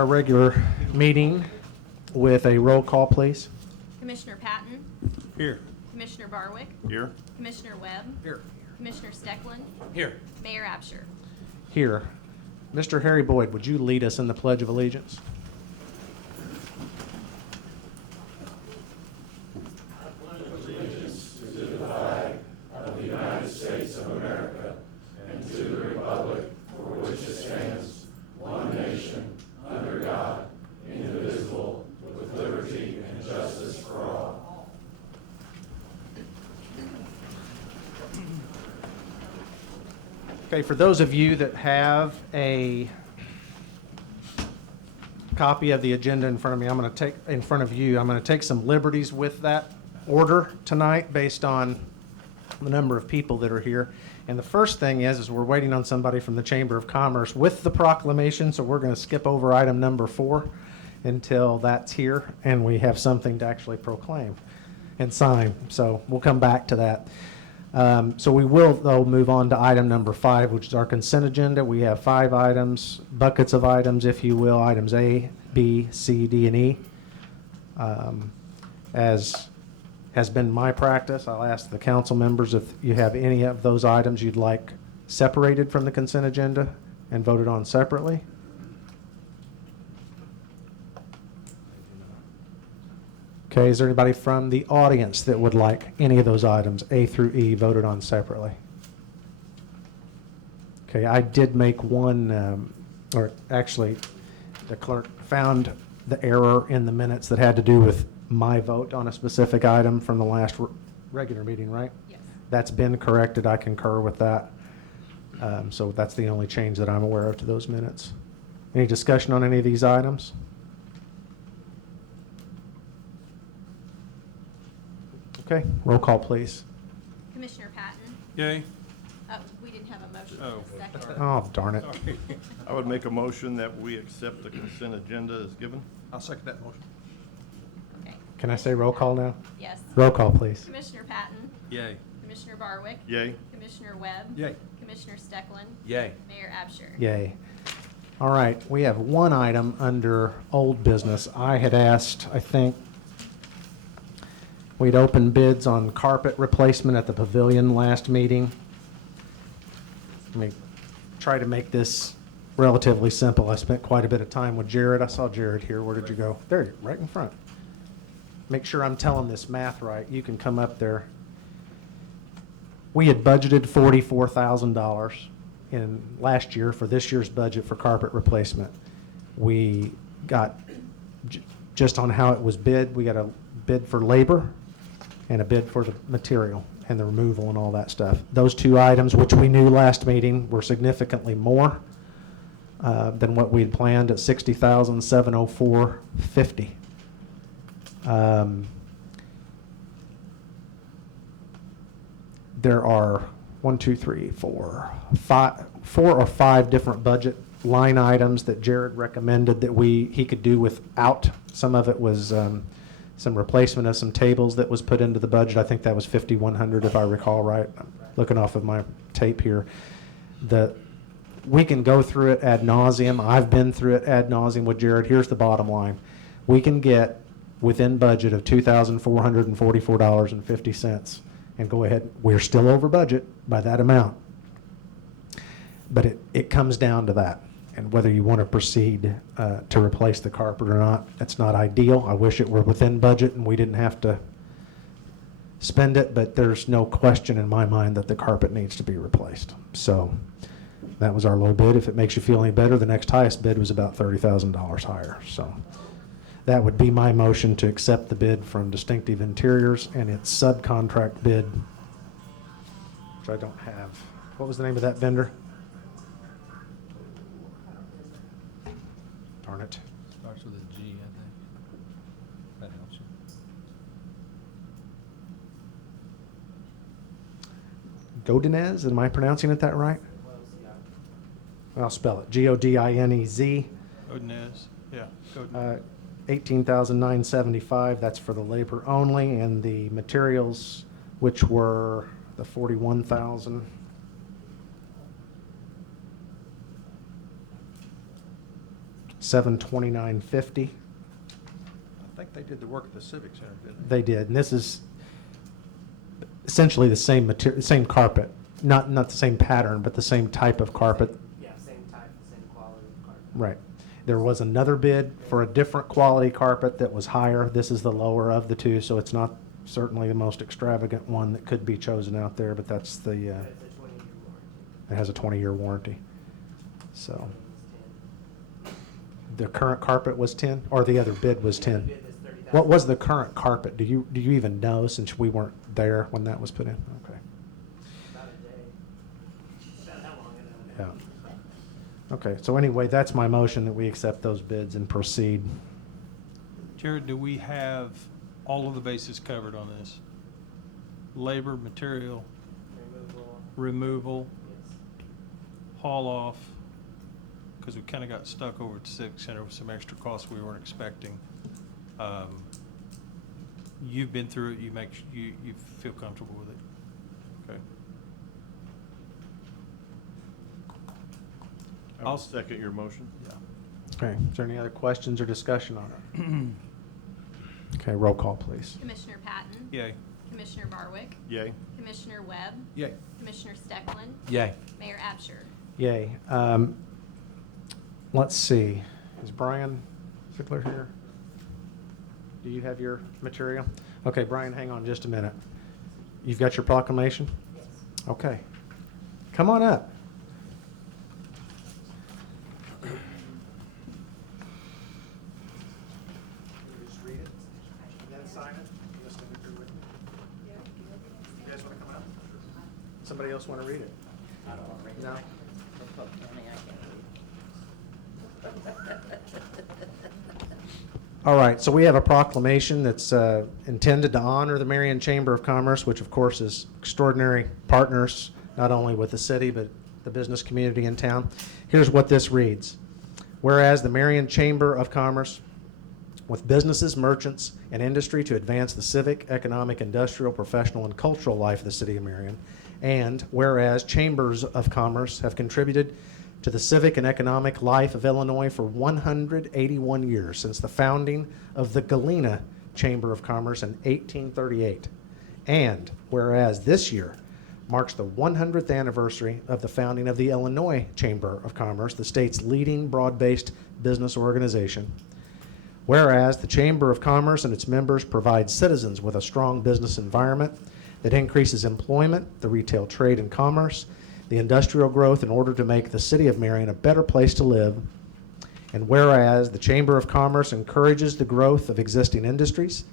Our regular meeting with a roll call, please. Commissioner Patton. Here. Commissioner Barwick. Here. Commissioner Webb. Here. Commissioner Steckland. Here. Mayor Absher. Here. Mr. Harry Boyd, would you lead us in the Pledge of Allegiance? Okay, for those of you that have a copy of the agenda in front of me, I'm going to take some liberties with that order tonight based on the number of people that are here. And the first thing is we're waiting on somebody from the Chamber of Commerce with the proclamation, so we're going to skip over item number 4 until that's here and we have something to actually proclaim and sign. So we'll come back to that. So we will, though, move on to item number 5, which is our consent agenda. We have 5 items, buckets of items, if you will, items A, B, C, D, and E. As has been my practice, I'll ask the council members if you have any of those items you'd like separated from the consent agenda and voted on separately. Okay, is there anybody from the audience that would like any of those items, A through E, voted on separately? Okay, I did make one, or actually, the clerk found the error in the minutes that had to do with my vote on a specific item from the last regular meeting, right? Yes. That's been corrected. I concur with that. So that's the only change that I'm aware of to those minutes. Any discussion on any of these items? Okay, roll call, please. Commissioner Patton. Yay. We didn't have a motion. Oh. Second. Oh, darn it. I would make a motion that we accept the consent agenda as given. I'll second that motion. Okay. Can I say roll call now? Yes. Roll call, please. Commissioner Patton. Yay. Commissioner Barwick. Yay. Commissioner Webb. Yay. Commissioner Steckland. Yay. Mayor Absher. Yay. All right, we have one item under old business. I had asked, I think, we'd opened bids on carpet replacement at the pavilion last meeting. Let me try to make this relatively simple. I spent quite a bit of time with Jared. I saw Jared here. Where did you go? There, you are, right in front. Make sure I'm telling this math right. You can come up there. We had budgeted $44,000 in last year for this year's budget for carpet replacement. We got, just on how it was bid, we got a bid for labor and a bid for the material and the removal and all that stuff. Those 2 items, which we knew last meeting, were significantly more than what we had planned at $60,704.50. There are 4 or 5 different budget line items that Jared recommended that he could do without. Some of it was some replacement of some tables that was put into the budget. I think that was $5,100 if I recall right. I'm looking off of my tape here. We can go through it ad nauseum. I've been through it ad nauseum with Jared. Here's the bottom line. We can get within budget of $2,444.50 and go ahead. We're still over budget by that amount. But it comes down to that. And whether you want to proceed to replace the carpet or not, it's not ideal. I wish it were within budget and we didn't have to spend it, but there's no question in my mind that the carpet needs to be replaced. So that was our low bid. If it makes you feel any better, the next highest bid was about $30,000 higher. So that would be my motion to accept the bid from Distinctive Interiors and its subcontract bid, which I don't have. What was the name of that vendor? Darn it. Starts with a G, I think. That helps you. Godinez, am I pronouncing it that right? I'll spell it. Godinez. Odinez. Yeah. Odinez. $18,975. That's for the labor only, and the materials, which were the $41,000. $729.50. I think they did the work at the Civic Center, didn't They did, and this is essentially the same material, same carpet, not the same pattern, but the same type of carpet. Yeah, same type, same quality of carpet. Right. There was another bid for a different quality carpet that was higher. This is the lower of the two, so it's not certainly the most extravagant one that could be chosen out there, but that's the, It's a 20-year warranty. it has a 20-year warranty. So It's 10. the current carpet was 10, or the other bid was 10? Bid is $30,000. What was the current carpet? Do you even know, since we weren't there when that was put in? Okay. About a day. About how long Yeah. ago? Okay, so anyway, that's my motion, that we accept those bids and proceed. they? Jared, do we have all of the bases covered on this? Labor, material, removal, Yes. haul off? Because we kind of got stuck over at the Civic Center with some extra costs we weren't expecting. You've been through it, you feel comfortable with it? Okay. I'll second your motion. Yeah. Okay, is there any other questions or discussion on it? Okay, roll call, please. Commissioner Patton? Yay. Commissioner Barwick? Yay. Commissioner Webb? Yay. Commissioner Stecklin? Yay. Mayor Absher? Yay. Let's see, is Brian Fickler here? Do you have your material? Okay, Brian, hang on just a minute. You've got your proclamation? Yes. Okay. Come on up. Just read it, and then sign it. You guys want to come up? Somebody else want to read it? I don't want to read it. No? All right, so we have a proclamation that's intended to honor the Marion Chamber of Commerce, which of course is extraordinary partners, not only with the city, but the business community in town. Here's what this reads. Whereas the Marion Chamber of Commerce, with businesses, merchants, and industry to advance the civic, economic, industrial, professional, and cultural life of the city of Marion, and whereas chambers of commerce have contributed to the civic and economic life of Illinois for 181 years, since the founding of the Galena Chamber of Commerce in 1838. And whereas this year marks the 100th anniversary of the founding of the Illinois Chamber of Commerce, the state's leading broad-based business organization. Whereas the Chamber of Commerce and its members provide citizens with a strong business environment that increases employment, the retail trade and commerce, the industrial growth in order to make the city of Marion a better place to live. And whereas the Chamber of Commerce encourages the growth of existing industries,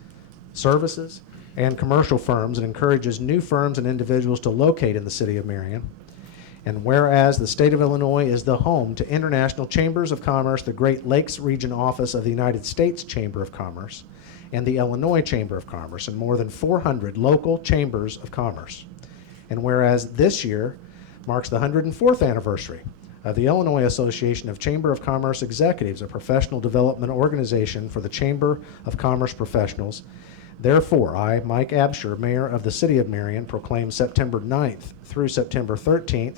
services, and commercial firms, and encourages new firms and individuals to locate in the city of Marion. And whereas the state of Illinois is the home to International Chambers of Commerce, the Great Lakes Region Office of the United States Chamber of Commerce, and the Illinois Chamber of Commerce, and more than 400 local chambers of commerce. And whereas this year marks the 104th anniversary of the Illinois Association of Chamber of Commerce Executives, a professional development organization for the Chamber of Commerce professionals. Therefore, I, Mike Absher, Mayor of the City of Marion, proclaim September 9th through September 13th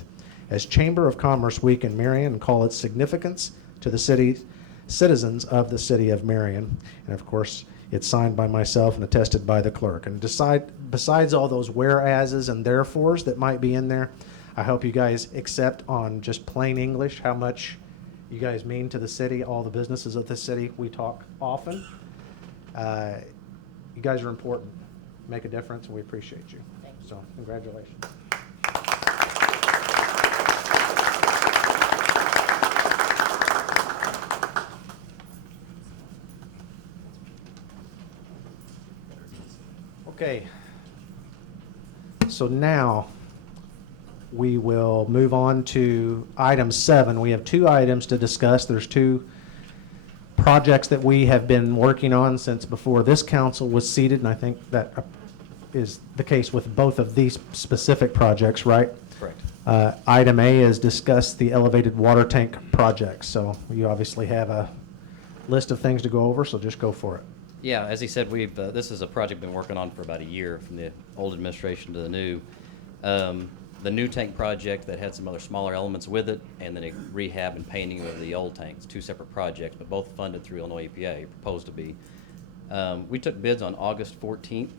as Chamber of Commerce Week in Marion and call its significance to the citizens of the City of Marion. And of course, it's signed by myself and attested by the clerk. And besides all those whereases and therefores that might be in there, I hope you guys accept on just plain English how much you guys mean to the city, all the businesses of the city. We talk often. You guys are important, make a difference, and we appreciate you. So, congratulations. Okay. So now we will move on to item 7. We have 2 items to discuss. There's 2 projects that we have been working on since before this council was seated, and I think that is the case with both of these specific projects, right? Correct. Item A is discuss the elevated water tank project. So you obviously have a list of things to go over, so just go for it. Yeah, as he said, we've this is a project we've been working on for about a year, from the old administration to the new. the new tank project that had some other smaller elements with it, and then a rehab and painting of the old tanks, two separate projects, but both funded through Illinois EPA, proposed to be. We took bids on August 14th.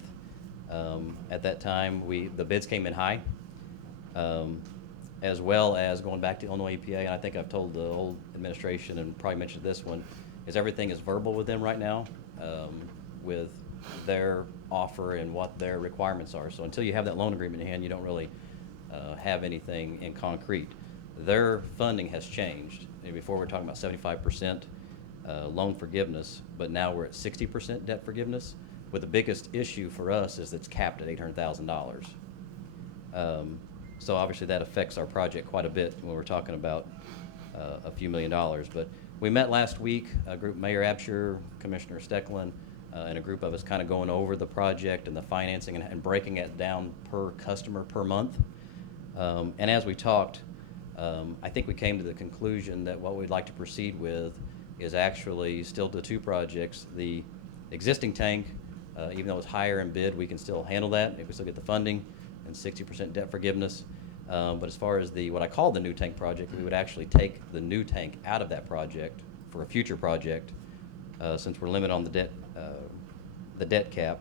At that time, the bids came in high, as well as going back to Illinois EPA, and I think I've told the old administration and probably mentioned this one, is everything is verbal with them right now, with their offer and what their requirements are. So until you have that loan agreement in hand, you don't really have anything in concrete. Their funding has changed. And before we were talking about 75% loan forgiveness, but now we're at 60% debt forgiveness, with the biggest issue for us is it's capped at $800,000. So obviously that affects our project quite a bit when we're talking about a few $1 million. But we met last week, a group, Mayor Absher, Commissioner Stecklin, and a group of us kind of going over the project and the financing and breaking it down per customer per month. And as we talked, I think we came to the conclusion that what we'd like to proceed with is actually still the two projects. The existing tank, even though it's higher in bid, we can still handle that if we still get the funding and 60% debt forgiveness. But as far as what I call the new tank project, we would actually take the new tank out of that project for a future project, since we're limited on the debt cap,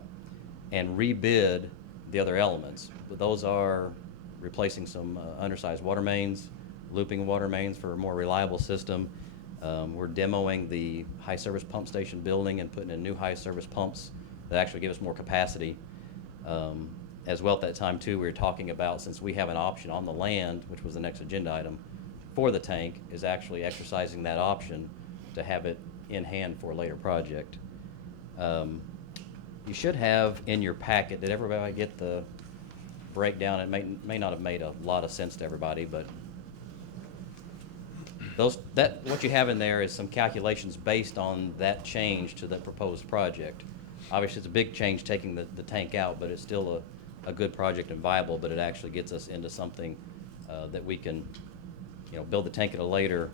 and rebid the other elements. But those are replacing some undersized water mains, looping water mains for a more reliable system. We're demoing the high service pump station building and putting in new high service pumps that actually give us more capacity. As well, at that time too, we were talking about, since we have an option on the land, which was the next agenda item for the tank, is actually exercising that option to have it in hand for a later project. You should have in your packet, did everybody get the breakdown? It may not have made a lot of sense to everybody, but what you have in there is some calculations based on that change to the proposed project. Obviously, it's a big change taking the tank out, but it's still a good project and viable, but it actually gets us into something that we can, build the tank at a later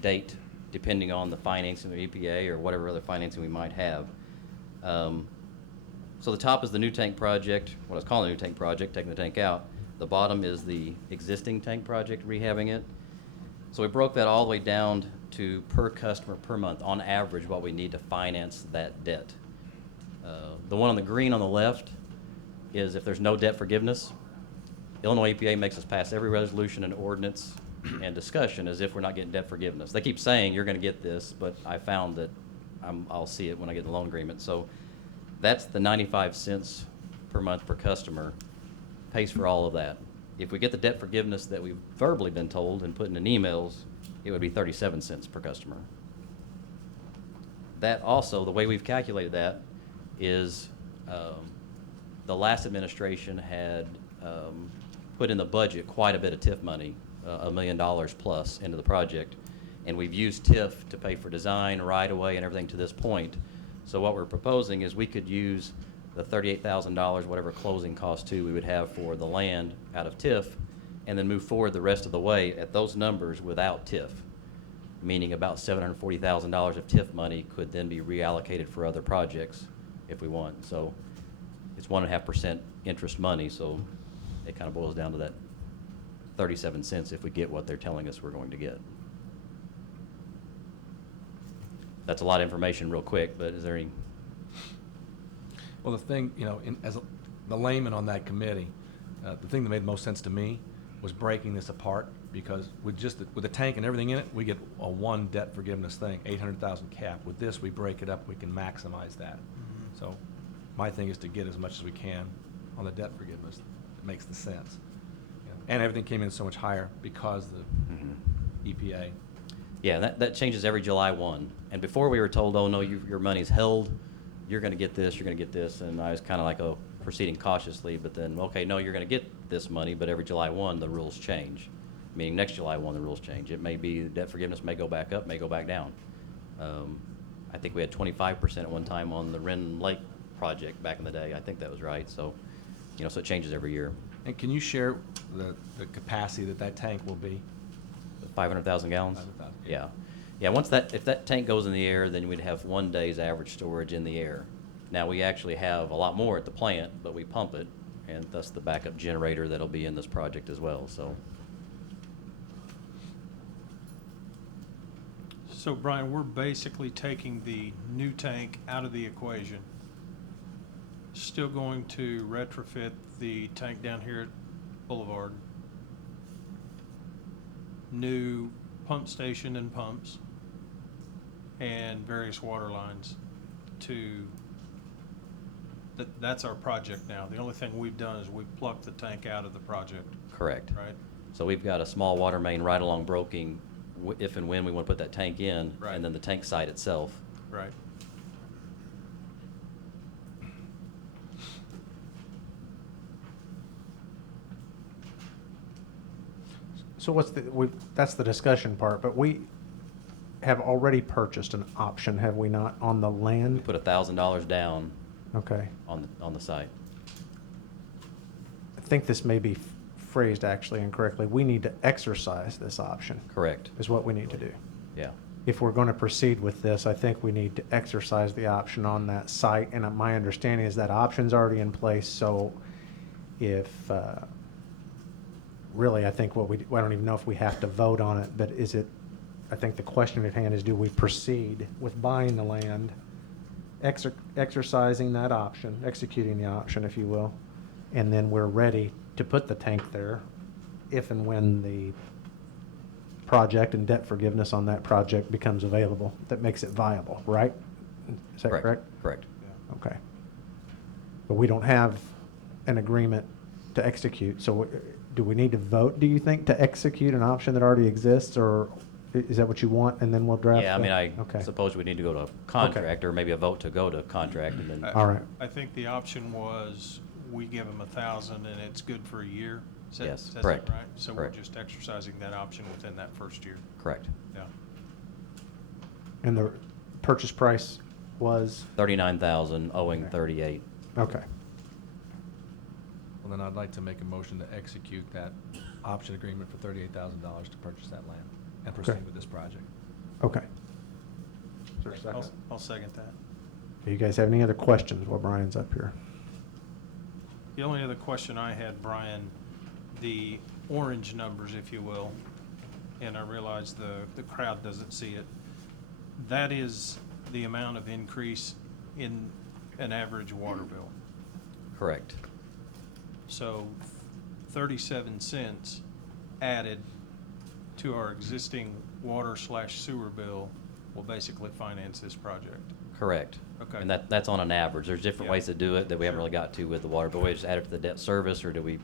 date, depending on the financing of EPA or whatever other financing we might have. So the top is the new tank project, what I was calling the new tank project, taking the tank out. The bottom is the existing tank project, rehabbing it. So we broke that all the way down to per customer per month, on average, what we need to finance that debt. The one on the green on the left is if there's no debt forgiveness. Illinois EPA makes us pass every resolution and ordinance and discussion as if we're not getting debt forgiveness. They keep saying you're going to get this, but I found that I'll see it when I get the loan agreement. So that's the 95 cents per month per customer, pays for all of that. If we get the debt forgiveness that we've verbally been told and put in emails, it would be 37 cents per customer. That also, the way we've calculated that is the last administration had put in the budget quite a bit of TIF money, $1 million plus into the project, and we've used TIF to pay for design, right-of-way, and everything to this point. So what we're proposing is we could use the $38,000, whatever closing cost too we would have for the land out of TIF, and then move forward the rest of the way at those numbers without TIF, meaning about $740,000 of TIF money could then be reallocated for other projects if we want. So it's 1.5% interest money, so it kind of boils down to that 37 cents if we get what they're telling us we're going to get. That's a lot of information real quick, but is there any? Well, the thing, the layman on that committee, the thing that made most sense to me was breaking this apart, because with the tank and everything in it, we get a one debt forgiveness thing, 800,000 cap. With this, we break it up, we can maximize that. Mm-hmm. So my thing is to get as much as we can on the debt forgiveness. It makes the sense. And everything came in so much higher because the EPA. Yeah, that changes every July 1. And before we were told, oh no, your money's held, you're going to get this, you're going to get this, and I was kind of like, oh, proceeding cautiously, but then, okay, no, you're going to get this money, but every July 1, the rules change. Meaning next July 1, the rules change. It may be debt forgiveness may go back up, may go back down. I think we had 25% at one time on the Wren Lake project back in the day. I think that was right. So, so it changes every year. And can you share the capacity that tank will be? 500,000 gallons? 500,000. Yeah. Yeah, if that tank goes in the air, then we'd have 1 day's average storage in the air. Now, we actually have a lot more at the plant, but we pump it, and thus the backup generator that'll be in this project as well, so. So Brian, we're basically taking the new tank out of the equation. Still going to retrofit the tank down here at Boulevard. New pump station and pumps, and various water lines to, that's our project now. The only thing we've done is we've plucked the tank out of the project, Correct. right? So we've got a small water main right along Broking, if and when we want to put that tank in, Right. and then the tank site itself. Right. So that's the discussion part, but we have already purchased an option, have we not, on the We land? put $1,000 down Okay. on the site. I think this may be phrased actually incorrectly. We need to exercise this option, Correct, is what we need to do. yeah. If we're going to proceed with this, I think we need to exercise the option on that site. And my understanding is that option's already in place, so if, really, I think I don't even know if we have to vote on it, but I think the question at hand is, do we proceed with buying the land, exercising that option, executing the option, if you will, and then we're ready to put the tank there if and when the project and debt forgiveness on that project becomes available, that makes it viable, right? Is that correct? Correct. Okay. But we don't have an agreement to execute, so do we need to vote, do you think, to execute an option that already exists, or is that what you want, and then we'll draft? Yeah, I mean, I Okay. suppose we need to go to contract, or maybe a vote to go to contract, and then, All right. I think the option was, we give them 1,000 and it's good for a year. Is that- Yes, is that correct, right? So we're correct. just exercising that option within that first year. correct. Yeah. And the purchase price was? 39,000, owing Okay. 38. Okay. Well, then I'd like to make a motion to execute that option agreement for $38,000 to purchase that land and Okay. proceed with this project. Okay. Is there a second? I'll second that. Do you guys have any other questions while Brian's up here? The only other question I had, Brian, the orange numbers, if you will, and I realize the crowd doesn't see it, that is the amount of increase in an average water bill. Correct. So 37 cents added to our existing water/sewer bill will basically finance this project. Correct. Okay. And that's on an average. There's different Yeah. ways to do it that we haven't Sure. really got to with the water, but we just add it to the debt service, or do we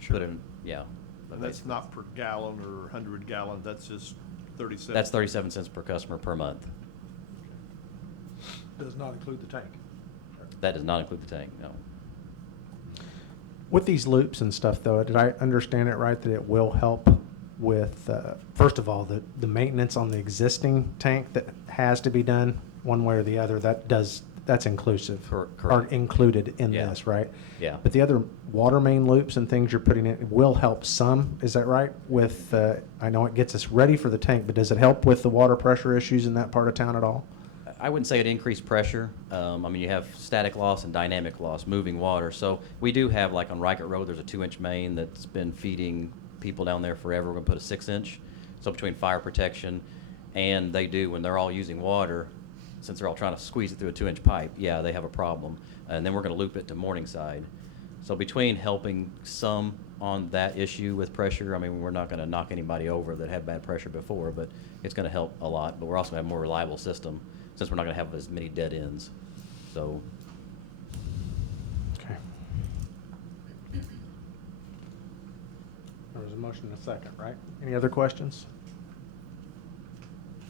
Sure. put in, yeah. but And that's basically- not per gallon or 100 gallon, that's just 37. That's 37 cents per customer per month. Does not include the tank. That does not include the tank, no. With these loops and stuff, though, did I understand it right that it will help with, first of all, the maintenance on the existing tank that has to be done one way or the other? That's inclusive. Correct. Are included in Yeah. this, right? Yeah. But the other water main loops and things you're putting in will help some, is that right? With, I know it gets us ready for the tank, but does it help with the water pressure issues in that part of town at all? I wouldn't say it increased pressure. I mean, you have static loss and dynamic loss, moving water. So we do have, like on Rikert Road, there's a 2-inch main that's been feeding people down there forever. We're gonna put a 6-inch. So between fire protection and they do, when they're all using water, since they're all trying to squeeze it through a 2-inch pipe, yeah, they have a problem. And then we're gonna loop it to Morningside. So between helping some on that issue with pressure, I mean, we're not gonna knock anybody over that had bad pressure before, but it's gonna help a lot. But we're also gonna have a more reliable system, since we're not gonna have as many dead ends. So, Okay. There was a motion and a second, right? Any other questions?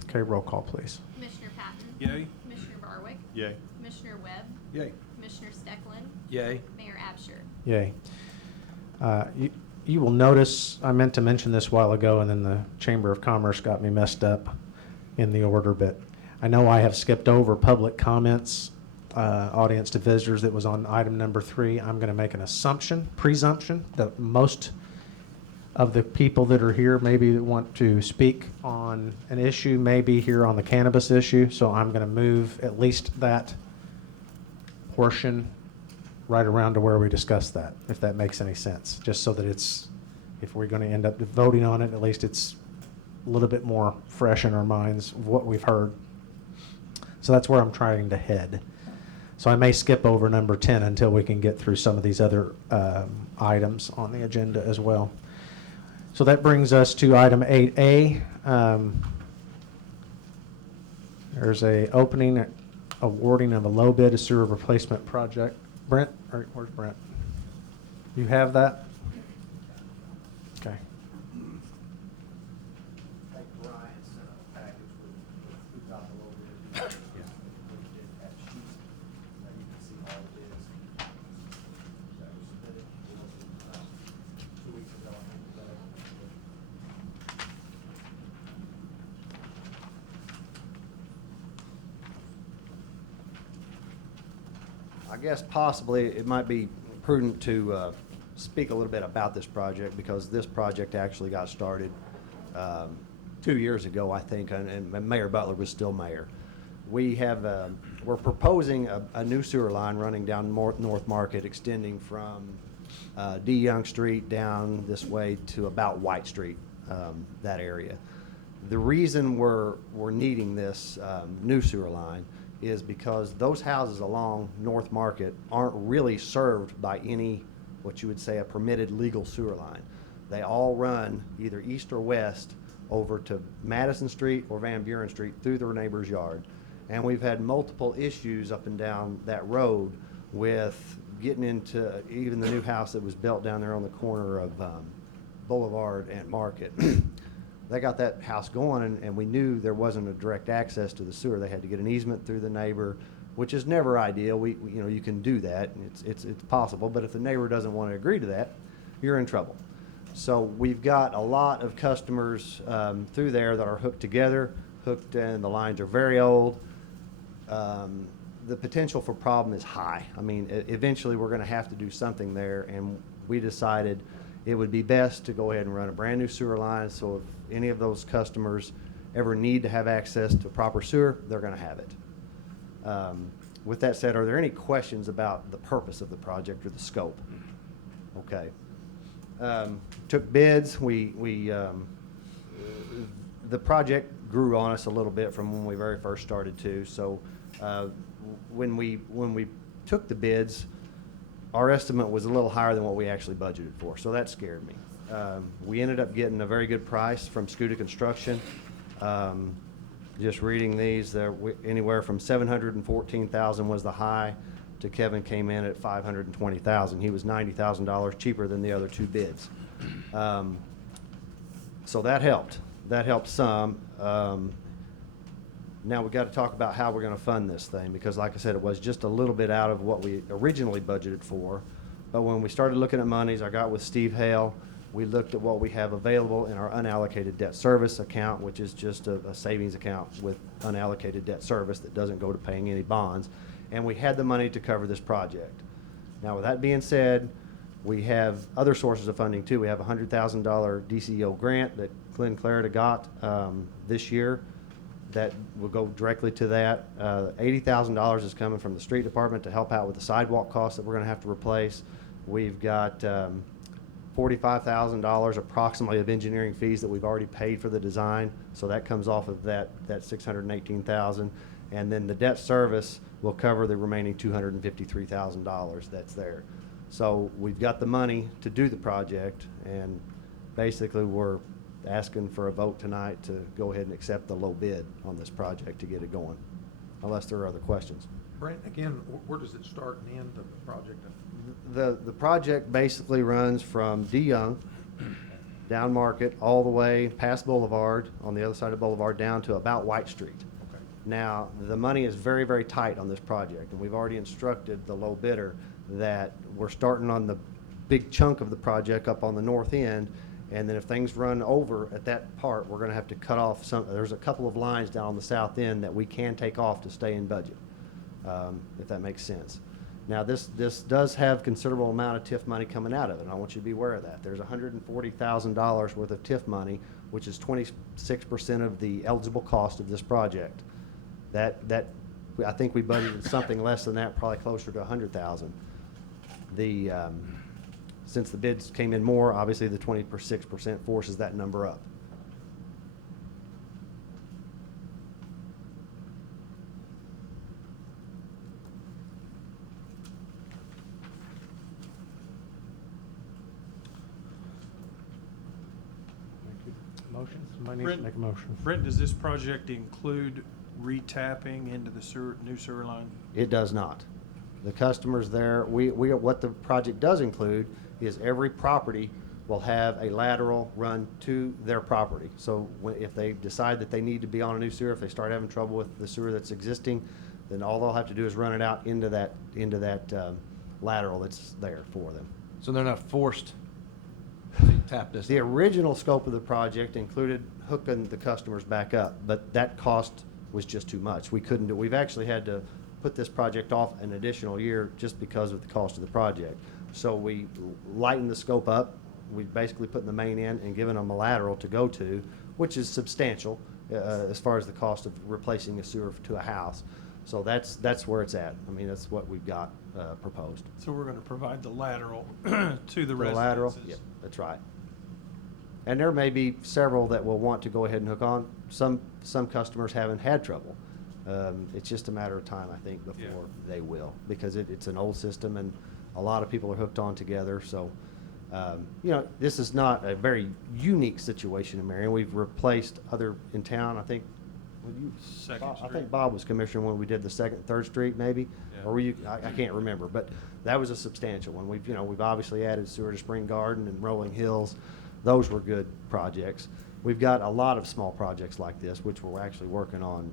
Okay, roll call, please. Commissioner Patton? Yay? Commissioner Barwick? Yay. Commissioner Webb? Yay. Commissioner Steckland? Yay. Mayor Absher? Yay. You will notice, I meant to mention this a while ago, and then the Chamber of Commerce got me messed up in the order, but I know I have skipped over public comments, audience to visitors that was on item number 3. I'm going to make an presumption, that most of the people that are here maybe that want to speak on an issue may be here on the cannabis issue, so I'm going to move at least that portion right around to where we discussed that, if that makes any sense, just so that it's, if we're going to end up voting on it, at least it's a little bit more fresh in our minds of what we've heard. So that's where I'm trying to head. So I may skip over number 10 until we can get through some of these other items on the agenda as well. So that brings us to item 8A. There's a opening, awarding of a low bid sewer replacement project. Brent, where's Brent? You have that? Okay. I think Brian sent a package with who got the low bid. We did have sheets that you can see all the bids that were submitted. It was, 2 weeks ago, I think, that I guess possibly it might be prudent to speak a little bit about this project, because this project actually got started 2 years ago, I think, and Mayor Butler was still mayor. We have, we're proposing a new sewer line running down North Market, extending from D. Young Street down this way to about White Street, that area. The reason we're needing this new sewer line is because those houses along North Market aren't really served by any, what you would say, a permitted legal sewer line. They all run either east or west over to Madison Street or Van Buren Street through their neighbor's yard. And we've had multiple issues up and down that road with getting into even the new house that was built down there on the corner of Boulevard and Market. They got that house going, and we knew there wasn't a direct access to the sewer. They had to get an easement through the neighbor, which is never ideal. We you know, you can do that. It's possible, but if the neighbor doesn't want to agree to that, you're in trouble. So we've got a lot of customers through there that are hooked together, and the lines are very old. The potential for problem is high. I mean, eventually we're going to have to do something there, and we decided it would be best to go ahead and run a brand new sewer line, so if any of those customers ever need to have access to proper sewer, they're going to have it. With that said, are there any questions about the purpose of the project or the scope? Okay. Took bids. The project grew on us a little bit from when we very first started to. So when we took the bids, our estimate was a little higher than what we actually budgeted for. So that scared me. We ended up getting a very good price from Scuda Construction. Just reading these, anywhere from $714,000 was the high, to Kevin came in at $520,000. He was $90,000 cheaper than the other two bids. So that helped. That helped some. Now we've got to talk about how we're going to fund this thing, because like I said, it was just a little bit out of what we originally budgeted for. But when we started looking at monies, I got with Steve Hale. We looked at what we have available in our unallocated debt service account, which is just a savings account with unallocated debt service that doesn't go to paying any bonds. And we had the money to cover this project. Now, with that being said, we have other sources of funding too. We have a $100,000 DCO grant that Glenn Clarida got this year that will go directly to that. $80,000 is coming from the street department to help out with the sidewalk costs that we're going to have to replace. We've got $45,000 approximately of engineering fees that we've already paid for the design, so that comes off of that $618,000, and then the debt service will cover the remaining $253,000 that's there. So we've got the money to do the project, and basically we're asking for a vote tonight to go ahead and accept the low bid on this project to get it going, unless there are other questions. Brent, again, where does it start and end of the project? The project basically runs from D. Young down Market all the way past Boulevard, on the other side of Boulevard, down to about White Street. Okay. Now, the money is very, very tight on this project, and we've already instructed the low bidder that we're starting on the big chunk of the project up on the north end, and then if things run over at that part, we're going to have to cut off some. There's a couple of lines down on the south end that we can take off to stay in budget, if that makes sense. Now, this does have considerable amount of TIF money coming out of it, and I want you to be aware of that. There's $140,000 worth of TIF money, which is 26% of the eligible cost of this project. That I think we budgeted something less than that, probably closer to $100,000. Since the bids came in more, obviously the 26% forces that number up. Motion? Somebody needs to Brent- make a motion. Brent, does this project include retapping into the new sewer line? It does not. The customers there, what the project does include is every property will have a lateral run to their property. So if they decide that they need to be on a new sewer, if they start having trouble with the sewer that's existing, then all they'll have to do is run it out into that lateral that's there for them. So they're not forced to tap this? The original scope of the project included hooking the customers back up, but that cost was just too much. We couldn't do, we've actually had to put this project off an additional year just because of the cost of the project. So we lightened the scope up. We basically putting the main in and giving them a lateral to go to, which is substantial as far as the cost of replacing a sewer to a house. So that's where it's at. I mean, that's what we've got proposed. So we're gonna provide the lateral to the The residences? lateral, yep, that's right. And there may be several that will want to go ahead and hook on. Some customers haven't had trouble. It's just a matter of time, I think, before Yeah. they will, because it's an old system and a lot of people are hooked on together. So, this is not a very unique situation in Marion. We've replaced other in town. I think, Second I Street. think Bob was commissioner when we did the 2nd and 3rd Street, maybe, Yeah. or were you? I can't remember, but that was a substantial one. We've obviously added sewer to Spring Garden and Rolling Hills. Those were good projects. We've got a lot of small projects like this, which we're actually working on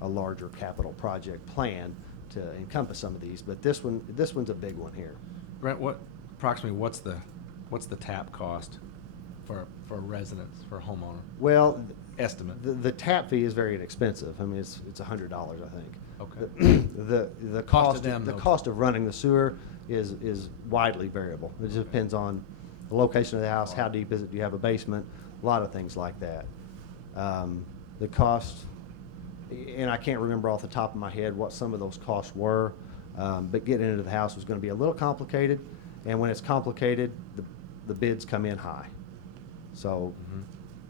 a larger capital project plan to encompass some of these. But this one's a big one here. Brent, approximately what's the tap cost for residents, for a homeowner? Well, Estimate. the tap fee is very inexpensive. I mean, it's $100, I think. Okay. The Cost of them, the though. cost of running the sewer is widely variable. It just depends on the location of the house, how deep is it, do you have a basement, a lot of things like that. The cost, and I can't remember off the top of my head what some of those costs were, but getting into the house was going to be a little complicated, and when it's complicated, the bids come in high. So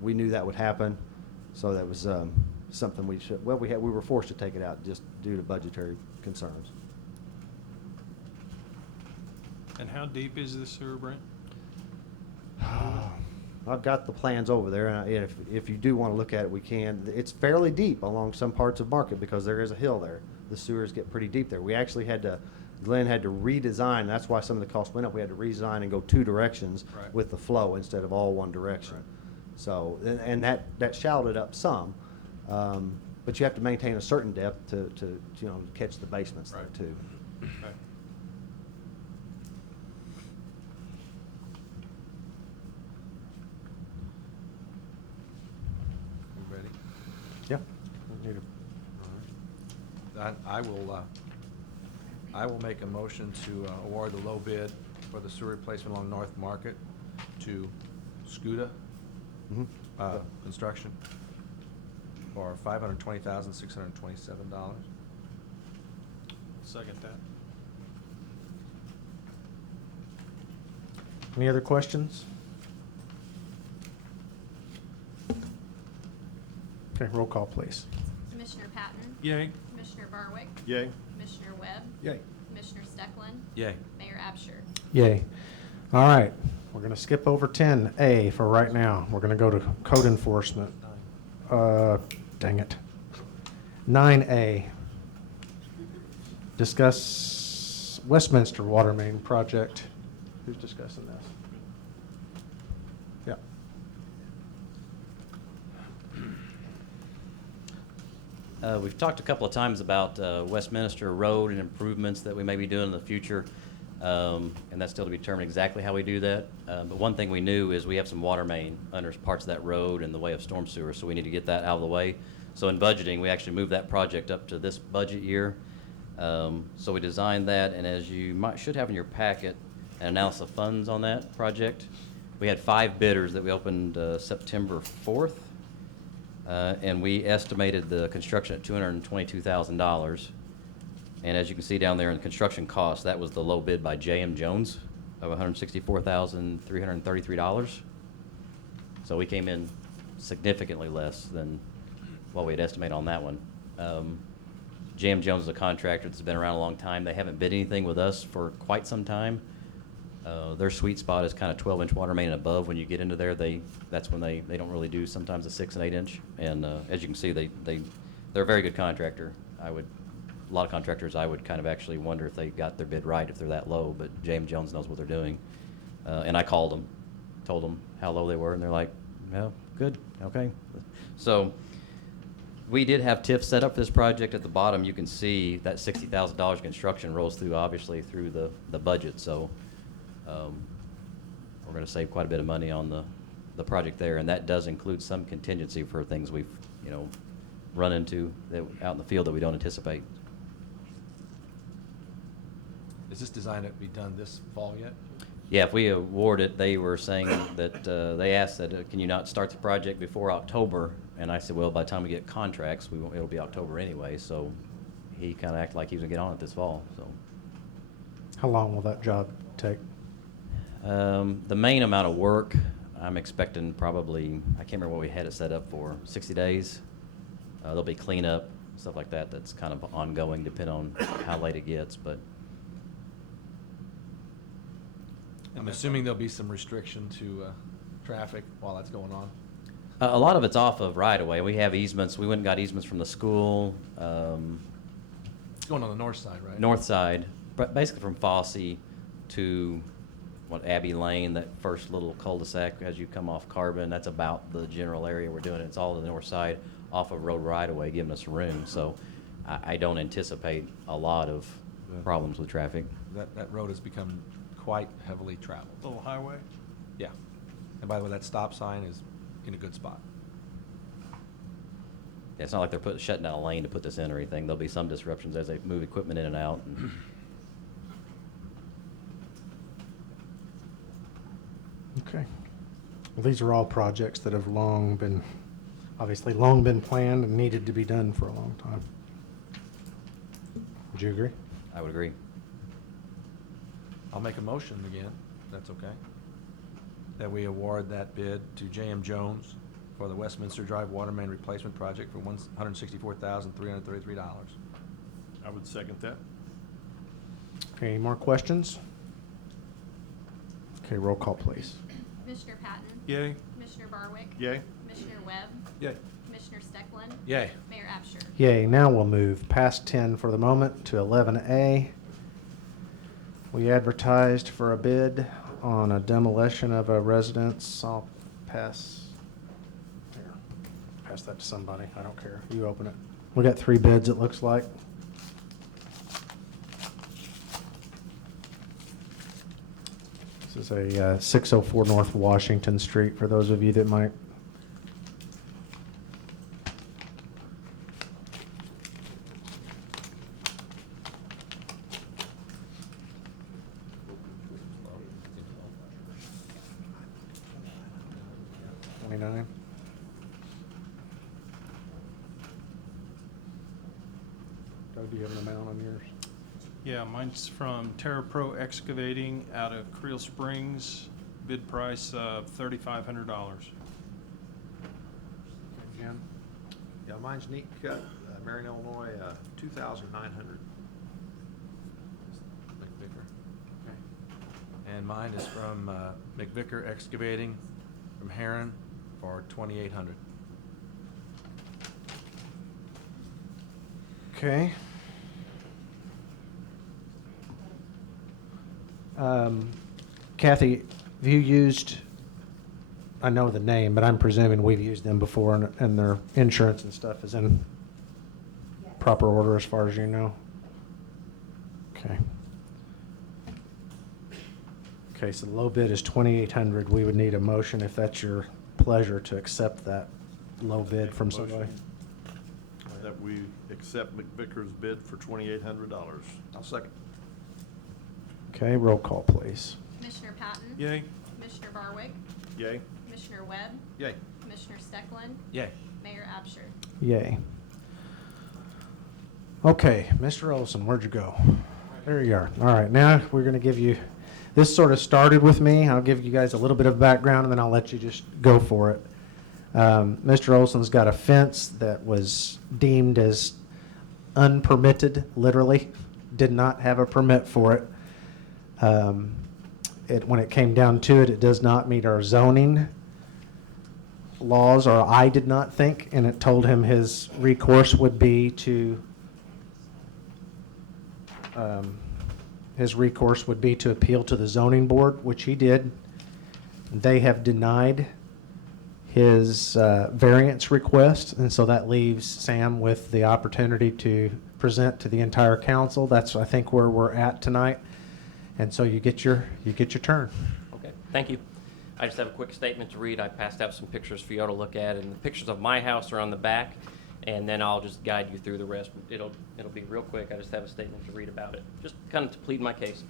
we knew that would happen, so that was something we were forced to take it out just due to budgetary concerns. And how deep is the sewer, Brent? I've got the plans over there, and if you do want to look at it, we can. It's fairly deep along some parts of Market because there is a hill there. The sewers get pretty deep there. We actually Glenn had to redesign. That's why some of the costs went up. We had to redesign and go 2 directions Right. with the flow instead of all one direction. Right. So, and that shallowed it up some, but you have to maintain a certain depth to catch the basements there Right. too. Okay. You ready? Yeah. I will make a motion to award the low bid for the sewer replacement along North Market to Scuda Mhm. Construction for $520,627. Second that. Any other questions? Okay, roll call, please. Commissioner Patton? Yay. Commissioner Barwick? Yay. Commissioner Webb? Yay. Commissioner Steckland? Yay. Mayor Absher? Yay. All right, we're going to skip over 10A for right now. We're going to go to code enforcement. Dang it. 9A. Discuss Westminster Water Main Project. Who's discussing this? Yeah. We've talked a couple of times about Westminster Road and improvements that we may be doing in the future, and that's still to be determined exactly how we do that. But one thing we knew is we have some water main under parts of that road in the way of storm sewer, so we need to get that out of the way. So in budgeting, we actually moved that project up to this budget year. So we designed that, and as you should have in your packet, an analysis of funds on that project. We had 5 bidders that we opened September 4th. And we estimated the construction at $222,000. And as you can see down there in construction costs, that was the low bid by J.M. Jones of $164,333. So we came in significantly less than what we had estimated on that one. J.M. Jones is a contractor that's been around a long time. They haven't bid anything with us for quite some time. Their sweet spot is kind of 12-inch water main and above. When you get into there, that's when they don't really do sometimes a 6 and 8 inch. And as you can see, they're a very good contractor. A lot of contractors, I would kind of actually wonder if they got their bid right if they're that low, but J.M. Jones knows what they're doing. And I called them, told them how low they were, and they're like, well, good, okay. So we did have TIF set up for this project. At the bottom, you can see that $60,000 construction rolls through, obviously, through the budget. So we're going to save quite a bit of money on the project there, and that does include some contingency for things we've, run into out in the field that we don't anticipate. Is this designed to be done this fall yet? Yeah, if we award it, they were saying that, they asked that, can you not start the project before October? And I said, well, by the time we get contracts, it'll be October anyway, so he kind of acted like he was going to get on it this fall, so. How long will that job take? The main amount of work, I'm expecting probably, I can't remember what we had it set up for, 60 days. There'll be cleanup, stuff like that, that's kind of ongoing, depending on how late it gets, but. I'm assuming there'll be some restriction to traffic while that's going on. A lot of it's off of right-of-way. We have easements. We went and got easements from the school, It's going on the north side, right? north side, but basically from Fosse to Abbey Lane, that first little cul-de-sac as you come off Carbon. That's about the general area we're doing. It's all the north side off of road right-of-way, giving us room. So I don't anticipate a lot of problems with traffic. That road has become quite heavily traveled. Little highway? Yeah. And by the way, that stop sign is in a good spot. Yeah, it's not like they're shutting down a lane to put this in or anything. There'll be some disruptions as they move equipment in and out. Okay. Well, these are all projects that have obviously long been planned and needed to be done for a long time. Would you agree? I would agree. I'll make a motion again, if that's okay, that we award that bid to J.M. Jones for the Westminster Drive Water Main Replacement Project for $164,333. I would second that. Okay, any more questions? Okay, roll call, please. Commissioner Patton? Yay? Commissioner Barwick? Yay? Commissioner Webb? Yay. Commissioner Steckland? Yay. Mayor Absher? Yay, now we'll move past 10 for the moment to 11A. We advertised for a bid on a demolition of a residence. I'll pass that to somebody. I don't care. You open it. We got 3 bids, it looks like. This is a 604 North Washington Street, for those of you that might. Doug, do you have an amount on yours? Yeah, mine's from Terra Pro Excavating out of Creel Springs. Bid price of $3,500. Jim? Yeah, mine's Neat Cut, Marion, Illinois, 2,900. McVicker. Okay. And mine is from McVicker Excavating from Heron for $2,800. Okay. Kathy, have you used, I know the name, but I'm presuming we've used them before and their insurance and stuff is in proper order as far as you know? Okay. Okay, so the low bid is 2,800. We would need a motion, if that's your pleasure, to accept that low bid from somebody. Motion that we accept McVicker's bid for $2,800. I'll second. Okay, roll call, please. Commissioner Patton? Yay? Commissioner Barwick? Yay? Commissioner Webb? Yay. Commissioner Steckland? Yay. Mayor Absher? Yay. Okay, Mr. Olson, where'd you go? There you are. All right, now we're going to give you, this sort of started with me. I'll give you guys a little bit of background, and then I'll let you just go for it. Mr. Olson's got a fence that was deemed as unpermitted, literally, did not have a permit for it. When it came down to it, it does not meet our zoning laws, or I did not think, and it told him his recourse would be to appeal to the zoning board, which he did. They have denied his variance request, and so that leaves Sam with the opportunity to present to the entire council. That's, I think, where we're at tonight. And so you get your turn. Okay, thank you. I just have a quick statement to read. I passed out some pictures for y'all to look at, and the pictures of my house are on the back, and then I'll just guide you through the rest. It'll be real quick. I just have a statement to read about it, just kind of to plead my case.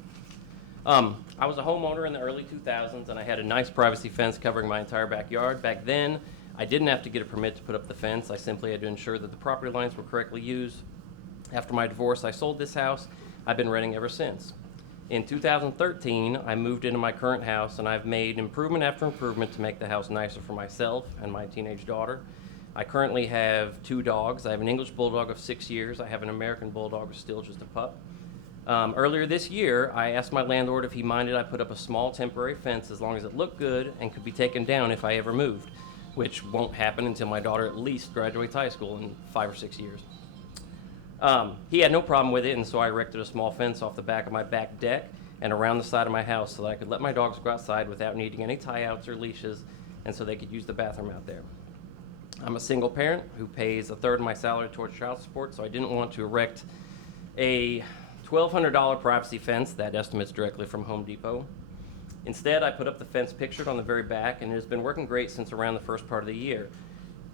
I was a homeowner in the early 2000s, and I had a nice privacy fence covering my entire backyard. Back then, I didn't have to get a permit to put up the fence. I simply had to ensure that the property lines were correctly used. After my divorce, I sold this house. I've been renting ever since. In 2013, I moved into my current house, and I've made improvement after improvement to make the house nicer for myself and my teenage daughter. I currently have 2 dogs. I have an English Bulldog of 6 years. I have an American Bulldog who's still just a pup. Earlier this year, I asked my landlord if he minded I put up a small temporary fence as long as it looked good and could be taken down if I ever moved, which won't happen until my daughter at least graduates high school in 5 or 6 years. He had no problem with it, and so I erected a small fence off the back of my back deck and around the side of my house so that I could let my dogs go outside without needing any tie-outs or leashes, and so they could use the bathroom out there. I'm a single parent who pays 1/3 of my salary towards child support, so I didn't want to erect a $1,200 privacy fence that estimates directly from Home Depot. Instead, I put up the fence pictured on the very back, and it has been working great since around the first part of the year.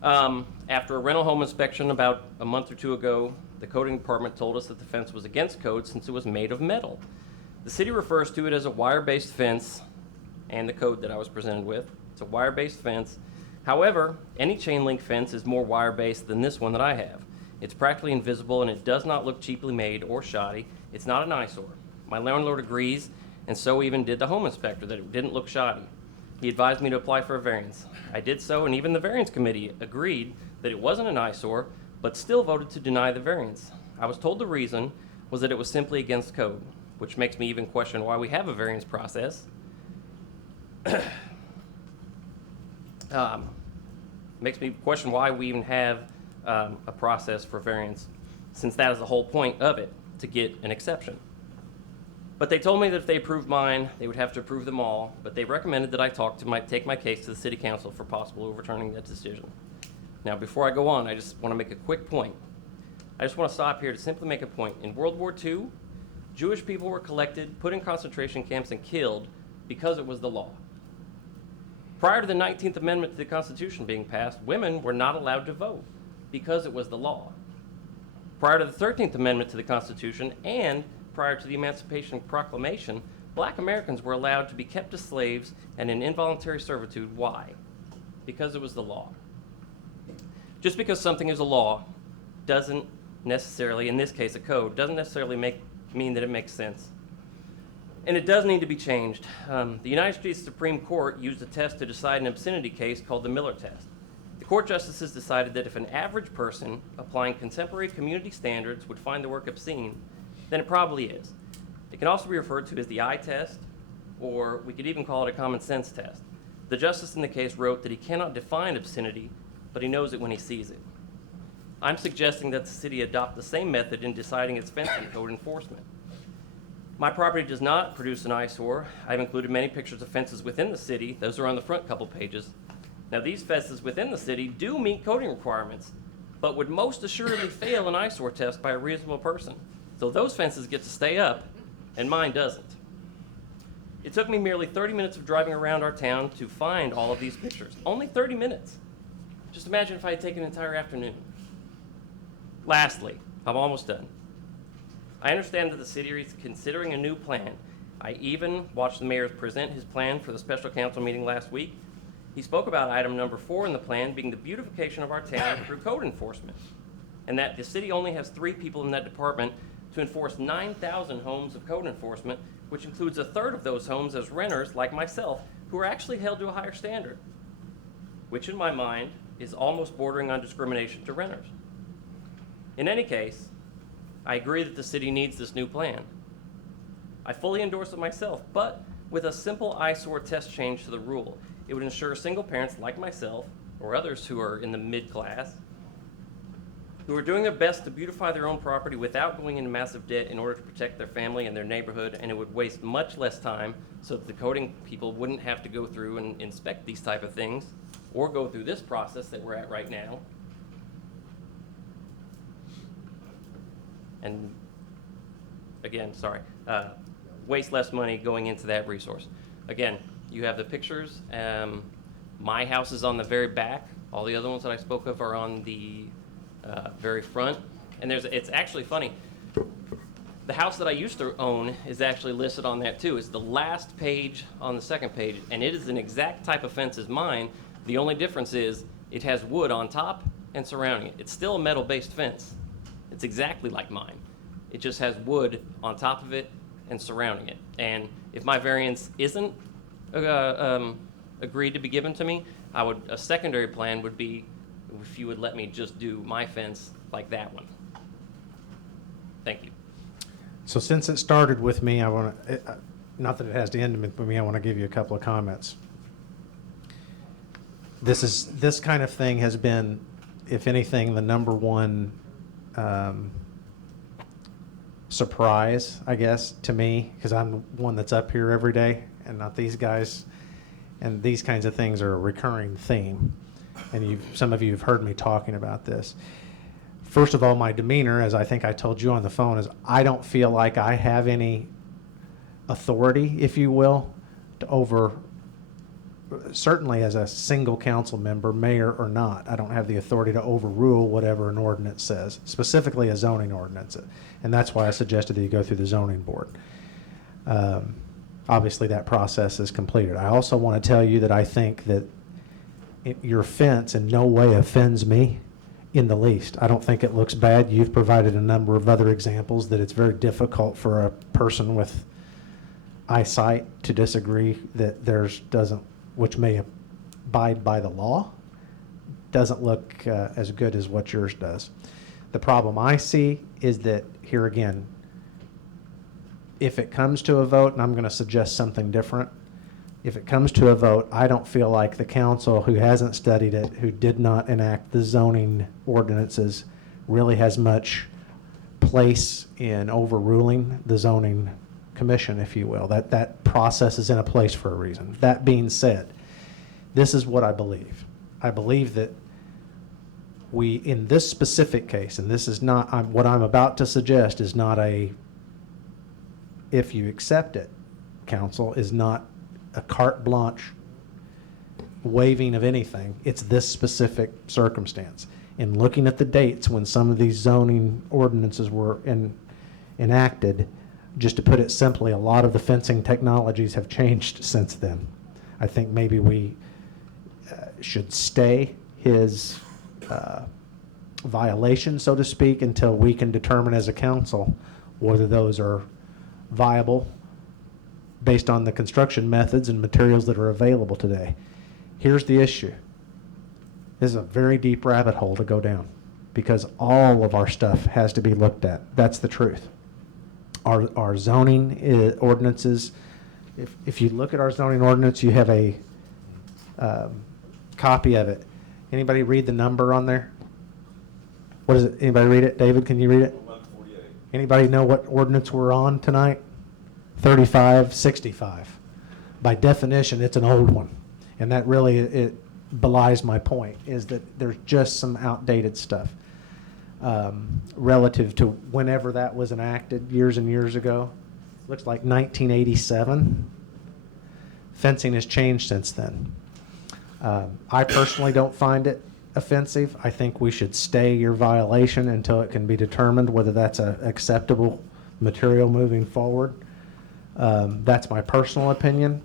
After a rental home inspection about a month or 2 ago, the coding department told us that the fence was against code since it was made of metal. The city refers to it as a wire-based fence, and the code that I was presented with. It's a wire-based fence. However, any chain link fence is more wire-based than this one that I have. It's practically invisible, and it does not look cheaply made or shoddy. It's not an eyesore. My landlord agrees, and so even did the home inspector, that it didn't look shoddy. He advised me to apply for a variance. I did so, and even the variance committee agreed that it wasn't an eyesore, but still voted to deny the variance. I was told the reason was that it was simply against code, which makes me even question why we have a variance process. Makes me question why we even have a process for variance, since that is the whole point of it, to get an exception. But they told me that if they approved mine, they would have to approve them all, but they recommended that I take my case to the city council for possible overturning that decision. Now, before I go on, I just want to make a quick point. I just want to stop here to simply make a point. In World War II, Jewish people were collected, put in concentration camps, and killed because it was the law. Prior to the 19th Amendment to the Constitution being passed, women were not allowed to vote because it was the law. Prior to the 13th Amendment to the Constitution and prior to the Emancipation Proclamation, black Americans were allowed to be kept as slaves and in involuntary servitude. Why? Because it was the law. Just because something is a law doesn't necessarily, in this case a code, doesn't necessarily mean that it makes sense. And it does need to be changed. The United States Supreme Court used a test to decide an obscenity case called the Miller test. The court justices decided that if an average person applying contemporary community standards would find the work obscene, then it probably is. It can also be referred to as the eye test, or we could even call it a common sense test. The justice in the case wrote that he cannot define obscenity, but he knows it when he sees it. I'm suggesting that the city adopt the same method in deciding its fencing code enforcement. My property does not produce an eyesore. I've included many pictures of fences within the city. Those are on the front couple pages. Now, these fences within the city do meet coding requirements, but would most assuredly fail an eyesore test by a reasonable person. So those fences get to stay up, and mine doesn't. It took me merely 30 minutes of driving around our town to find all of these pictures. Only 30 minutes. Just imagine if I had taken an entire afternoon. Lastly, I'm almost done. I understand that the city is considering a new plan. I even watched the mayor present his plan for the special council meeting last week. He spoke about item number 4 in the plan being the beautification of our town through code enforcement. and that the city only has 3 people in that department to enforce 9,000 homes of code enforcement, which includes a third of those homes as renters like myself, who are actually held to a higher standard, which in my mind is almost bordering on discrimination to renters. In any case, I agree that the city needs this new plan. I fully endorse it myself, but with a simple eyesore test change to the rule, it would ensure single parents like myself, or others who are in the mid-class, who are doing their best to beautify their own property without going into massive debt in order to protect their family and their neighborhood, and it would waste much less time so that the coding people wouldn't have to go through and inspect these type of things, or go through this process that we're at right now. And again, sorry, waste less money going into that resource. Again, you have the pictures. My house is on the very back. All the other ones that I spoke of are on the very front. And it's actually funny. The house that I used to own is actually listed on that too. It's the last page on the second page, and it is an exact type of fence as mine. The only difference is it has wood on top and surrounding it. It's still a metal-based fence. It's exactly like mine. It just has wood on top of it and surrounding it. And if my variance isn't agreed to be given to me, a secondary plan would be if you would let me just do my fence like that one. Thank you. So since it started with me, I want to, not that it has to end with me, I want to give you a couple of comments. This kind of thing has been, if anything, the number one surprise, I guess, to me, because I'm the one that's up here every day and not these guys. And these kinds of things are a recurring theme. And some of you have heard me talking about this. First of all, my demeanor, as I think I told you on the phone, is I don't feel like I have any authority, if you will, to certainly as a single council member, mayor or not, I don't have the authority to overrule whatever an ordinance says, specifically a zoning ordinance. And that's why I suggested that you go through the zoning board. Obviously, that process is completed. I also want to tell you that I think that your fence in no way offends me in the least. I don't think it looks bad. You've provided a number of other examples that it's very difficult for a person with eyesight to disagree that theirs doesn't, which may abide by the law, doesn't look as good as what yours does. The problem I see is that, here again, if it comes to a vote, and I'm going to suggest something different, if it comes to a vote, I don't feel like the council who hasn't studied it, who did not enact the zoning ordinances, really has much place in overruling the zoning commission, if you will. That process is in a place for a reason. That being said, this is what I believe. I believe that we, in this specific case, and this is not, what I'm about to suggest is not if you accept it, council, is not a carte blanche waiving of anything. It's this specific circumstance. In looking at the dates when some of these zoning ordinances were enacted, just to put it simply, a lot of the fencing technologies have changed since then. I think maybe we should stay his violation, so to speak, until we can determine as a council whether those are viable based on the construction methods and materials that are available today. Here's the issue. This is a very deep rabbit hole to go down because all of our stuff has to be looked at. That's the truth. Our zoning ordinances, if you look at our zoning ordinance, you have a copy of it. Anybody read the number on there? What is it? Anybody read it? David, can you read it? 1148. Anybody know what ordinance we're on tonight? 3565. By definition, it's an old one. And that really, it belies my point, is that there's just some outdated stuff relative to whenever that was enacted years and years ago. Looks like 1987. Fencing has changed since then. I personally don't find it offensive. I think we should stay your violation until it can be determined whether that's an acceptable material moving forward. That's my personal opinion.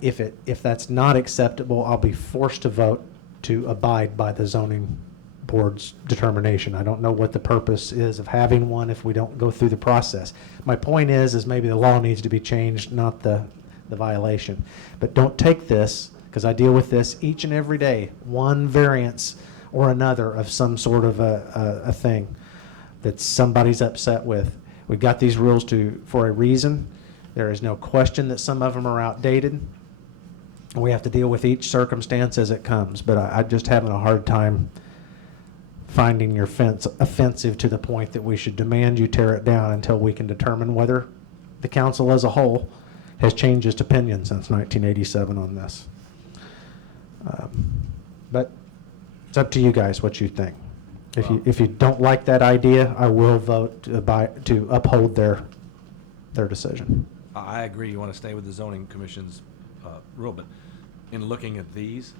If that's not acceptable, I'll be forced to vote to abide by the zoning board's determination. I don't know what the purpose is of having one if we don't go through the process. My point is maybe the law needs to be changed, not the violation. But don't take this, because I deal with this each and every day, one variance or another of some sort of a thing that somebody's upset with. We've got these rules for a reason. There is no question that some of them are outdated. We have to deal with each circumstance as it comes, but I'm just having a hard time finding your fence offensive to the point that we should demand you tear it down until we can determine whether the council as a whole has changed its opinion since 1987 on this. But it's up to you guys what you think. If you don't like that idea, I will vote to uphold their decision. I agree, you want to stay with the zoning commission's rule, but in looking at these,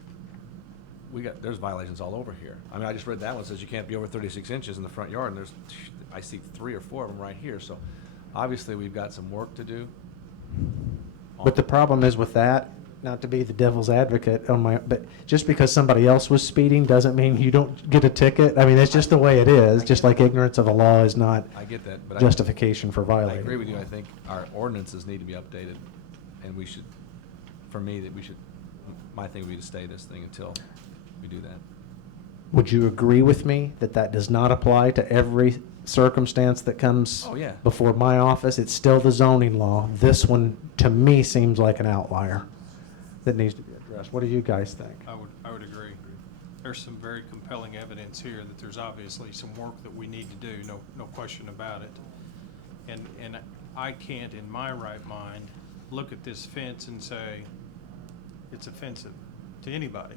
there's violations all over here. I mean, I just read that one, says you can't be over 36 inches in the front yard, and I see 3 or 4 of them right here, so obviously we've got some work to do. But the problem is with that, not to be the devil's advocate but just because somebody else was speeding doesn't mean you don't get a ticket. I mean, it's just the way it is, just like ignorance of the law is not I get that, but justification for I violating. agree with you. I think our ordinances need to be updated, and we should, my thing would be to stay this thing until we do that. Would you agree with me that that does not apply to every circumstance that comes Oh, yeah. before my office? It's still the zoning law. This one, to me, seems like an outlier that needs to be addressed. What do you guys think? I would agree. There's some very compelling evidence here that there's obviously some work that we need to do, no question about it. And I can't, in my right mind, look at this fence and say it's offensive to anybody.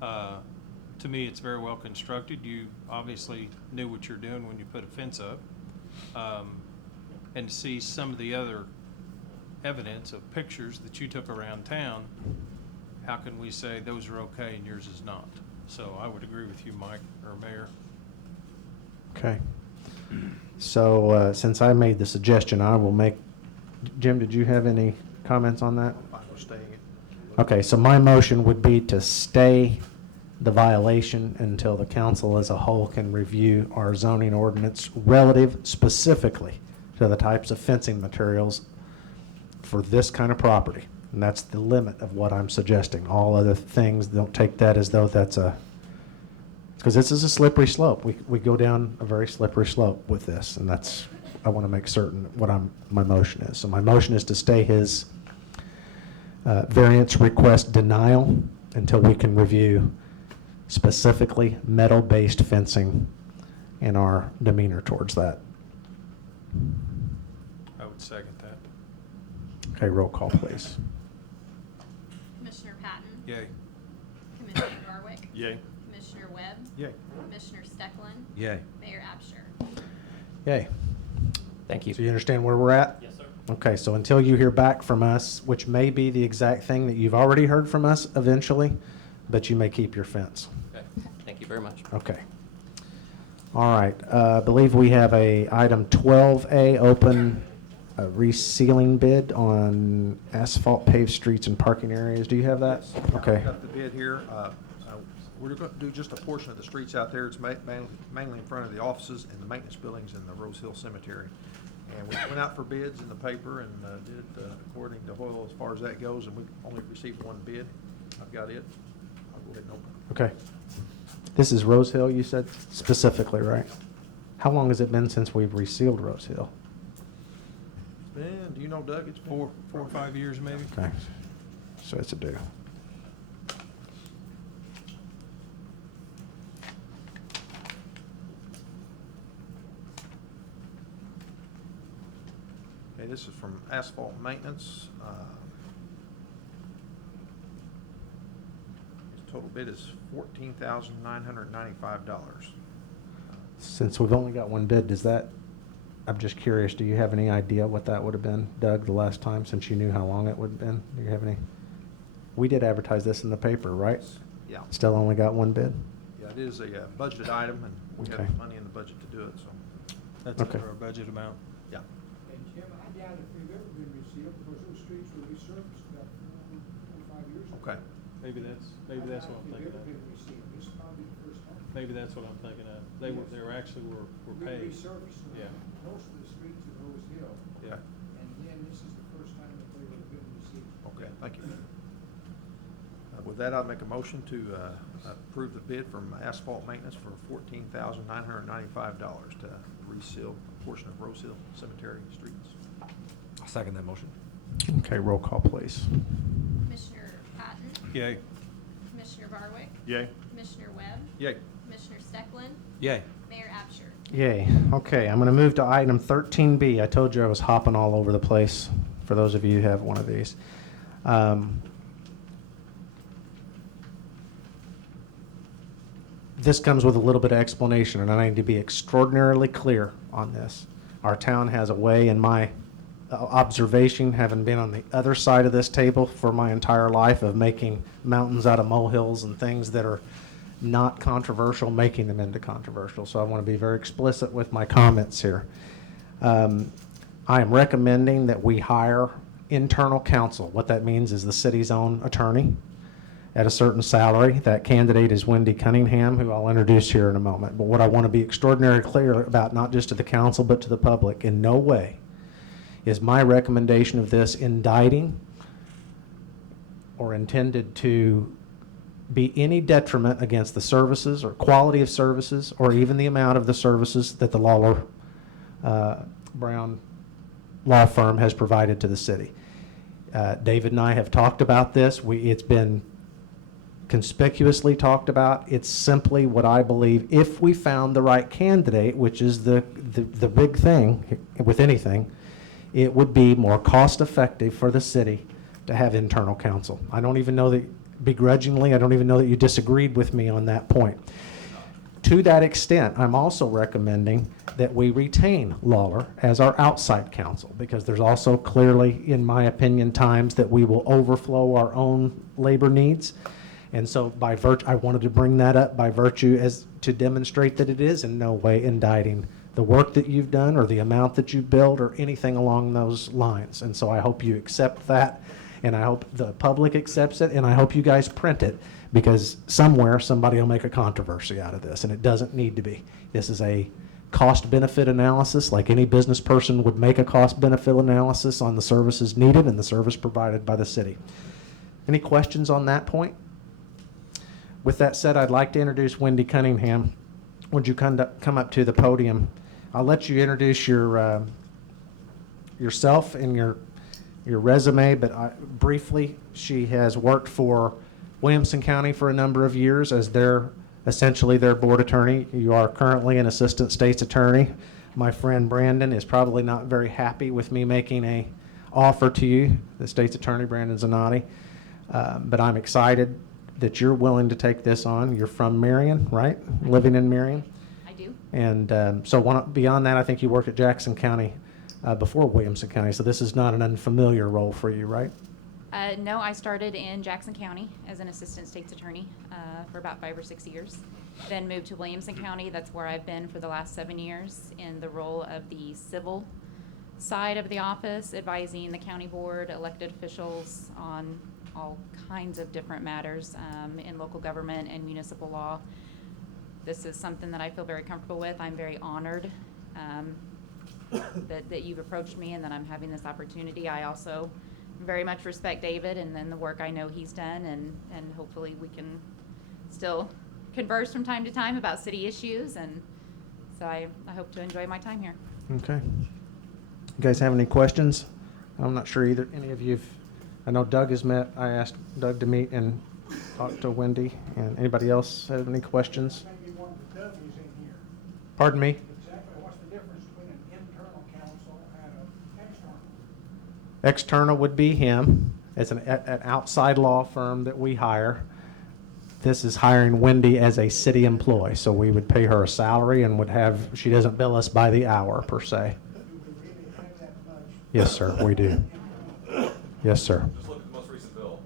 To me, it's very well constructed. You obviously knew what you're doing when you put a fence up. And to see some of the other evidence of pictures that you took around town, how can we say those are okay and yours is not? So I would agree with you, Mike, or Mayor. Okay. So since I made the suggestion, I will make, Jim, did you have any comments on that? I'm fine with staying it. Okay, so my motion would be to stay the violation until the council as a whole can review our zoning ordinance relative specifically to the types of fencing materials for this kind of property. And that's the limit of what I'm suggesting. All other things, don't take that as though that's because this is a slippery slope. We go down a very slippery slope with this, and that's, I want to make certain what my motion is. So my motion is to stay his variance request denial until we can review specifically metal-based fencing and our demeanor towards that. I would second that. Okay, roll call, please. Commissioner Patton? Yay. Commissioner Garwick? Yay. Commissioner Webb? Yay. Commissioner Steckland? Yay. Mayor Absher? Yay. Thank you. So you understand where we're at? Yes, sir. Okay, so until you hear back from us, which may be the exact thing that you've already heard from us eventually, but you may keep your fence. Okay. Thank you very much. Okay. All right, I believe we have a item 12A, open resealing bid on asphalt paved streets and parking areas. Do you have that? Yes. Okay. I've got the bid here. We're going to do just a portion of the streets out there. It's mainly in front of the offices and the maintenance buildings in the Rose Hill Cemetery. And we went out for bids in the paper and did it according to Hoyle as far as that goes, and we only received one bid. I've got it. I'll go ahead and open it. Okay. This is Rose Hill, you said specifically, right? How long has it been since we've resealed Rose Hill? Man, do you know, Doug? It's been 4 or 5 years maybe? Okay, so it's a due. Okay, this is from Asphalt Maintenance. His total bid is $14,995. Since we've only got one bid, does that, I'm just curious, do you have any idea what that would have been, Doug, the last time, since you knew how long it would have been? Do you have any? We did advertise this in the paper, right? Yeah. Still only got one bid? Yeah, it is a budgeted item, and we Okay. have money in the budget to do it, so, That's Okay. under our budget amount. yeah. And Jim, I doubt if we've ever been resealed because those streets were resurfaced about 25 years ago. Okay. Maybe that's what I'm I doubt if thinking they've ever of. been resealed. This is probably the first time. Maybe that's what I'm thinking of. They were actually were We paid. resurfaced Yeah. most of the streets of Rose Hill, Yeah, and again, this is the first time that they would have been received. okay, thank you. With that, I'll make a motion to approve the bid from asphalt maintenance for $14,995 to reseal a portion of Rose Hill Cemetery streets. I'll second that motion. Okay, roll call, please. Commissioner Patton, Yay. Commissioner Barwick, Yay. Commissioner Webb, Yay. Commissioner Stecklin, Yay. Mayor Absher. Yay. Okay, I'm going to move to item 13B. I told you I was hopping all over the place, for those of you who have one of these. This comes with a little bit of explanation, and I need to be extraordinarily clear on this. Our town has a way, in my observation, having been on the other side of this table for my entire life, of making mountains out of molehills and things that are not controversial, making them into controversial. So I want to be very explicit with my comments here. I am recommending that we hire internal counsel. What that means is the city's own attorney at a certain salary. That candidate is Wendy Cunningham, who I'll introduce here in a moment. But what I want to be extraordinarily clear about, not just to the council, but to the public, in no way is my recommendation of this indicting or intended to be any detriment against the services or quality of services or even the amount of the services that the Lawler Brown law firm has provided to the city. David and I have talked about this. It's been conspicuously talked about. It's simply what I believe, if we found the right candidate, which is the big thing with anything, it would be more cost effective for the city to have internal counsel. I don't even know that, begrudgingly, I don't even know that you disagreed with me on that point. To that extent, I'm also recommending that we retain Lawler as our outside counsel, because there's also clearly, in my opinion, times that we will overflow our own labor needs. And so by virtue, I wanted to bring that up by virtue as to demonstrate that it is in no way indicting the work that you've done or the amount that you've billed or anything along those lines. And so I hope you accept that, and I hope the public accepts it, and I hope you guys print it, because somewhere somebody will make a controversy out of this, and it doesn't need to be. This is a cost-benefit analysis, like any business person would make a cost-benefit analysis on the services needed and the service provided by the city. Any questions on that point? With that said, I'd like to introduce Wendy Cunningham. Would you come up to the podium? I'll let you introduce your yourself and your resume, but briefly, she has worked for Williamson County for a number of years as essentially their board attorney. You are currently an assistant state's attorney. My friend Brandon is probably not very happy with me making a offer to you, the state's attorney, Brandon Zanotti, but I'm excited that you're willing to take this on. You're from Marion, right? Living in Marion? I do. And so beyond that, I think you worked at Jackson County before Williamson County, so this is not an unfamiliar role for you, right? No, I started in Jackson County as an assistant state's attorney for about 5 or 6 years. Then moved to Williamson County. That's where I've been for the last 7 years in the role of the civil side of the office, advising the county board, elected officials on all kinds of different matters in local government and municipal law. This is something that I feel very comfortable with. I'm very honored that you've approached me and that I'm having this opportunity. I also very much respect David and then the work I know he's done, and hopefully we can still converse from time to time about city issues, and so I hope to enjoy my time here. Okay. You guys have any questions? I'm not sure either any of you. I know Doug has met. I asked Doug to meet and talk to Wendy. And anybody else have any questions? Maybe one that Doug is in here. Pardon me? Exactly, what's the difference between an internal counsel and an external? External would be him. It's an outside law firm that we hire. This is hiring Wendy as a city employee, so we would pay her a salary and she doesn't bill us by the hour per se. Do we really have that much? Yes, sir, we do. Yes, sir. Just look at the most recent bill.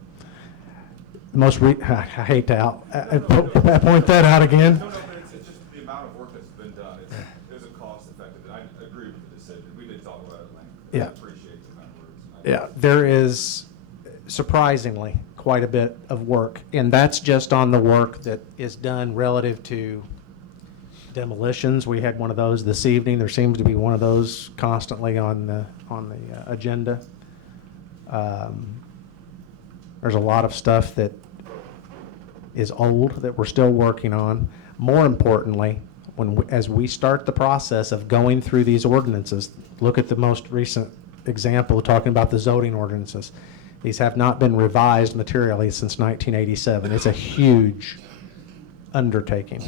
I hate to point that out again. No, but it's just the amount of work that's been done. It isn't cost effective. I agree with the decision. We did talk about it at length. Yeah. I appreciate the amount of words. Yeah, there is surprisingly quite a bit of work, and that's just on the work that is done relative to demolitions. We had one of those this evening. There seems to be one of those constantly on the agenda. There's a lot of stuff that is old that we're still working on. More importantly, as we start the process of going through these ordinances, look at the most recent example talking about the zoning ordinances. These have not been revised materially since 1987. It's a huge undertaking.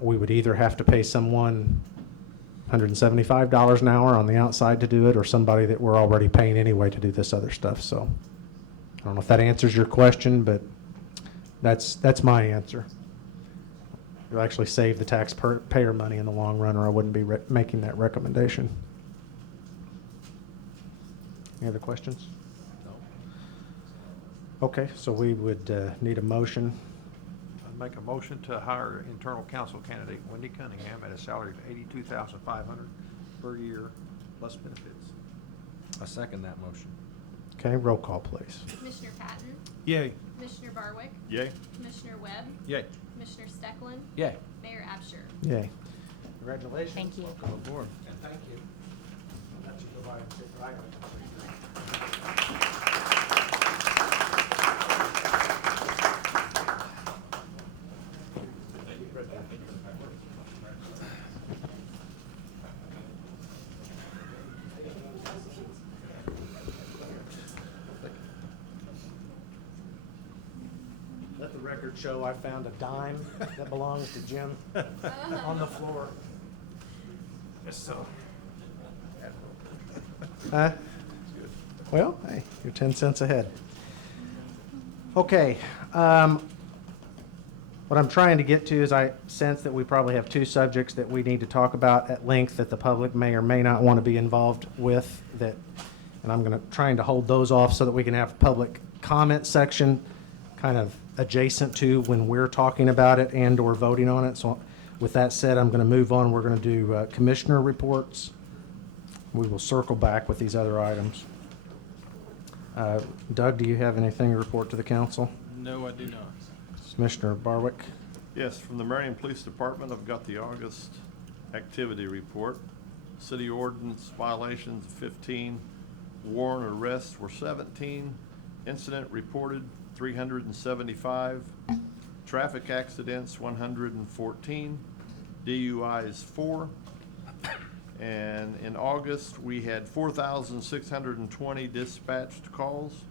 We would either have to pay someone $175 an hour on the outside to do it, or somebody that we're already paying anyway to do this other stuff. So I don't know if that answers your question, but that's my answer. It'll actually save the taxpayer money in the long run, or I wouldn't be making that recommendation. Any other questions? No. Okay, so we would need a motion. I'd make a motion to hire internal counsel candidate Wendy Cunningham at a salary of $82,500 per year plus benefits. I second that motion. Okay, roll call, please. Commissioner Patton, Yay. Commissioner Barwick, Yay? Commissioner Webb, Yay. Commissioner Stecklin, Yay. Mayor Absher. Yay. Congratulations. Thank you. Welcome aboard. And thank you. I'll let you go by and sit right on Let the record show I found a dime that belongs to Jim on the floor. Yes, sir. Well, hey, you're 10 cents ahead. Okay. What I'm trying to get to is I sense that we probably have two subjects that we need to talk about at length that the public may or may not want to be involved with. And I'm trying to hold those off so that we can have a public comment section kind of adjacent to when we're talking about it and or voting on it. So with that said, I'm going to move on. We're going to do commissioner reports. We will circle back with these other items. Doug, do you have anything to report to the council? No, I do not. Commissioner Barwick? Yes, from the Marion Police Department, I've got the August activity report. City ordinance violations 15, warrant arrests were 17, incident reported 375, traffic accidents 114, DUIs 4. And in August, we had 4,620 dispatched calls.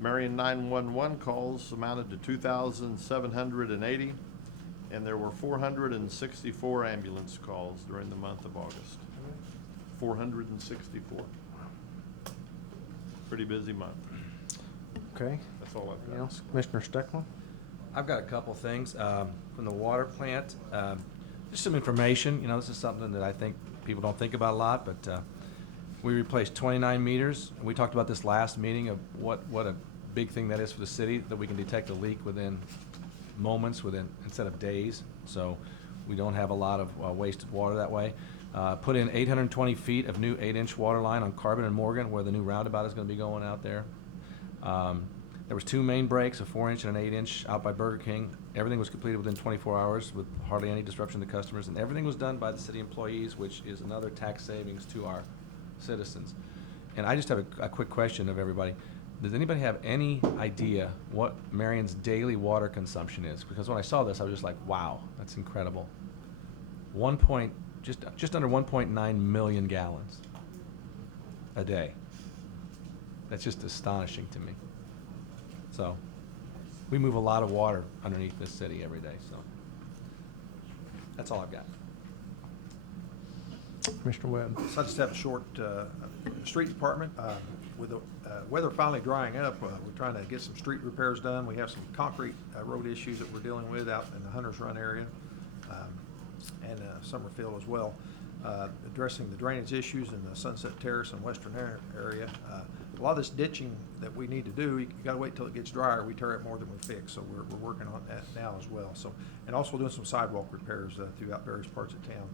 Marion 911 calls amounted to 2,780, and there were 464 ambulance calls during the month of August. 464. Pretty busy month. Okay. That's all I've Anything got. else? Commissioner Stecklin? I've got a couple things from the water plant. Just some information. This is something that I think people don't think about a lot, but we replaced 29 meters. We talked about this last meeting of what a big thing that is for the city, that we can detect a leak within moments, instead of days. So we don't have a lot of wasted water that way. Put in 820 feet of new 8-inch water line on Carbon and Morgan, where the new roundabout is going to be going out there. There was 2 main breaks, a 4-inch and an 8-inch out by Burger King. Everything was completed within 24 hours with hardly any disruption to customers, and everything was done by the city employees, which is another tax savings to our citizens. And I just have a quick question of everybody. Does anybody have any idea what Marion's daily water consumption is? Because when I saw this, I was just like, wow, that's incredible. Just under 1.9 million gallons a day. That's just astonishing to me. So we move a lot of water underneath this city every day, so that's all I've got. Commissioner Webb? So I just have a short, street department, with the weather finally drying up, we're trying to get some street repairs done. We have some concrete road issues that we're dealing with out in the Hunters Run area, and Summerfield as well. Addressing the drainage issues in the Sunset Terrace and Western area. A lot of this ditching that we need to do, you gotta wait till it gets drier. We tear it more than we fix, so we're working on that now as well. So, and also doing some sidewalk repairs throughout various parts of town.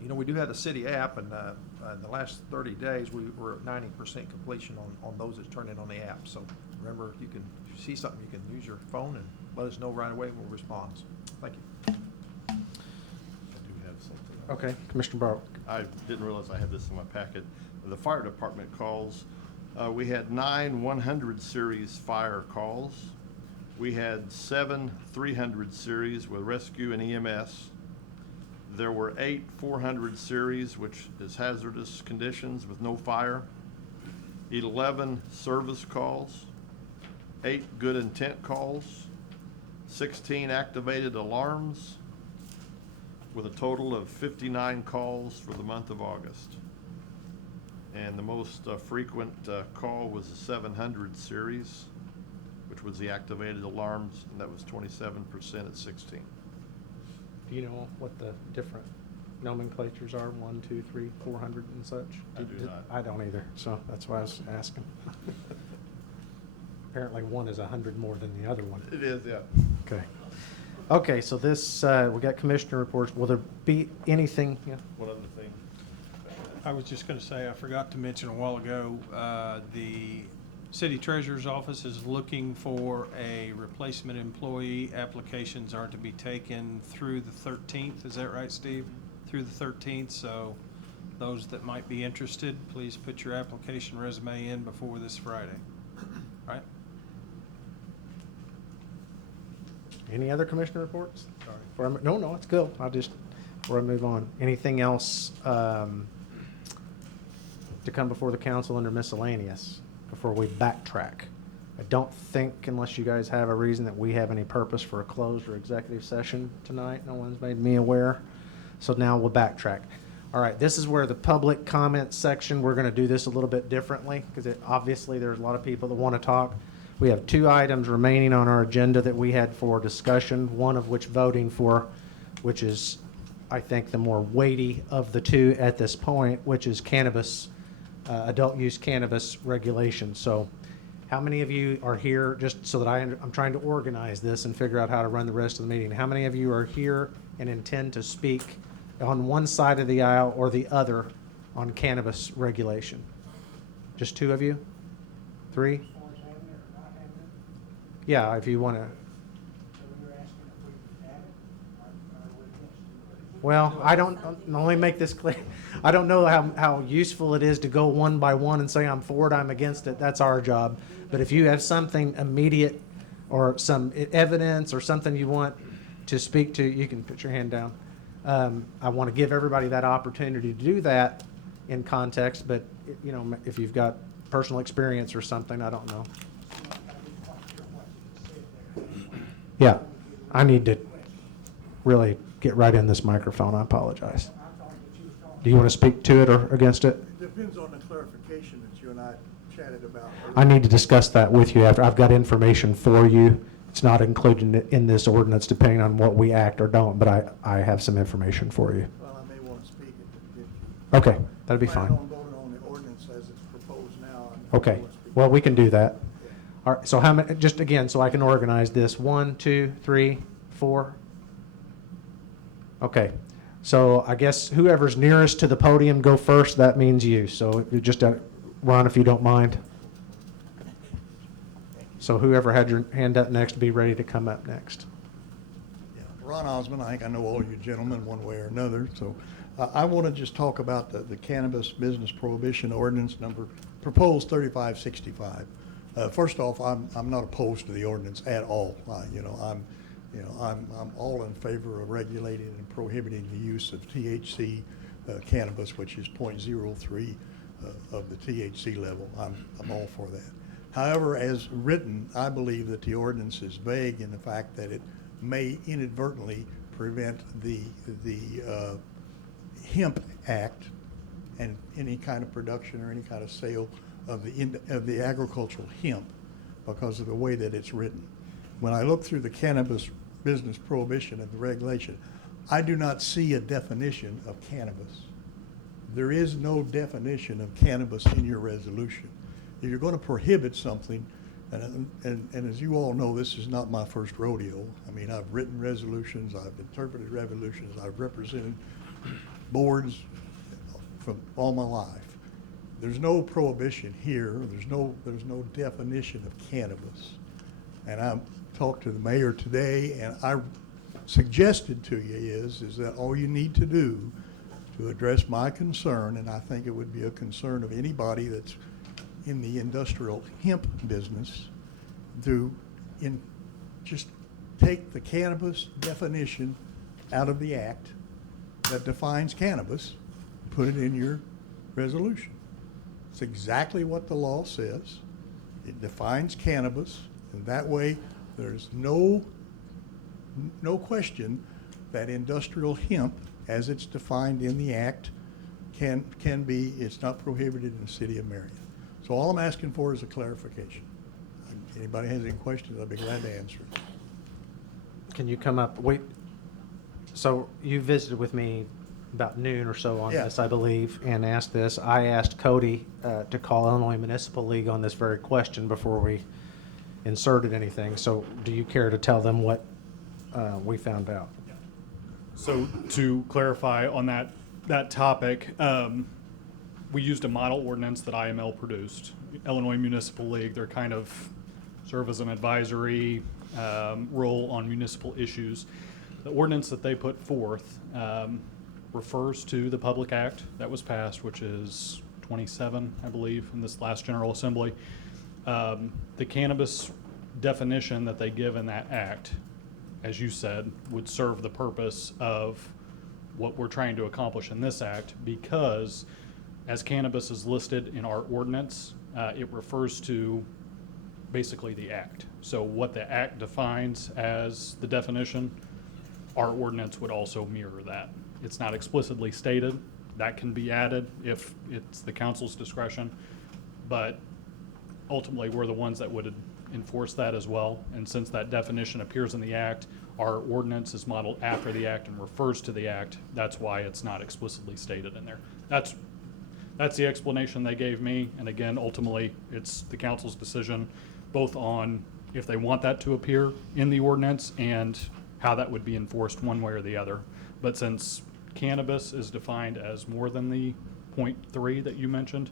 We do have the city app, and in the last 30 days, we were at 90% completion on those that turn in on the app. So remember, if you see something, you can use your phone and let us know right away, and we'll respond. So, thank you. Okay, Commissioner Barwick. I didn't realize I had this in my packet. The fire department calls, we had 9 100 series fire calls. We had 7 300 series with rescue and EMS. There were 8 400 series, which is hazardous conditions with no fire. 11 service calls, 8 good intent calls, 16 activated alarms, with a total of 59 calls for the month of August. And the most frequent call was the 700 series, which was the activated alarms, and that was 27% at 16. Do you know what the different nomenclatures are, 1, 2, 3, 400 and such? I do not. I don't either, so that's why I was asking. Apparently one is 100 more than the other one. It is, yeah. Okay. Okay, so this, we got commissioner reports. Will there be anything? Yeah. One other thing. I was just gonna say, I forgot to mention a while ago, the city treasurer's office is looking for a replacement employee. Applications are to be taken through the 13th. Is that right, Steve? Through the 13th, so those that might be interested, please put your application resume in before this Friday. Right? Any other commissioner reports? Sorry. No, it's good. Before I move on, anything else to come before the council under miscellaneous before we backtrack? I don't think, unless you guys have a reason, that we have any purpose for a closed or executive session tonight. No one's made me aware. So now we'll backtrack. All right, this is where the public comment section, we're going to do this a little bit differently because obviously there's a lot of people that want to talk. We have 2 items remaining on our agenda that we had for discussion, one of which voting for, which is, I think, the more weighty of the 2 at this point, which is cannabis, adult use cannabis regulation. So how many of you are here, just so that I'm trying to organize this and figure out how to run the rest of the meeting. How many of you are here and intend to speak on one side of the aisle or the other on cannabis regulation? Just 2 of you? 3? As far as having it or not having it, Yeah, if you want to. so you're asking if we have it, or we against it? Well, I don't, let me make this clear. I don't know how useful it is to go one by one and say I'm for it, I'm against it. That's our job. But if you have something immediate or some evidence or something you want to speak to, you can put your hand down. I want to give everybody that opportunity to do that in context, but you know, if you've got personal experience or something, I don't know. Yeah, I need to really get right in this microphone. I apologize. Do you want to speak to it or against it? It depends on the clarification that you and I chatted about. I need to discuss that with you after. I've got information for you. It's not included in this ordinance depending on what we act or don't, but I have some information for you. Well, I may want to speak if you. Okay, that'd be Plan fine. on voting on the ordinance as it's proposed now. and Okay, I want to speak. well, we can do that. All right, so how many, just again, so I can organize this, 1, 2, 3, 4? Okay, so I guess whoever's nearest to the podium go first, that means you. So you just, Ron, if you don't mind. So whoever had your hand up next, be ready to come up next. Yeah, Ron Osmond, I think I know all you gentlemen one way or another, so I want to just talk about the cannabis business prohibition ordinance number, proposed 3565. First off, I'm not opposed to the ordinance at all. I'm all in favor of regulating and prohibiting the use of THC cannabis, which is 0.03 of the THC level. I'm all for that. However, as written, I believe that the ordinance is vague in the fact that it may inadvertently prevent the Hemp Act and any kind of production or any kind of sale of the agricultural hemp because of the way that it's written. When I look through the cannabis business prohibition and the regulation, I do not see a definition of cannabis. There is no definition of cannabis in your resolution. If you're going to prohibit something, and as you all know, this is not my first rodeo. I mean, I've written resolutions, I've interpreted resolutions, I've represented boards from all my life. There's no prohibition here. There's no definition of cannabis. And I talked to the mayor today, and I suggested to you is that all you need to do to address my concern, and I think it would be a concern of anybody that's in the industrial hemp business, just take the cannabis definition out of the act that defines cannabis, put it in your resolution. It's exactly what the law says. It defines cannabis, and that way there's no question that industrial hemp, as it's defined in the act, can be, it's not prohibited in the city of Marion. So all I'm asking for is a clarification. Anybody has any questions, I'd be glad to answer. Can you come up, wait, so you visited with me about noon or so on Yeah. this, I believe, and asked this. I asked Cody to call Illinois Municipal League on this very question before we inserted anything. So do you care to tell them what we found out? So to clarify on that topic, we used a model ordinance that IML produced. Illinois Municipal League, they're kind of serve as an advisory role on municipal issues. The ordinance that they put forth refers to the Public Act that was passed, which is 27, I believe, in this last General Assembly. The cannabis definition that they give in that act, as you said, would serve the purpose of what we're trying to accomplish in this act, because as cannabis is listed in our ordinance, it refers to basically the act. So what the act defines as the definition, our ordinance would also mirror that. It's not explicitly stated. That can be added if it's the council's discretion, but ultimately we're the ones that would enforce that as well. And since that definition appears in the act, our ordinance is modeled after the act and refers to the act. That's why it's not explicitly stated in there. That's the explanation they gave me. And again, ultimately, it's the council's decision, both on if they want that to appear in the ordinance and how that would be enforced one way or the other. But since cannabis is defined as more than the 0.3 that you mentioned,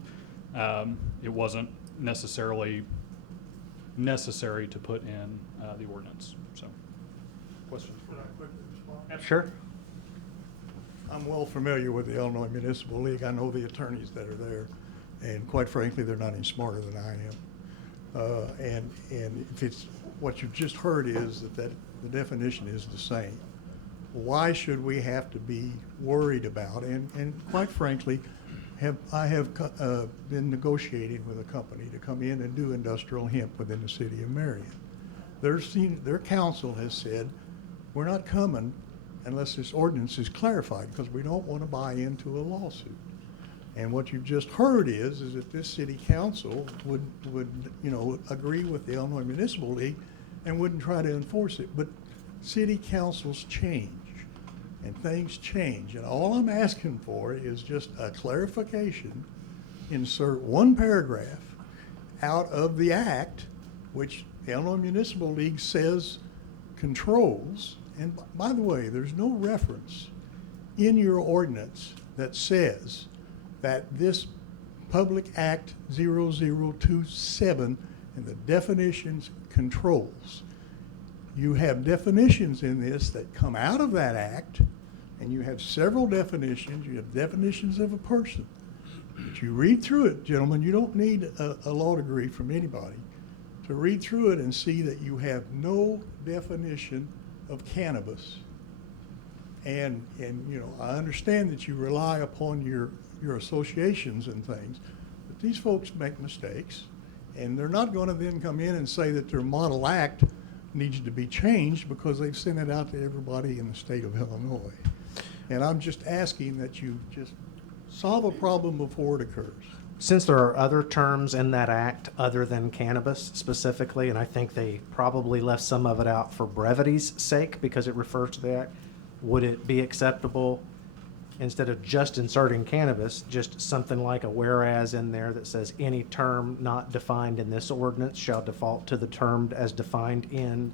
it wasn't necessarily necessary to put in the ordinance. So, questions? Sure. I'm well familiar with the Illinois Municipal League. I know the attorneys that are there, and quite frankly, they're not any smarter than I am. And if it's what you've just heard is that the definition is the same. Why should we have to be worried about? And quite frankly, I have been negotiating with a company to come in and do industrial hemp within the city of Marion. Their council has said, we're not coming unless this ordinance is clarified, because we don't want to buy into a lawsuit. And what you've just heard is that this city council would agree with the Illinois Municipal League and wouldn't try to enforce it. But city councils change and things change. And all I'm asking for is just a clarification. Insert one paragraph out of the act, which the Illinois Municipal League says controls. And by the way, there's no reference in your ordinance that says that this Public Act 0027 and the definitions controls. You have definitions in this that come out of that act, and you have several definitions. You have definitions of a person. But you read through it, gentlemen, you don't need a law degree from anybody to read through it and see that you have no definition of cannabis. And I understand that you rely upon your associations and things, but these folks make mistakes, and they're not going to then come in and say that their model act needs to be changed because they've sent it out to everybody in the state of Illinois. And I'm just asking that you just solve a problem before it occurs. Since there are other terms in that act other than cannabis specifically, and I think they probably left some of it out for brevity's sake because it refers to the act, would it be acceptable, instead of just inserting cannabis, just something like a whereas in there that says any term not defined in this ordinance shall default to the term as defined in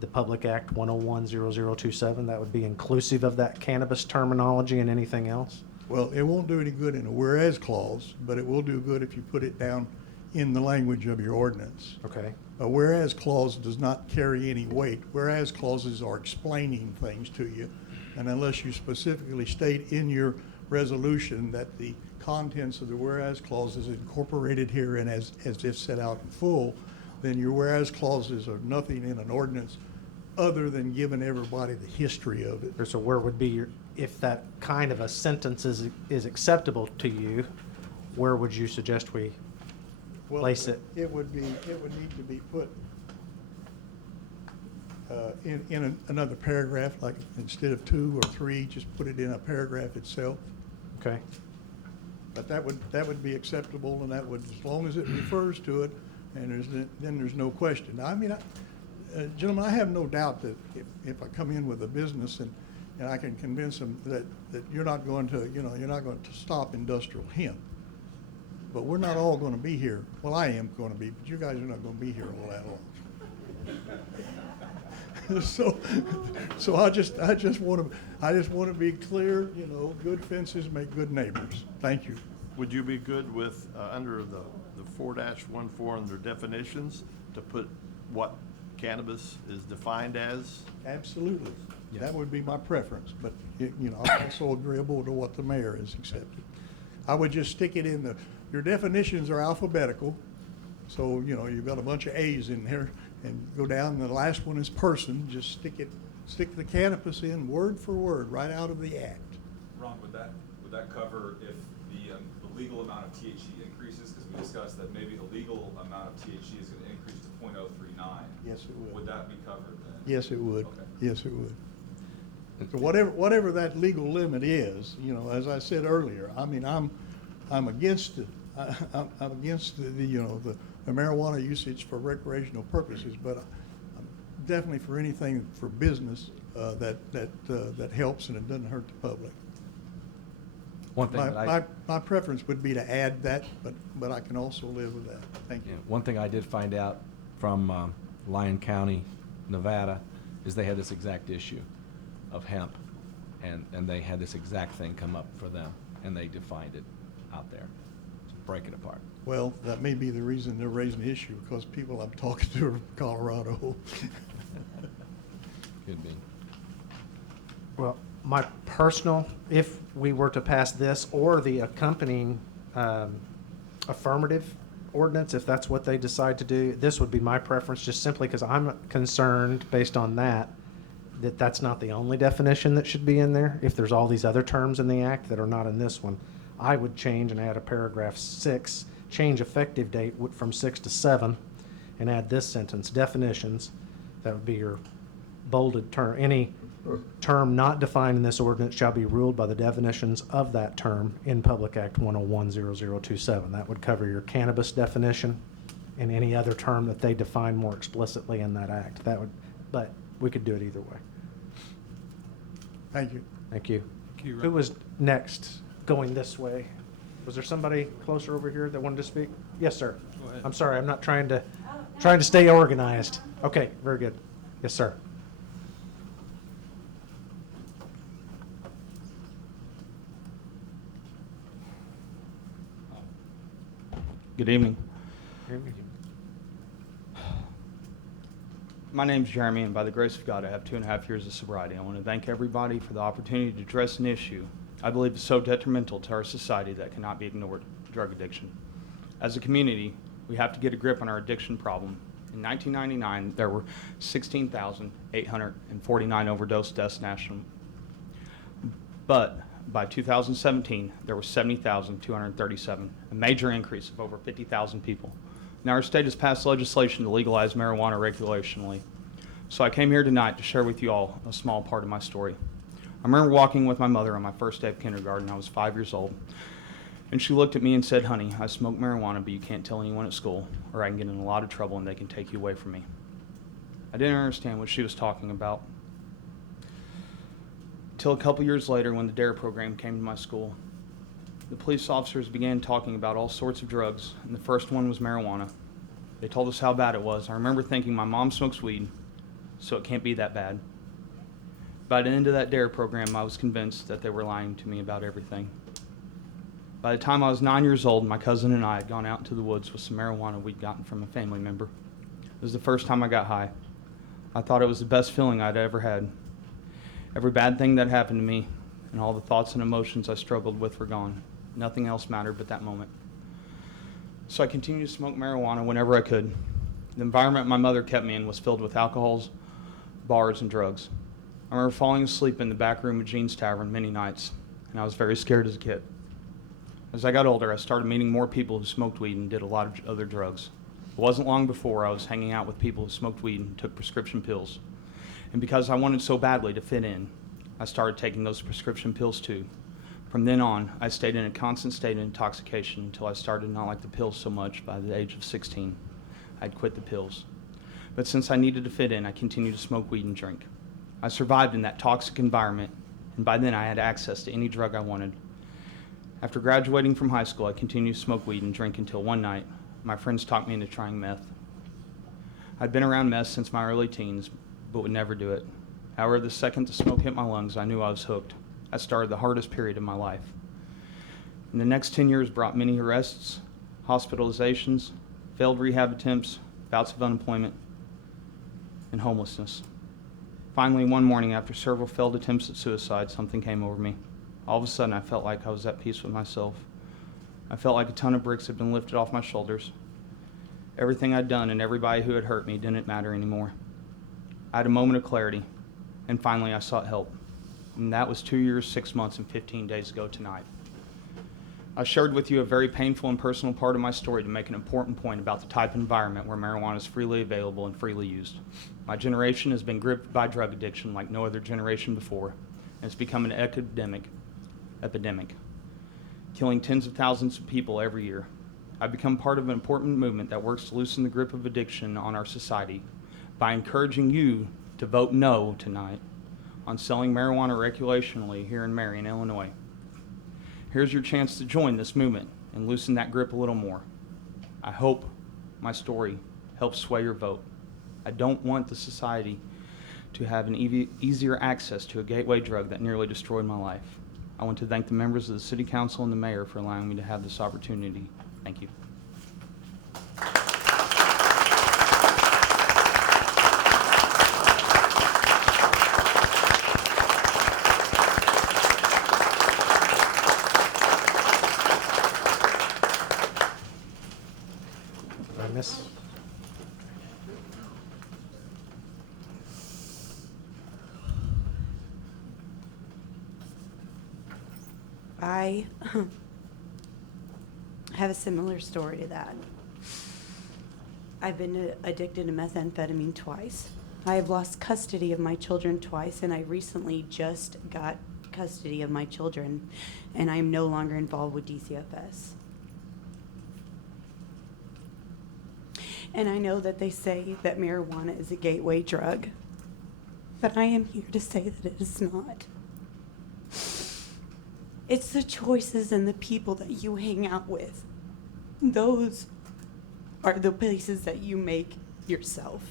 the Public Act 1010027? That would be inclusive of that cannabis terminology and anything else? Well, it won't do any good in a whereas clause, but it will do good if you put it down in the language of your ordinance. Okay. A whereas clause does not carry any weight. Whereas clauses are explaining things to you, and unless you specifically state in your resolution that the contents of the whereas clause is incorporated here and as if set out in full, then your whereas clauses are nothing in an ordinance other than giving everybody the history of it. So where would be your, if that kind of a sentence is acceptable to you, where would you suggest we Well, place it? It would need to be put in another paragraph, like instead of 2 or 3, just put it in a paragraph itself. Okay. But that would be acceptable, and that would, as long as it refers to it, and then there's no question. Now, I mean, gentlemen, I have no doubt that if I come in with a business and I can convince them that you're not going to, you're not going to stop industrial hemp. But we're not all going to be here. Well, I am going to be, but you guys are not going to be here all that long. So I just want to be clear. Good fences make good neighbors. Thank you. Would you be good with, under the 4-14 under definitions, to put what cannabis is defined as? Absolutely. Yes. That would be my preference, but, I'm also agreeable to what the mayor has accepted. I would just stick it in your definitions are alphabetical, so, you've got a bunch of A's in there, and go down, and the last one is person, just stick the cannabis in word for word, right out of the act. Ron, would that cover if the legal amount of THC increases? Because we discussed that maybe the legal amount of THC is going to increase to .039. Yes, it would. Would that be covered then? Yes, it would. Okay. Yes, it would. So whatever that legal limit is, as I said earlier, I mean, I'm against it. I'm against the marijuana usage for recreational purposes, but I'm definitely for anything for business that helps and it doesn't hurt the public. One thing that My preference would be to add that, but I can also live with that. Thank you. one thing I did find out from Lyon County, Nevada, is they had this exact issue of hemp, and they had this exact thing come up for them, and they defined it out there. So break it apart. Well, that may be the reason they're raising the issue, because people I'm talking to are from Colorado. Could be. Well, my personal, if we were to pass this or the accompanying affirmative ordinance, if that's what they decide to do, this would be my preference, just simply because I'm concerned, based on that that's not the only definition that should be in there. If there's all these other terms in the act that are not in this one, I would change and add a paragraph 6, change effective date from 6 to 7, and add this sentence, definitions. That would be your bolded term. Any term not defined in this ordinance shall be ruled by the definitions of that term in Public Act 1010027. That would cover your cannabis definition and any other term that they define more explicitly in that act. But we could do it either way. Thank you. Thank you. Thank you, Who was next going this way? Was there somebody closer over here that wanted to speak? Yes, sir. Go ahead. I'm sorry, I'm not trying to stay organized. Okay, very good. Yes, sir. Good evening. My name's Jeremy, and by the grace of God, I have 2.5 years of sobriety. I want to thank everybody for the opportunity to address an issue I believe is so detrimental to our society that cannot be ignored: drug addiction. As a community, we have to get a grip on our addiction problem. In 1999, there were 16,849 overdose deaths nationally. But by 2017, there were 70,237, a major increase of over 50,000 people. Now, our state has passed legislation to legalize marijuana recreationally. So I came here tonight to share with you all a small part of my story. I remember walking with my mother on my first day of kindergarten. I was 5 years old. And she looked at me and said, "Honey, I smoke marijuana, but you can't tell anyone at school, or I can get in a lot of trouble and they can take you away from me." I didn't understand what she was talking about. Until a couple years later, when the DARE program came to my school, the police officers began talking about all sorts of drugs, and the first one was marijuana. They told us how bad it was. I remember thinking, my mom smokes weed, so it can't be that bad. By the end of that DARE program, I was convinced that they were lying to me about everything. By the time I was 9 years old, my cousin and I had gone out into the woods with some marijuana we'd gotten from a family member. It was the first time I got high. I thought it was the best feeling I'd ever had. Every bad thing that happened to me and all the thoughts and emotions I struggled with were gone. Nothing else mattered but that moment. So I continued to smoke marijuana whenever I could. The environment my mother kept me in was filled with alcohols, bars, and drugs. I remember falling asleep in the back room of Gene's Tavern many nights, and I was very scared as a kid. As I got older, I started meeting more people who smoked weed and did a lot of other drugs. It wasn't long before I was hanging out with people who smoked weed and took prescription pills. And because I wanted so badly to fit in, I started taking those prescription pills too. From then on, I stayed in a constant state of intoxication until I started not like the pills so much by the age of 16. I'd quit the pills. But since I needed to fit in, I continued to smoke weed and drink. I survived in that toxic environment, and by then I had access to any drug I wanted. After graduating from high school, I continued to smoke weed and drink until one night, my friends talked me into trying meth. I'd been around meth since my early teens, but would never do it. However, the second the smoke hit my lungs, I knew I was hooked. I started the hardest period of my life. And the next 10 years brought many arrests, hospitalizations, failed rehab attempts, bouts of unemployment, and homelessness. Finally, one morning, after several failed attempts at suicide, something came over me. All of a sudden, I felt like I was at peace with myself. I felt like a ton of bricks had been lifted off my shoulders. Everything I'd done and everybody who had hurt me didn't matter anymore. I had a moment of clarity, and finally I sought help. And that was 2 years, 6 months, and 15 days ago tonight. I shared with you a very painful and personal part of my story to make an important point about the type of environment where marijuana is freely available and freely used. My generation has been gripped by drug addiction like no other generation before, and it's become an epidemic, killing tens of thousands of people every year. I've become part of an important movement that works to loosen the grip of addiction on our society by encouraging you to vote no tonight on selling marijuana recreationally here in Marion, Illinois. Here's your chance to join this movement and loosen that grip a little more. I hope my story helps sway your vote. I don't want the society to have an easier access to a gateway drug that nearly destroyed my life. I want to thank the members of the City Council and the Mayor for allowing me to have this opportunity. Thank you. Did I miss? I have a similar story to that. I've been addicted to methamphetamine twice. I have lost custody of my children twice, and I recently just got custody of my children, and I am no longer involved with DCFS. And I know that they say that marijuana is a gateway drug, but I am here to say that it is not. It's the choices and the people that you hang out with. Those are the places that you make yourself.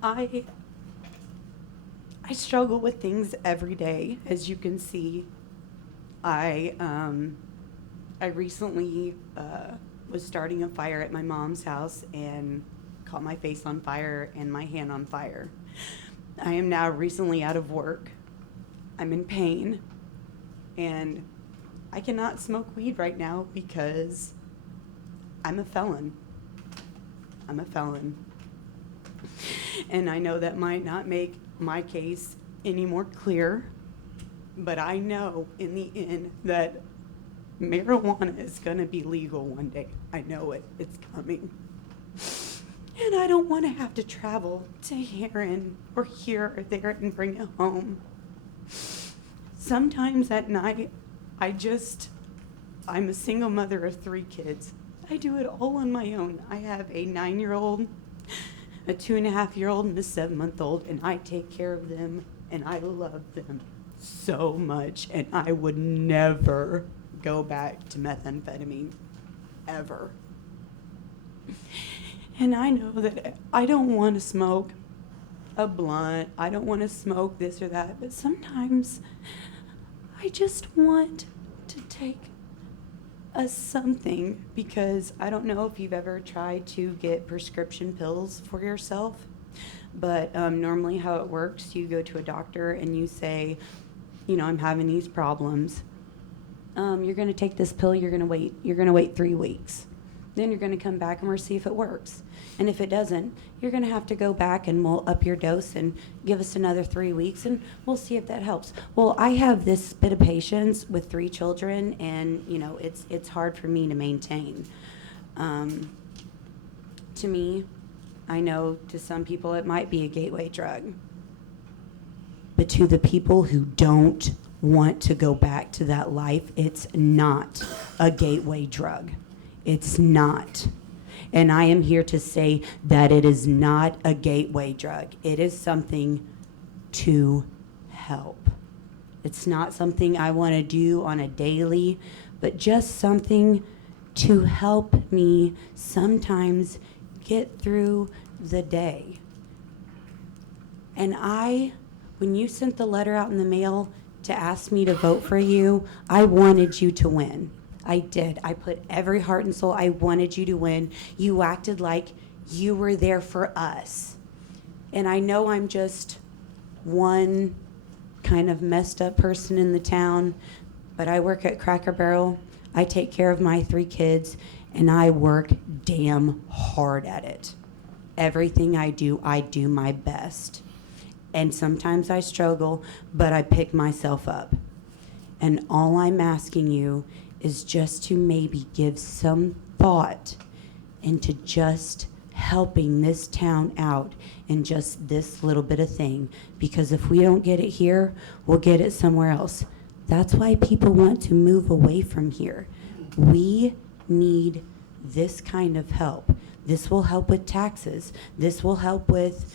I struggle with things every day, as you can see. I recently was starting a fire at my mom's house and caught my face on fire and my hand on fire. I am now recently out of work. I'm in pain, and I cannot smoke weed right now because I'm a felon. I'm a felon. And I know that might not make my case any more clear, but I know in the end that marijuana is going to be legal one day. I know it. It's coming. And I don't want to have to travel to Heron or here or there and bring it home. Sometimes at night, I'm a single mother of 3 kids. I do it all on my own. I have a 9-year-old, a 2.5-year-old, and a 7-month-old, and I take care of them, and I love them so much, and I would never go back to methamphetamine, ever. And I know that I don't want to smoke a blunt. I don't want to smoke this or that, but sometimes I just want to take a something, because I don't know if you've ever tried to get prescription pills for yourself, But normally how it works, you go to a doctor and you say, you know, I'm having these problems. You're going to take this pill, you're going to wait 3 weeks. Then you're going to come back and we'll see if it works. And if it doesn't, you're going to have to go back and we'll up your dose and give us another 3 weeks and we'll see if that helps. Well, I have this bit of patience with 3 children and, you know, it's hard for me to maintain. To me, I know to some people it might be a gateway drug. But to the people who don't want to go back to that life, it's not a gateway drug. It's not. And I am here to say that it is not a gateway drug. It is something to help. It's not something I want to do on a daily, but just something to help me sometimes get through the day. And when you sent the letter out in the mail to ask me to vote for you, I wanted you to win. I did. I put every heart and soul. I wanted you to win. You acted like you were there for us. And I know I'm just one kind of messed up person in the town, but I work at Cracker Barrel. I take care of my 3 kids, and I work damn hard at it. Everything I do my best. And sometimes I struggle, but I pick myself up. And all I'm asking you is just to maybe give some thought into just helping this town out in just this little bit of thing. Because if we don't get it here, we'll get it somewhere else. That's why people want to move away from here. We need this kind of help. This will help with taxes. This will help with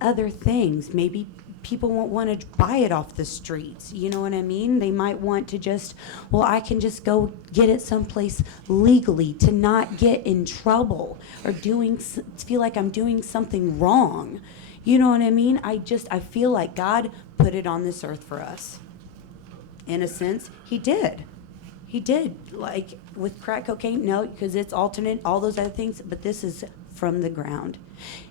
other things. Maybe people won't want to buy it off the streets. You know what I mean? They might want to just, well, I can just go get it someplace legally to not get in trouble or feel like I'm doing something wrong. You know what I mean? I feel like God put it on this earth for us. In a sense, he did. He did. Like with crack cocaine, no, because it's alternate, all those other things, but this is from the ground.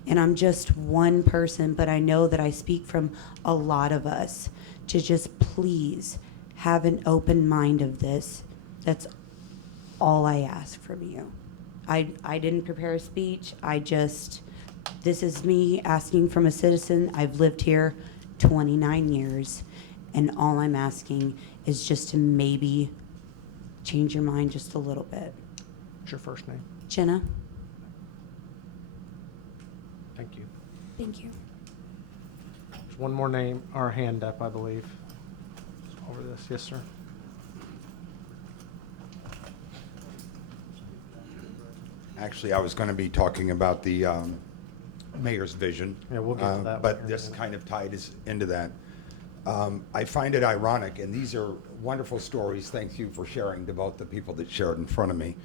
And I'm just one person, but I know that I speak from a lot of us to just please have an open mind of this. That's all I ask from you. I didn't prepare a speech. This is me asking from a citizen. I've lived here 29 years, and all I'm asking is just to maybe change your mind just a little bit. What's your first name? Jenna? Thank you. Thank you. There's one more name, or hand up, I believe. Over this, yes, sir. Actually, I was going to be talking about the mayor's vision. Yeah, we'll get to that one But here in a this minute. kind of tied us into that. I find it ironic, and these are wonderful stories. Thank you for sharing to both the people that shared in front of me.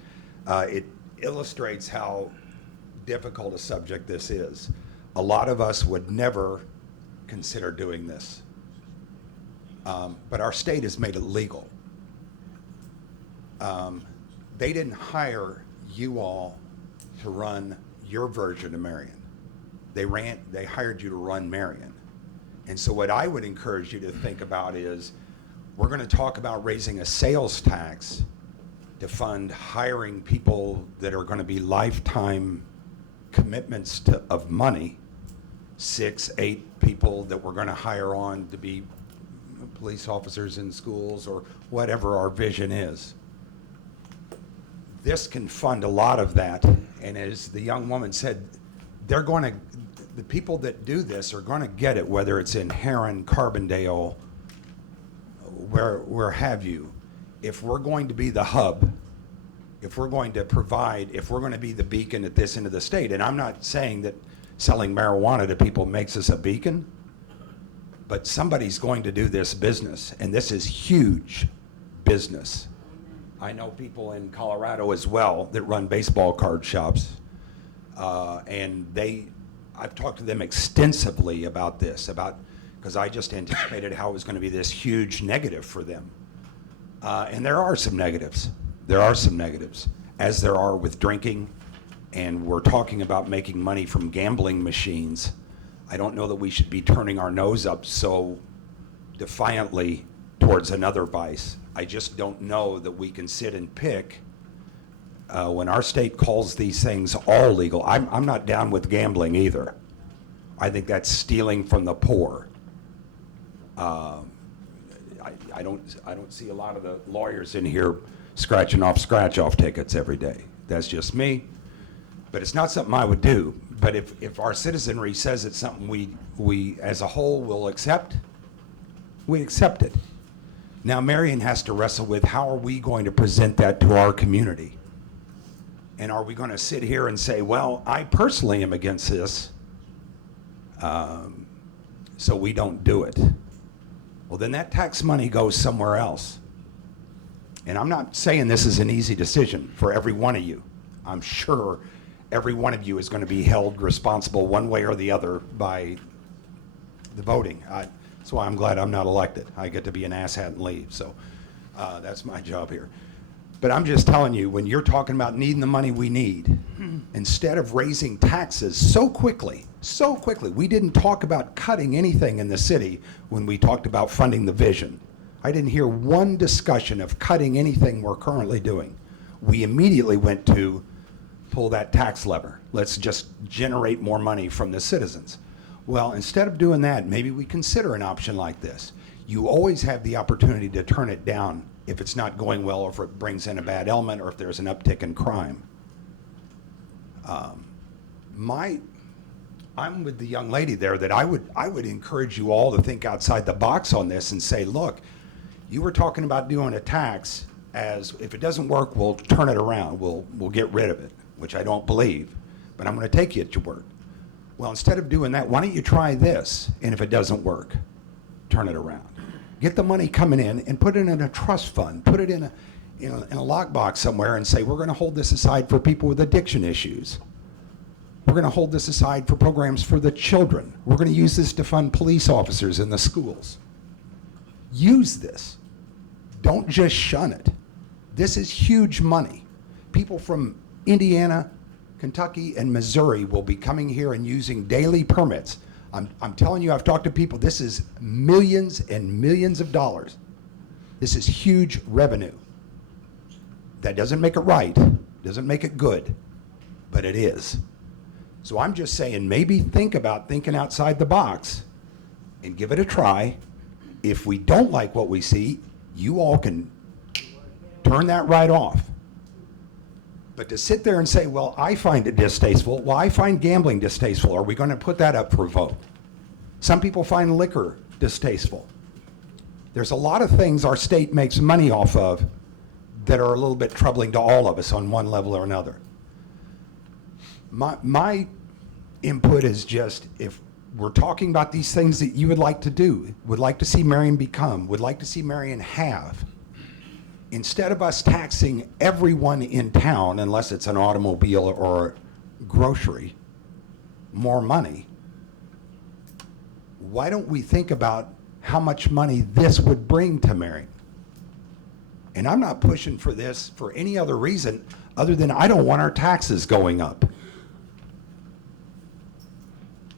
It illustrates how difficult a subject this is. A lot of us would never consider doing this. But our state has made it legal. They didn't hire you all to run your version of Marion. They hired you to run Marion. And so what I would encourage you to think about is, we're going to talk about raising a sales tax to fund hiring people that are going to be lifetime commitments of money, 6, 8 people that we're going to hire on to be police officers in schools or whatever our vision is. This can fund a lot of that, and as the young woman said, the people that do this are going to get it, whether it's in Heron, Carbondale, where have you. If we're going to be the hub, if we're going to provide, if we're going to be the beacon at this end of the state, and I'm not saying that selling marijuana to people makes us a beacon, but somebody's going to do this business, and this is huge business. I know people in Colorado as well that run baseball card shops, and I've talked to them extensively about this, because I just anticipated how it was going to be this huge negative for them. And there are some negatives. There are some negatives, as there are with drinking, and we're talking about making money from gambling machines. I don't know that we should be turning our nose up so defiantly towards another vice. I just don't know that we can sit and pick when our state calls these things all legal. I'm not down with gambling either. I think that's stealing from the poor. I don't see a lot of the lawyers in here scratching off scratch-off tickets every day. That's just me. But it's not something I would do. But if our citizenry says it's something we as a whole will accept, we accept it. Now Marion has to wrestle with how are we going to present that to our community? And are we going to sit here and say, well, I personally am against this, so we don't do it? Well, then that tax money goes somewhere else. And I'm not saying this is an easy decision for every one of you. I'm sure every one of you is going to be held responsible one way or the other by the voting. That's why I'm glad I'm not elected. I get to be an asshat and leave, so that's my job here. But I'm just telling you, when you're talking about needing the money we need, instead of raising taxes so quickly, we didn't talk about cutting anything in the city when we talked about funding the vision. I didn't hear one discussion of cutting anything we're currently doing. We immediately went to pull that tax lever. Let's just generate more money from the citizens. Well, instead of doing that, maybe we consider an option like this. You always have the opportunity to turn it down if it's not going well, or if it brings in a bad element, or if there's an uptick in crime. I'm with the young lady there that I would encourage you all to think outside the box on this and say, look, you were talking about doing a tax as if it doesn't work, we'll turn it around. We'll get rid of it, which I don't believe, but I'm going to take you at your word. Well, instead of doing that, why don't you try this? And if it doesn't work, turn it around. Get the money coming in and put it in a trust fund. Put it in a lockbox somewhere and say, we're going to hold this aside for people with addiction issues. We're going to hold this aside for programs for the children. We're going to use this to fund police officers in the schools. Use this. Don't just shun it. This is huge money. People from Indiana, Kentucky, and Missouri will be coming here and using daily permits. I'm telling you, I've talked to people, this is millions and millions of dollars. This is huge revenue. That doesn't make it right, doesn't make it good, but it is. So I'm just saying, maybe think about thinking outside the box and give it a try. If we don't like what we see, you all can turn that right off. But to sit there and say, well, I find it distasteful, well, I find gambling distasteful, are we going to put that up for a vote? Some people find liquor distasteful. There's a lot of things our state makes money off of that are a little bit troubling to all of us on one level or another. My input is just, if we're talking about these things that you would like to do, would like to see Marion become, would like to see Marion have, instead of us taxing everyone in town, unless it's an automobile or grocery, more money, why don't we think about how much money this would bring to Marion? And I'm not pushing for this for any other reason other than I don't want our taxes going up.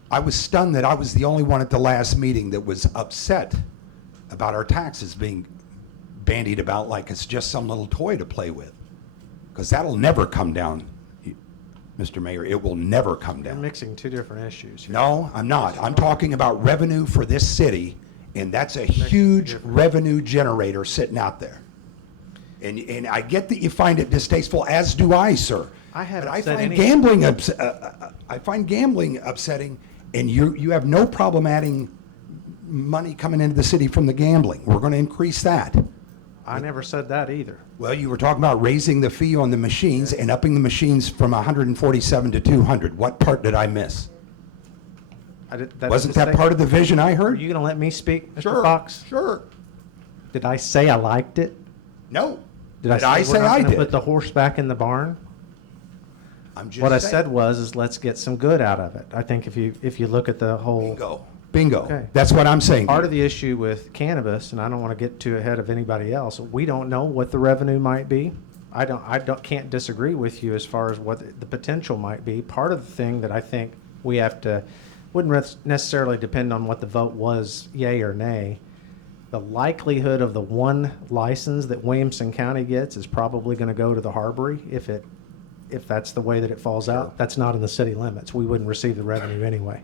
I was stunned that I was the only one at the last meeting that was upset about our taxes being bandied about like it's just some little toy to play with. Because that'll never come down, Mr. Mayor. It will never come down. You're mixing two different issues here. No, I'm not. I'm talking about revenue for this city, and that's a huge revenue generator sitting out there. And I get that you find it distasteful, as do I, sir. I haven't But said find anything. I find gambling upsetting, and you have no problem adding money coming into the city from the gambling. We're going to increase that. I never said that either. Well, you were talking about raising the fee on the machines and upping the machines from 147 to 200. What part did I miss? Wasn't that part of the vision I Are heard? you going to let me speak, Mr. Sure, Fox? sure. Did I say I liked it? No. Did I say I we're not gonna did? put the horse back in the barn? I'm just What I saying. said was, let's get some good out of it. I think if you look at the whole. Bingo. Okay. That's what I'm saying. Part of the issue with cannabis, and I don't want to get too ahead of anybody else, we don't know what the revenue might be. I can't disagree with you as far as what the potential might be. Part of the thing that I think we have to wouldn't necessarily depend on what the vote was, yay or nay. The likelihood of the one license that Williamson County gets is probably going to go to the Harbory if that's the way that it falls out. That's not in the city limits. We wouldn't receive the revenue anyway.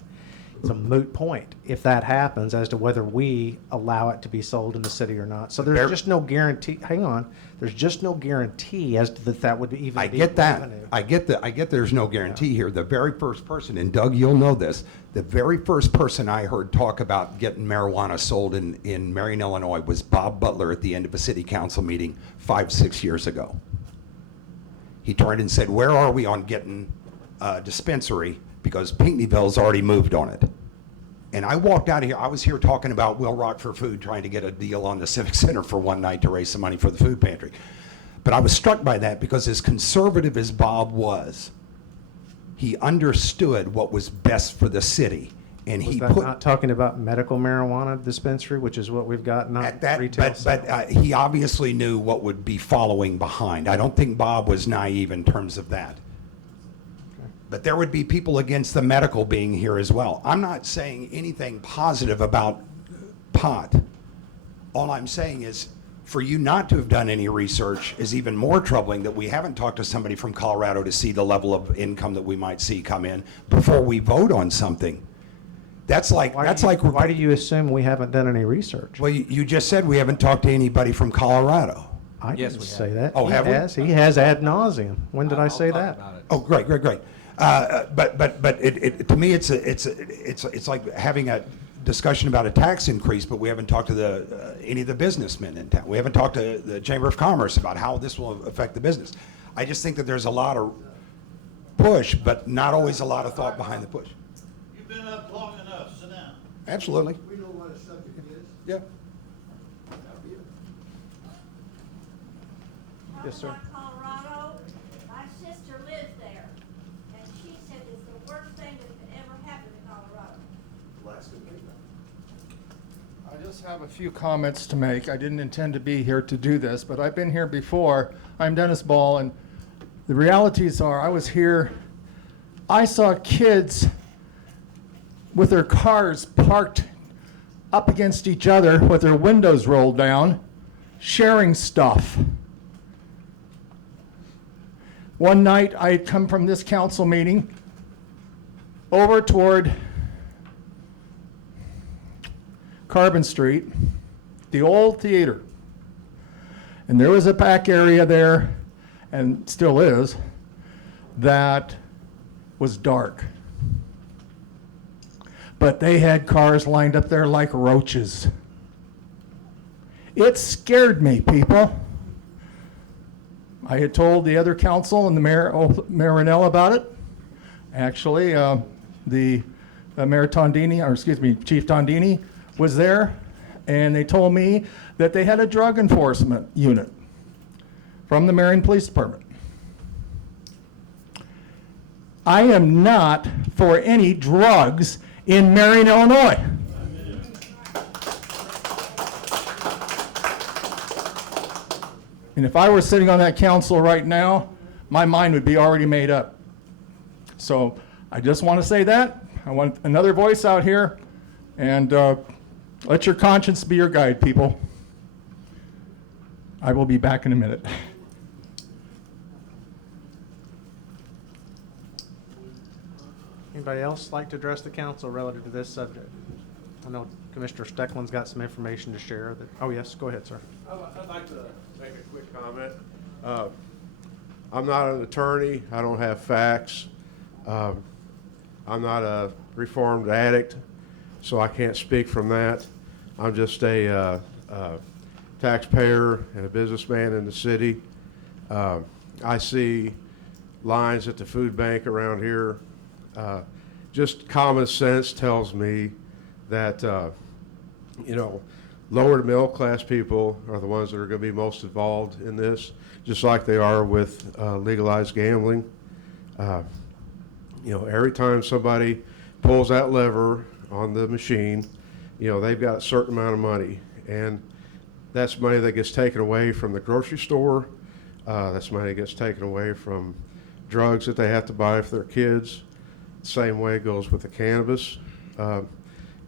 It's a moot point if that happens as to whether we allow it to be sold in the city or not. So there's just no guarantee. Hang on. There's just no guarantee as to that would even I be get that. revenue. I get there's no guarantee here. The very first person, and Doug, you'll know this, the very first person I heard talk about getting marijuana sold in Marion, Illinois was Bob Butler at the end of a city council meeting 5-6 years ago. He turned and said, where are we on getting a dispensary? Because Pinckneyville's already moved on it. And I walked out of here, I was here talking about Will Rock for Food, trying to get a deal on the Civic Center for one night to raise some money for the food pantry. But I was struck by that because as conservative as Bob was, he understood what was best for the city. And Was he that put not talking about medical marijuana dispensary, which is what we've got, not at that, retail but sale? he obviously knew what would be following behind. I don't think Bob was naive in terms of that. But there would be people against the medical being here as well. I'm not saying anything positive about pot. All I'm saying is, for you not to have done any research is even more troubling, that we haven't talked to somebody from Colorado to see the level of income that we might see come in before we vote on something. Why do you assume we haven't done any research? Well, you just said we haven't talked to anybody from Colorado. I Yes, didn't we say have. that. Oh, have we? He has ad nauseum. When did I say I'll that? talk about it. Oh, great. But to me, it's like having a discussion about a tax increase, but we haven't talked to any of the businessmen in town. We haven't talked to the Chamber of Commerce about how this will affect the business. I just think that there's a lot of push, but not always a lot of thought behind the push. You've been up long enough, sit down. Absolutely. We know what a subject is. Yeah. Yes, sir. Colorado, my sister lives there, and she said it's the worst thing that could ever happen in Colorado. I just have a few comments to make. I didn't intend to be here to do this, but I've been here before. I'm Dennis Ball, and the realities are I was here. I saw kids with their cars parked up against each other with their windows rolled down, sharing stuff. One night, I had come from this council meeting over toward Carbon Street, the old theater. And there was a back area there, and still is, that was dark. But they had cars lined up there like roaches. It scared me, people. I had told the other council and the mayor, Marinell, about it. Actually, the Mayor Tondini, or excuse me, Chief Tondini was there, and they told me that they had a drug enforcement unit from the Marion Police Department. I am not for any drugs in Marion, Illinois. And if I were sitting on that council right now, my mind would be already made up. So I just want to say that. I want another voice out here, and let your conscience be your guide, people. I will be back in a minute. Anybody else like to address the council relative to this subject? I know Commissioner Steckland's got some information to share. Oh, yes, go ahead, sir. I'd like to make a quick comment. I'm not an attorney. I don't have facts. I'm not a reformed addict, so I can't speak from that. I'm just a taxpayer and a businessman in the city. I see lines at the food bank around here. Just common sense tells me that, lower to middle class people are the ones that are going to be most involved in this, just like they are with legalized gambling. Every time somebody pulls that lever on the machine, they've got a certain amount of money, and that's money that gets taken away from the grocery store. That's money that gets taken away from drugs that they have to buy for their kids. The same way it goes with the cannabis. You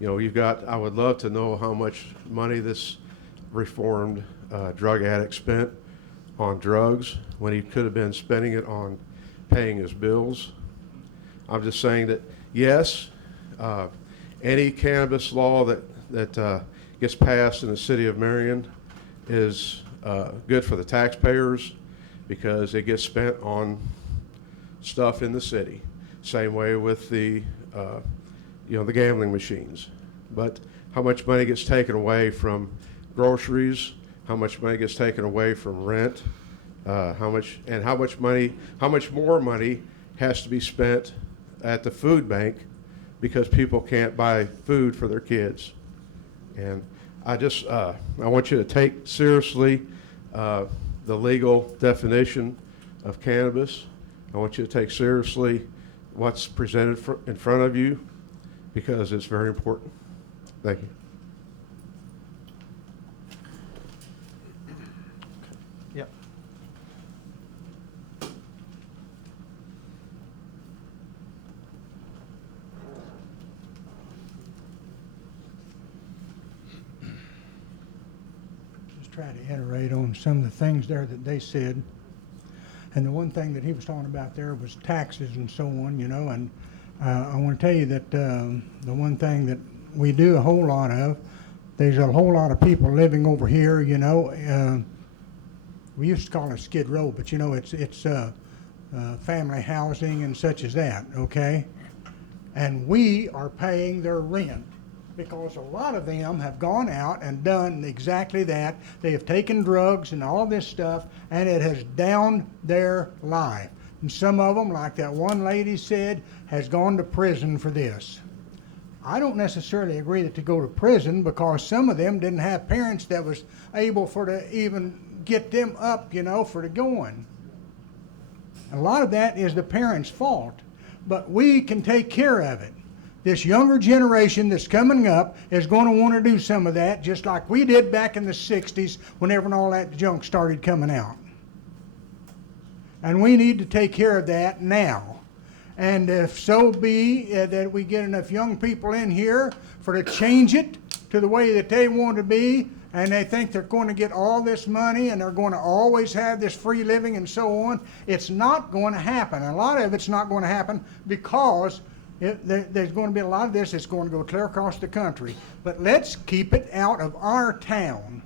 know, I would love to know how much money this reformed drug addict spent on drugs when he could have been spending it on paying his bills. I'm just saying that, yes, any cannabis law that gets passed in the city of Marion is good for the taxpayers because it gets spent on stuff in the city. Same way with the the gambling machines. But how much money gets taken away from groceries? How much money gets taken away from rent? How much more money has to be spent at the food bank because people can't buy food for their kids? And I want you to take seriously the legal definition of cannabis. I want you to take seriously what's presented in front of you because it's very important. Thank you. Yep. Just try to iterate on some of the things there that they said. And the one thing that he was talking about there was taxes and so on, you know, and I want to tell you that the one thing that we do a whole lot of, there's a whole lot of people living over here, you know. We used to call it Skid Row, but you know, it's family housing and such as that, okay? And we are paying their rent because a lot of them have gone out and done exactly that. They have taken drugs and all this stuff, and it has downed their life. And some of them, like that one lady said, has gone to prison for this. I don't necessarily agree that to go to prison because some of them didn't have parents that was able for to even get them up, you know, for the going. A lot of that is the parents' fault, but we can take care of it. This younger generation that's coming up is going to want to do some of that, just like we did back in the 60s whenever all that junk started coming out. And we need to take care of that now. And if so be that we get enough young people in here for to change it to the way that they want to be, and they think they're going to get all this money and they're going to always have this free living and so on, it's not going to happen. A lot of it's not going to happen because there's going to be a lot of this that's going to go clear across the country. But let's keep it out of our town.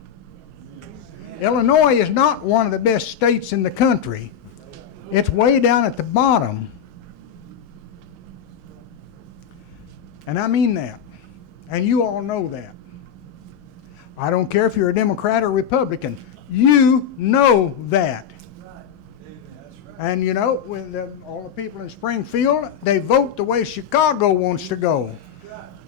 Illinois is not one of the best states in the country. It's way down at the bottom. And I mean that. And you all know that. I don't care if you're a Democrat or Republican. You know that. And you know, when all the people in Springfield, they vote the way Chicago wants to go.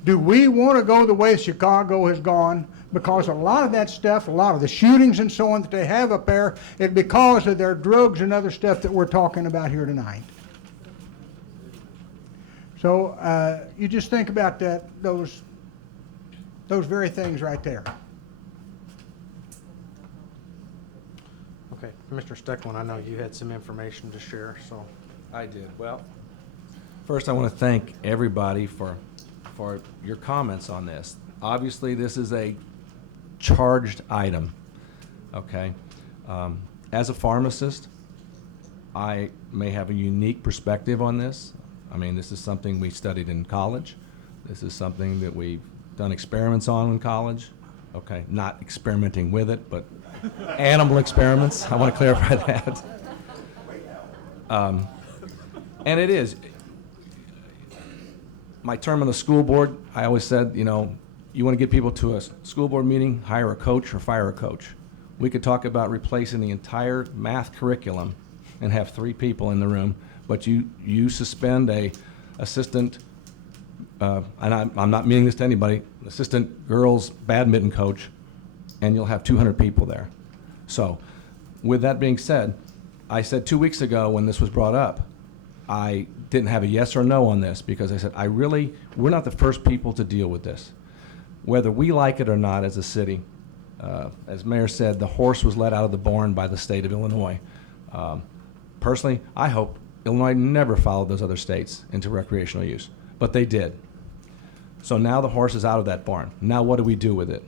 Do we want to go the way Chicago has gone? Because a lot of that stuff, a lot of the shootings and so on that they have up there, is because of their drugs and other stuff that we're talking about here tonight. So you just think about that, those very things right there. Okay, Mr. Stecklin, I know you had some information to share, so. I did. Well, first I want to thank everybody for your comments on this. Obviously, this is a charged item, okay? As a pharmacist, I may have a unique perspective on this. I mean, this is something we studied in college. This is something that we've done experiments on in college. Okay, not experimenting with it, but animal experiments. I want to clarify that. And it is. My term on the school board, I always said, you know, you want to get people to a school board meeting, hire a coach or fire a coach. We could talk about replacing the entire math curriculum and have 3 people in the room, but you suspend a assistant, and I'm not meaning this to anybody, assistant girls badminton coach, and you'll have 200 people there. So with that being said, I said 2 weeks ago when this was brought up, I didn't have a yes or no on this because I said, we're not the first people to deal with this. Whether we like it or not as a city, as Mayor said, the horse was let out of the barn by the state of Illinois. Personally, I hope Illinois never followed those other states into recreational use, but they did. So now the horse is out of that barn. Now what do we do with it?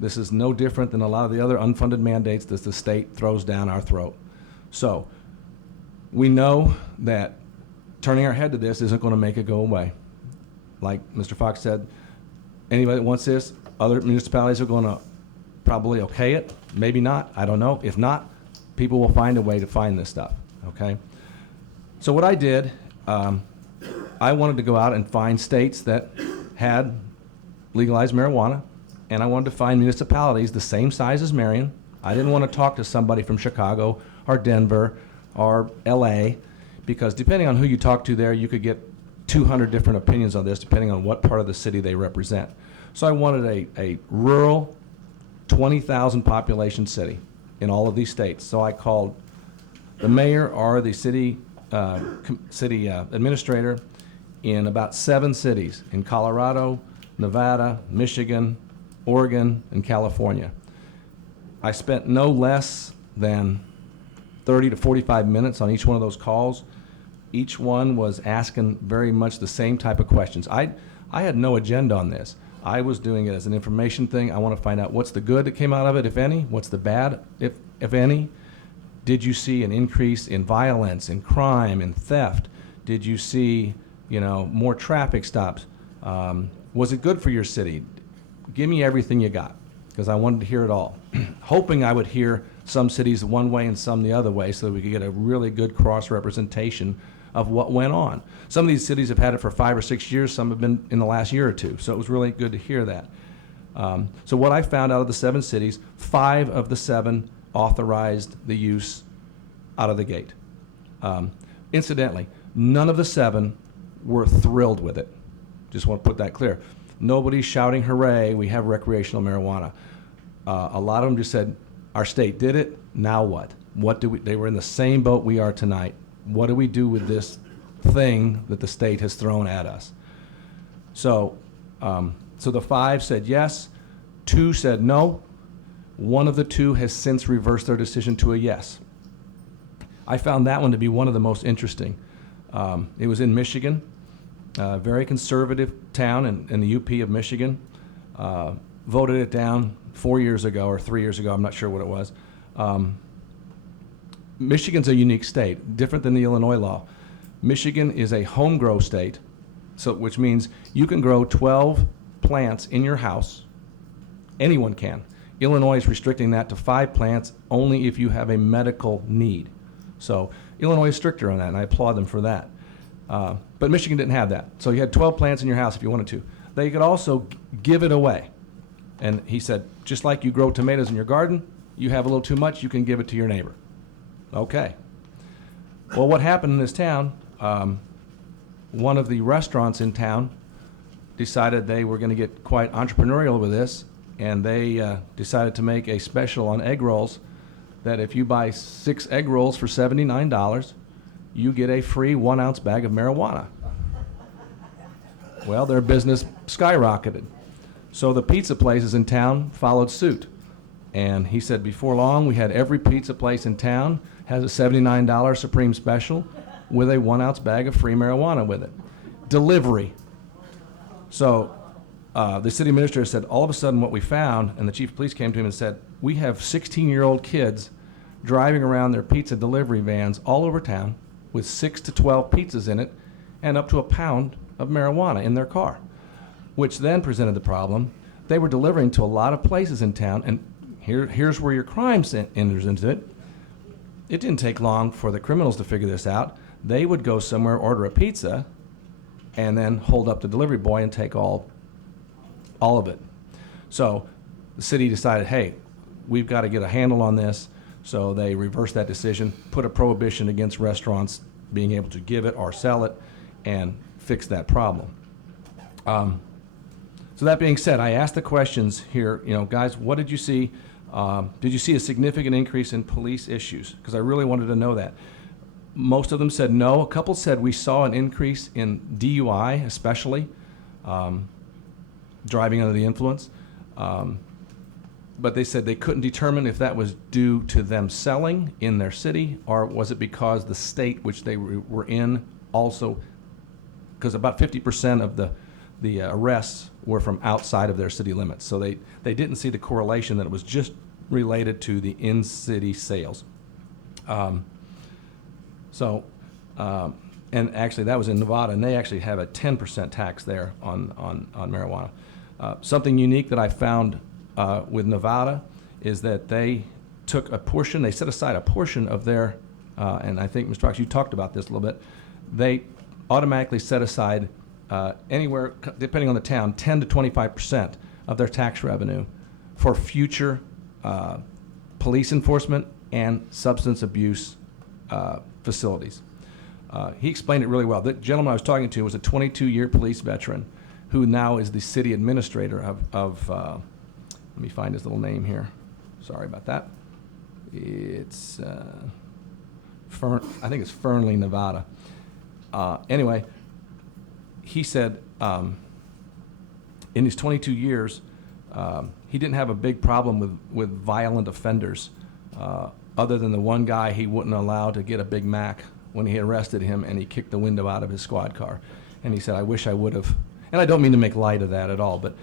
This is no different than a lot of the other unfunded mandates that the state throws down our throat. So we know that turning our head to this isn't going to make it go away. Like Mr. Fox said, anybody that wants this, other municipalities are going to probably okay it. Maybe not. I don't know. If not, people will find a way to find this stuff. Okay? So what I did, I wanted to go out and find states that had legalized marijuana, and I wanted to find municipalities the same size as Marion. I didn't want to talk to somebody from Chicago or Denver or LA, because depending on who you talk to there, you could get 200 different opinions on this depending on what part of the city they represent. So I wanted a rural, 20,000 population city in all of these states. So I called the mayor or the city administrator in about 7 cities in Colorado, Nevada, Michigan, Oregon, and California. I spent no less than 30 to 45 minutes on each one of those calls. Each one was asking very much the same type of questions. I had no agenda on this. I was doing it as an information thing. I want to find out what's the good that came out of it, if any, what's the bad, if any. Did you see an increase in violence, in crime, in theft? Did you see, more traffic stops? Was it good for your city? Give me everything you got, because I wanted to hear it all. Hoping I would hear some cities one way and some the other way so that we could get a really good cross-representation of what went on. Some of these cities have had it for 5 or 6 years, some have been in the last year or two, so it was really good to hear that. So what I found out of the 7 cities, 5 of the 7 authorized the use out of the gate. Incidentally, none of the 7 were thrilled with it. Just want to put that clear. Nobody's shouting, hooray, we have recreational marijuana. A lot of them just said, our state did it, now what? They were in the same boat we are tonight. What do we do with this thing that the state has thrown at us? So the 5 said yes, 2 said no. 1 of the 2 has since reversed their decision to a yes. I found that one to be one of the most interesting. It was in Michigan, a very conservative town in the UP of Michigan. Voted it down 4 years ago or 3 years ago, I'm not sure what it was. Michigan's a unique state, different than the Illinois law. Michigan is a home grow state, which means you can grow 12 plants in your house. Anyone can. Illinois is restricting that to 5 plants only if you have a medical need. So Illinois is stricter on that, and I applaud them for that. But Michigan didn't have that. So you had 12 plants in your house if you wanted to. They could also give it away. And he said, just like you grow tomatoes in your garden, you have a little too much, you can give it to your neighbor. Okay. Well, what happened in this town, one of the restaurants in town decided they were going to get quite entrepreneurial with this, and they decided to make a special on egg rolls that if you buy 6 egg rolls for $79, you get a free 1-ounce bag of marijuana. Well, their business skyrocketed. So the pizza places in town followed suit. And he said, before long, we had every pizza place in town has a $79 Supreme Special with a 1-ounce bag of free marijuana with it. Delivery. So the city administrator said, all of a sudden what we found, and the chief of police came to him and said, we have 16-year-old kids driving around their pizza delivery vans all over town with 6 to 12 pizzas in it and up to a pound of marijuana in their car, which then presented the problem. They were delivering to a lot of places in town, and here's where your crime enters into it. It didn't take long for the criminals to figure this out. They would go somewhere, order a pizza, and then hold up the delivery boy and take all of it. So the city decided, hey, we've got to get a handle on this. So they reversed that decision, put a prohibition against restaurants being able to give it or sell it, and fix that problem. So that being said, I asked the questions here, guys, what did you see? Did you see a significant increase in police issues? Because I really wanted to know that. Most of them said no. A couple said we saw an increase in DUI, especially driving under the influence. But they said they couldn't determine if that was due to them selling in their city, or was it because the state which they were in also, because about 50% of the arrests were from outside of their city limits. So they didn't see the correlation that it was just related to the in-city sales. And actually that was in Nevada, and they actually have a 10% tax there on marijuana. Something unique that I found with Nevada is that they took a portion, they set aside a portion of their, and I think, Mr. Fox, you talked about this a little bit, they automatically set aside anywhere, depending on the town, 10 to 25% of their tax revenue for future police enforcement and substance abuse facilities. He explained it really well. The gentleman I was talking to was a 22-year police veteran who now is the city administrator of let me find his little name here. Sorry about that. It's, I think it's Fernley, Nevada. Anyway, he said in his 22 years, he didn't have a big problem with violent offenders, other than the one guy he wouldn't allow to get a Big Mac when he arrested him and he kicked the window out of his squad car. And he said, I wish I would have. And I don't mean to make light of that at all, but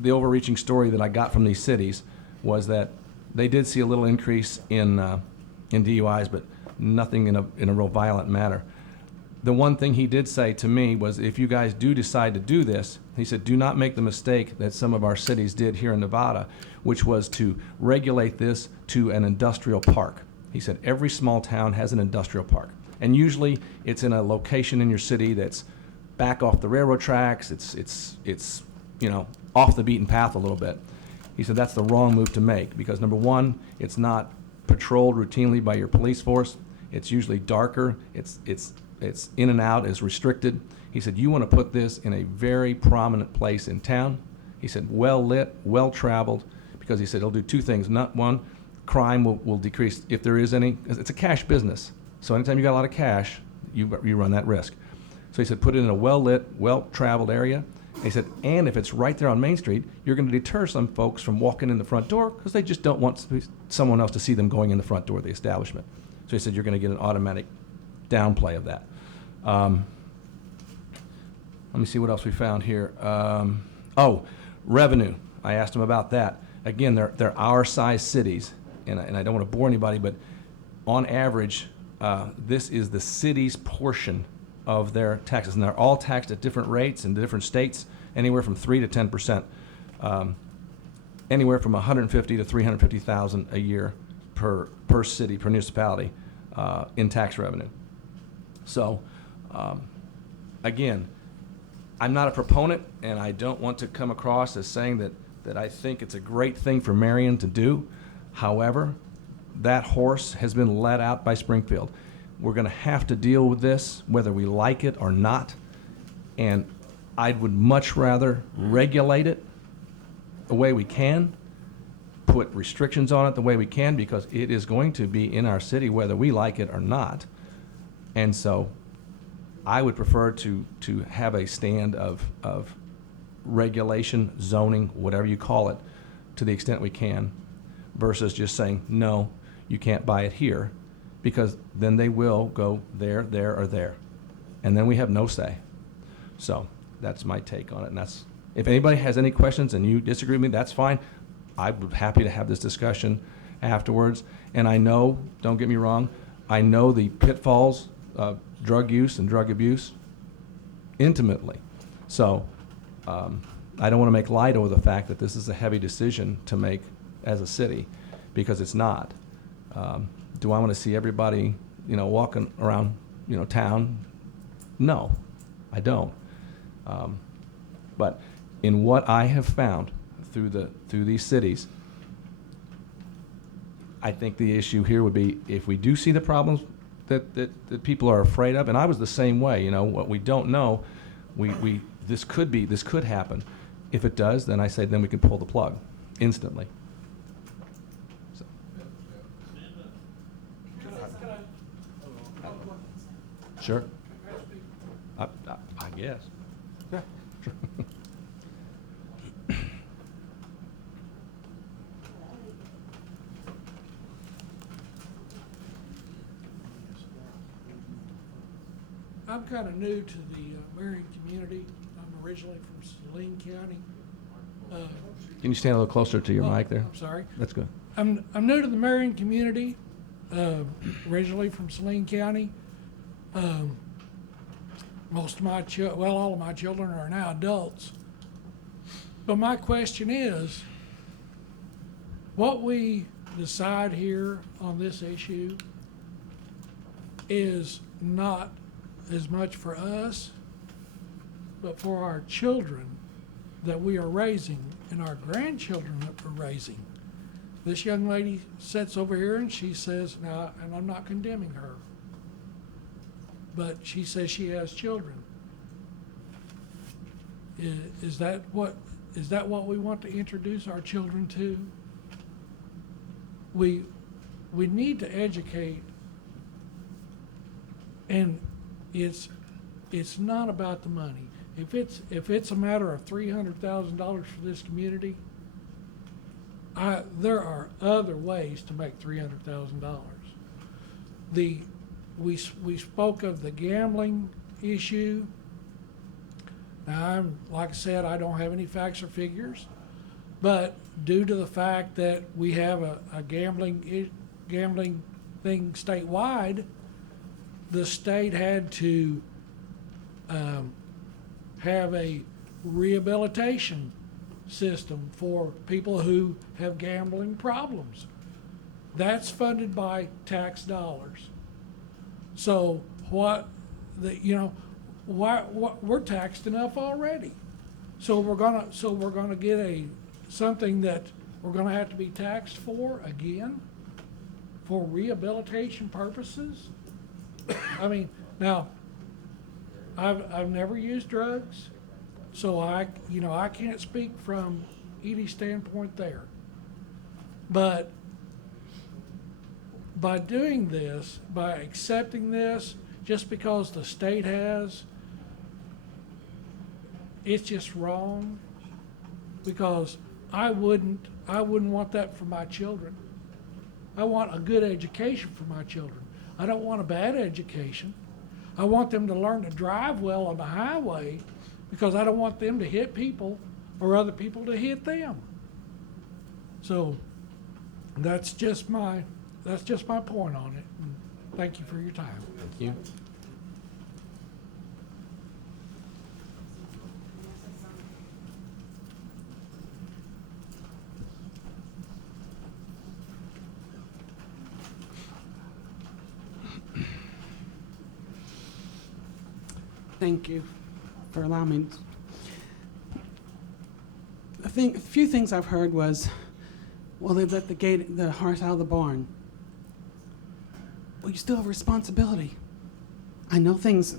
the overreaching story that I got from these cities was that they did see a little increase in DUIs, but nothing in a real violent manner. The one thing he did say to me was, if you guys do decide to do this, he said, do not make the mistake that some of our cities did here in Nevada, which was to regulate this to an industrial park. He said, every small town has an industrial park. And usually it's in a location in your city that's back off the railroad tracks, it's off the beaten path a little bit. He said that's the wrong move to make because, number one, it's not patrolled routinely by your police force. It's usually darker. It's in and out, is restricted. He said you want to put this in a very prominent place in town. He said well lit, well traveled, because he said it'll do two things. Not one, crime will decrease if there is any. It's a cash business, so anytime you got a lot of cash, you run that risk. So he said put it in a well lit, well traveled area. He said, and if it's right there on Main Street, you're going to deter some folks from walking in the front door because they just don't want someone else to see them going in the front door of the establishment. So he said you're going to get an automatic downplay of that. Let me see what else we found here. Revenue. I asked him about that. Again, they're our size cities, and I don't want to bore anybody, but on average, this is the city's portion of their taxes, and they're all taxed at different rates in different states, anywhere from 3 to 10%, anywhere from 150 to 350,000 a year per city, per municipality, in tax revenue. So, again, I'm not a proponent, and I don't want to come across as saying that I think it's a great thing for Marion to do. However, that horse has been let out by Springfield. We're going to have to deal with this, whether we like it or not. And I would much rather regulate it the way we can, put restrictions on it the way we can, because it is going to be in our city whether we like it or not. And so I would prefer to have a stand of regulation, zoning, whatever you call it, to the extent we can, versus just saying, no, you can't buy it here. Because then they will go there, or there. And then we have no say. So that's my take on it. And that's, if anybody has any questions and you disagree with me, that's fine. I'm happy to have this discussion afterwards. And I know, don't get me wrong, I know the pitfalls of drug use and drug abuse intimately. So I don't want to make light over the fact that this is a heavy decision to make as a city, because it's not. Do I want to see everybody, walking around, town? No, I don't. But in what I have found through these cities, I think the issue here would be if we do see the problems that people are afraid of, and I was the same way. What we don't know, this could happen. If it does, then I say then we can pull the plug instantly. Sure. I guess. Yeah. I'm kind of new to the Marion community. I'm originally from Saline County. Can you stand a little closer to your mic there? I'm sorry. That's good. I'm new to the Marion community, originally from Saline County. Most of my all of my children are now adults. But my question is, what we decide here on this issue is not as much for us, but for our children that we are raising and our grandchildren that we're raising. This young lady sits over here and she says, now, and I'm not condemning her, but she says she has children. Is that what we want to introduce our children to? We need to educate, and it's not about the money. If it's a matter of $300,000 for this community, there are other ways to make $300,000. We spoke of the gambling issue. Now, like I said, I don't have any facts or figures, but due to the fact that we have a gambling thing statewide, the state had to have a rehabilitation system for people who have gambling problems. That's funded by tax dollars. So we're taxed enough already. So we're gonna get something that we're gonna have to be taxed for again for rehabilitation purposes. I mean, now I've never used drugs, so I can't speak from Edie's standpoint there. But by doing this, by accepting this, just because the state has, it's just wrong, because I wouldn't want that for my children. I want a good education for my children. I don't want a bad education. I want them to learn to drive well on the highway, because I don't want them to hit people or other people to hit them. So that's just my point on it. And thank you for your time. Thank you. Thank you for allowing me. A few things I've heard was, well, they let the horse out of the barn. Well, you still have responsibility. I know things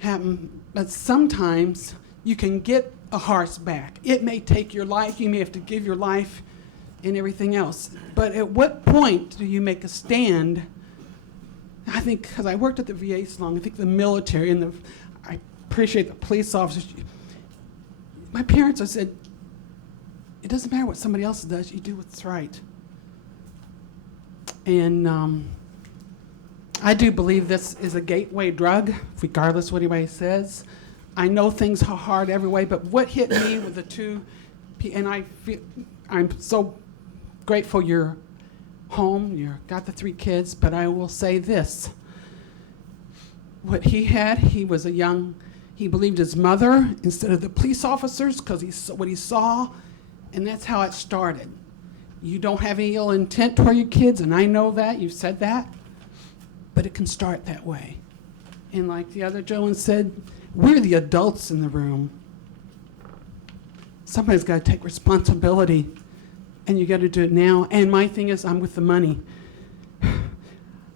happen, but sometimes you can get a horse back. It may take your life, you may have to give your life and everything else. But at what point do you make a stand? I think, because I worked at the VA so long, I think the military and I appreciate the police officers. My parents, I said, it doesn't matter what somebody else does, you do what's right. And I do believe this is a gateway drug, regardless what anybody says. I know things are hard every way, but what hit me with the two, and I'm so grateful you're home, you got the 3 kids, but I will say this. What he had, he believed his mother instead of the police officers, because what he saw, and that's how it started. You don't have any ill intent toward your kids, and I know that, you've said that, but it can start that way. And like the other gentleman said, we're the adults in the room. Somebody's got to take responsibility, and you got to do it now. And my thing is, I'm with the money.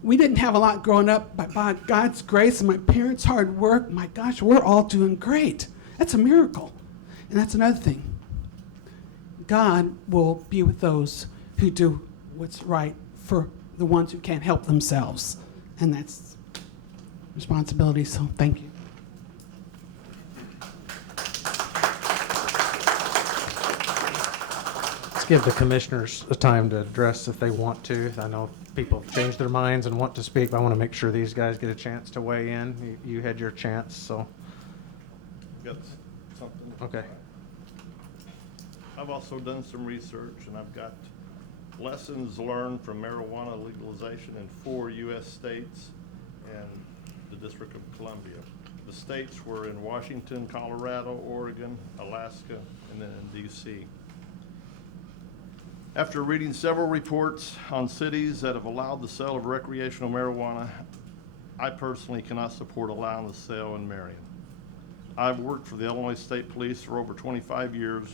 We didn't have a lot growing up, but by God's grace and my parents' hard work, my gosh, we're all doing great. That's a miracle. And that's another thing. God will be with those who do what's right for the ones who can't help themselves. And that's responsibility, so thank you. Let's give the commissioners a time to address if they want to. I know people have changed their minds and want to speak, but I want to make sure these guys get a chance to weigh in. You had your chance, so. Got Okay. I've also done some research, and I've got lessons learned from marijuana legalization in 4 U.S. states and the District of Columbia. The states were in Washington, Colorado, Oregon, Alaska, and then in D.C. After reading several reports on cities that have allowed the sale of recreational marijuana, I personally cannot support allowing the sale in Marion. I've worked for the Illinois State Police for over 25 years,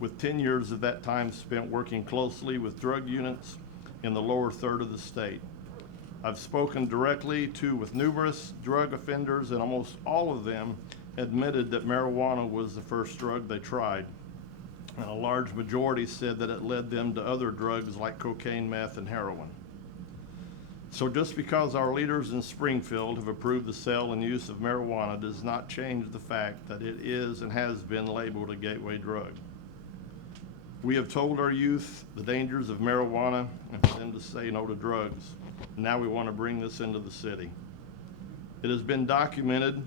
with 10 years of that time spent working closely with drug units in the lower third of the state. I've spoken directly with numerous drug offenders, and almost all of them admitted that marijuana was the first drug they tried. And a large majority said that it led them to other drugs like cocaine, meth, and heroin. So just because our leaders in Springfield have approved the sale and use of marijuana does not change the fact that it is and has been labeled a gateway drug. We have told our youth the dangers of marijuana and for them to say no to drugs. Now we want to bring this into the city. It has been documented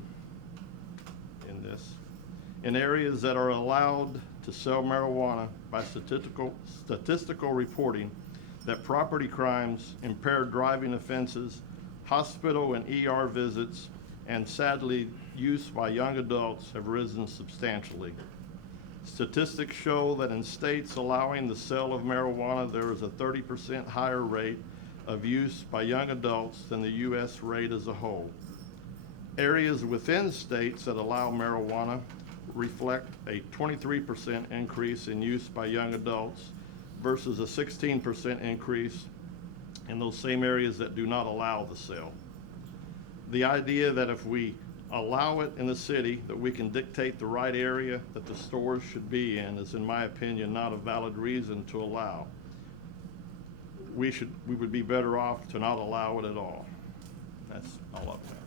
in areas that are allowed to sell marijuana by statistical reporting that property crimes, impaired driving offenses, hospital and ER visits, and sadly, use by young adults have risen substantially. Statistics show that in states allowing the sale of marijuana, there is a 30% higher rate of use by young adults than the U.S. rate as a whole. Areas within states that allow marijuana reflect a 23% increase in use by young adults versus a 16% increase in those same areas that do not allow the sale. The idea that if we allow it in the city, that we can dictate the right area that the stores should be in is, in my opinion, not a valid reason to allow. We would be better off to not allow it at all. That's all I've got.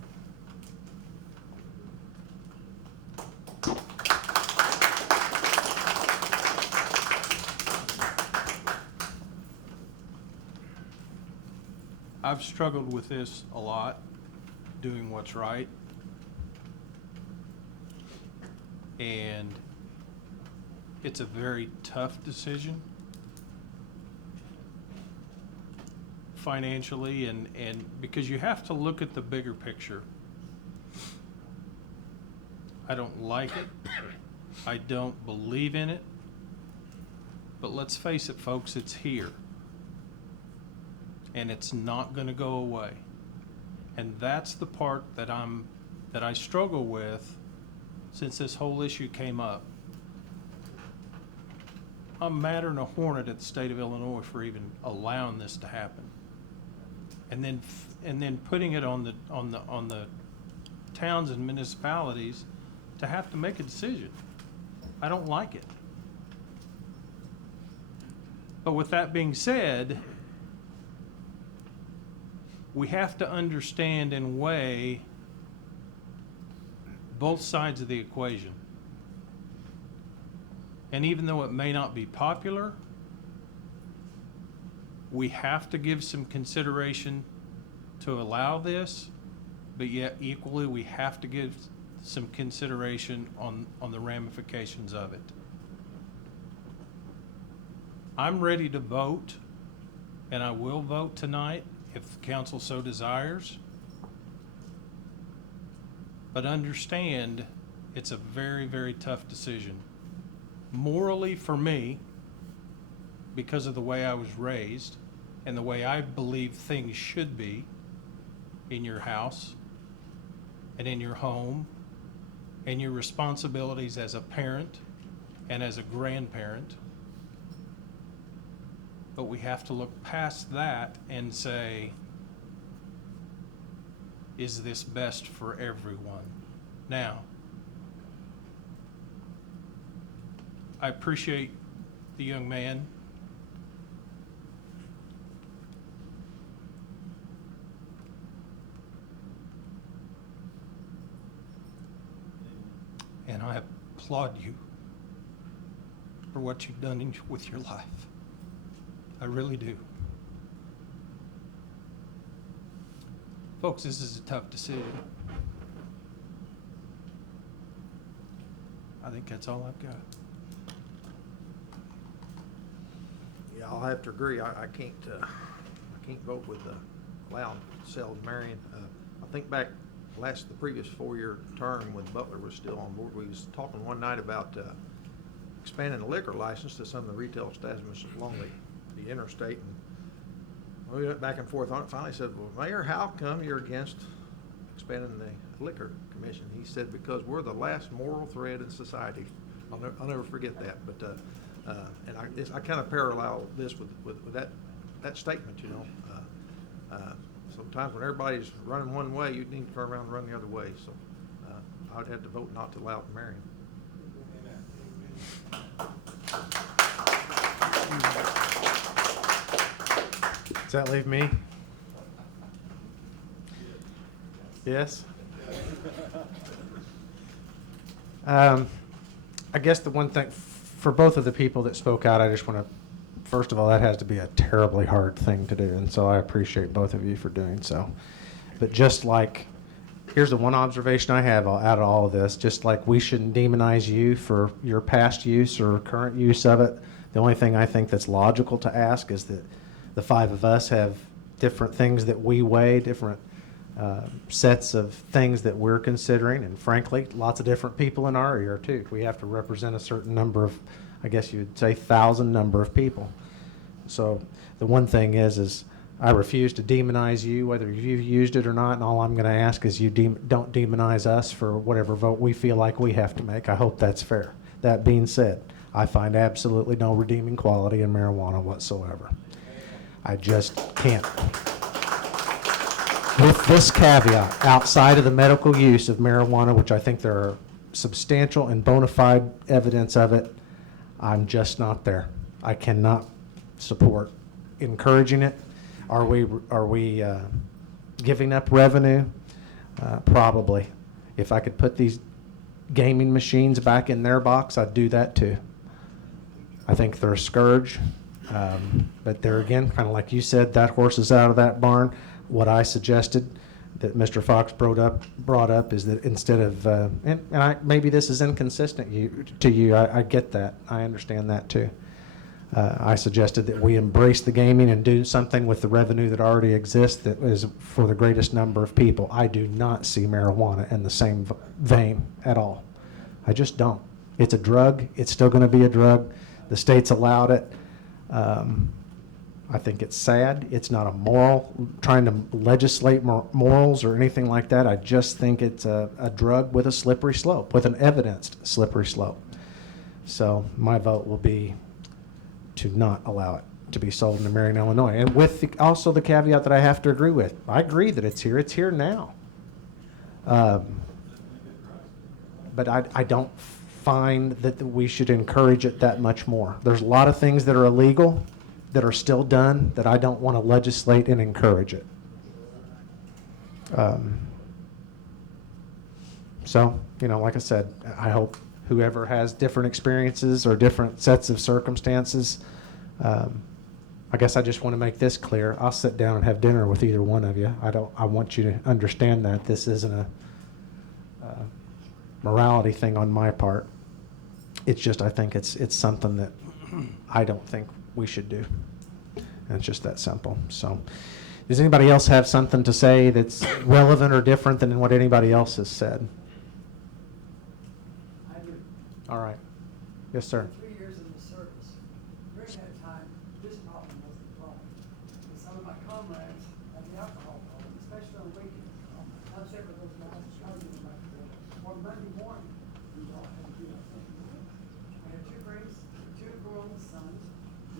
I've struggled with this a lot, doing what's right. And it's a very tough decision financially, and because you have to look at the bigger picture. I don't like it. I don't believe in it. But let's face it, folks, it's here. And it's not going to go away. And that's the part that I struggle with since this whole issue came up. I'm madder than a hornet at the state of Illinois for even allowing this to happen. And then putting it on the towns and municipalities to have to make a decision. I don't like it. But with that being said, we have to understand and weigh both sides of the equation. And even though it may not be popular, we have to give some consideration to allow this, but yet equally we have to give some consideration on the ramifications of it. I'm ready to vote, and I will vote tonight if the council so desires. But understand, it's a very, very tough decision. Morally for me, because of the way I was raised and the way I believe things should be in your house and in your home and your responsibilities as a parent and as a grandparent. But we have to look past that and say, is this best for everyone? Now, I appreciate the young man. And I applaud you for what you've done with your life. I really do. Folks, this is a tough decision. I think that's all I've got. Yeah, I'll have to agree. I can't vote with allowing sale to Marion. I think back the previous 4-year term when Butler was still on board, we was talking one night about expanding the liquor license to some of the retail establishments along the interstate. And we went back and forth on it. Finally said, well, Mayor, how come you're against expanding the liquor commission? He said, because we're the last moral thread in society. I'll never forget that. But and I kind of parallel this with that statement, you know. Sometimes when everybody's running one way, you need to turn around and run the other way. So I would have to vote not to allow it in Marion. Does that leave me? Yes? I guess the one thing, for both of the people that spoke out, I just want to, first of all, that has to be a terribly hard thing to do, and so I appreciate both of you for doing so. But just like, here's the one observation I have out of all of this, just like we shouldn't demonize you for your past use or current use of it, the only thing I think that's logical to ask is that the 5 of us have different things that we weigh, different sets of things that we're considering, and frankly, lots of different people in our ear too. We have to represent a certain number of, I guess you would say, 1,000 number of people. So the one thing is I refuse to demonize you, whether you've used it or not, and all I'm going to ask is you don't demonize us for whatever vote we feel like we have to make. I hope that's fair. That being said, I find absolutely no redeeming quality in marijuana whatsoever. I just can't. With this caveat, outside of the medical use of marijuana, which I think there are substantial and bona fide evidence of it, I'm just not there. I cannot support encouraging it. Are we giving up revenue? Probably. If I could put these gaming machines back in their box, I'd do that too. I think they're a scourge. But there again, kind of like you said, that horse is out of that barn. What I suggested that Mr. Fox brought up is that instead of, maybe this is inconsistent to you, I get that. I understand that too. I suggested that we embrace the gaming and do something with the revenue that already exists that is for the greatest number of people. I do not see marijuana in the same vein at all. I just don't. It's a drug. It's still going to be a drug. The state's allowed it. I think it's sad. It's not a moral, trying to legislate morals or anything like that. I just think it's a drug with a slippery slope, with an evidenced slippery slope. So my vote will be to not allow it to be sold in Marion, Illinois. And with also the caveat that I have to agree with. I agree that it's here. It's here now. But I don't find that we should encourage it that much more. There's a lot of things that are illegal that are still done that I don't want to legislate and encourage it. So, like I said, I hope whoever has different experiences or different sets of circumstances, I guess I just want to make this clear. I'll sit down and have dinner with either one of you. I want you to understand that this isn't a morality thing on my part. It's just I think it's something that I don't think we should do. And it's just that simple. So does anybody else have something to say that's relevant or different than what anybody else has said? I do. All right. Yes, sir. 3 years in the service. During that time, this problem wasn't a problem. And some of my comrades had the alcohol problem, especially on weekends. I've said with those guys, arguing about the on Monday morning, we all had to do our thing. I had 2 boys, 2 grown sons.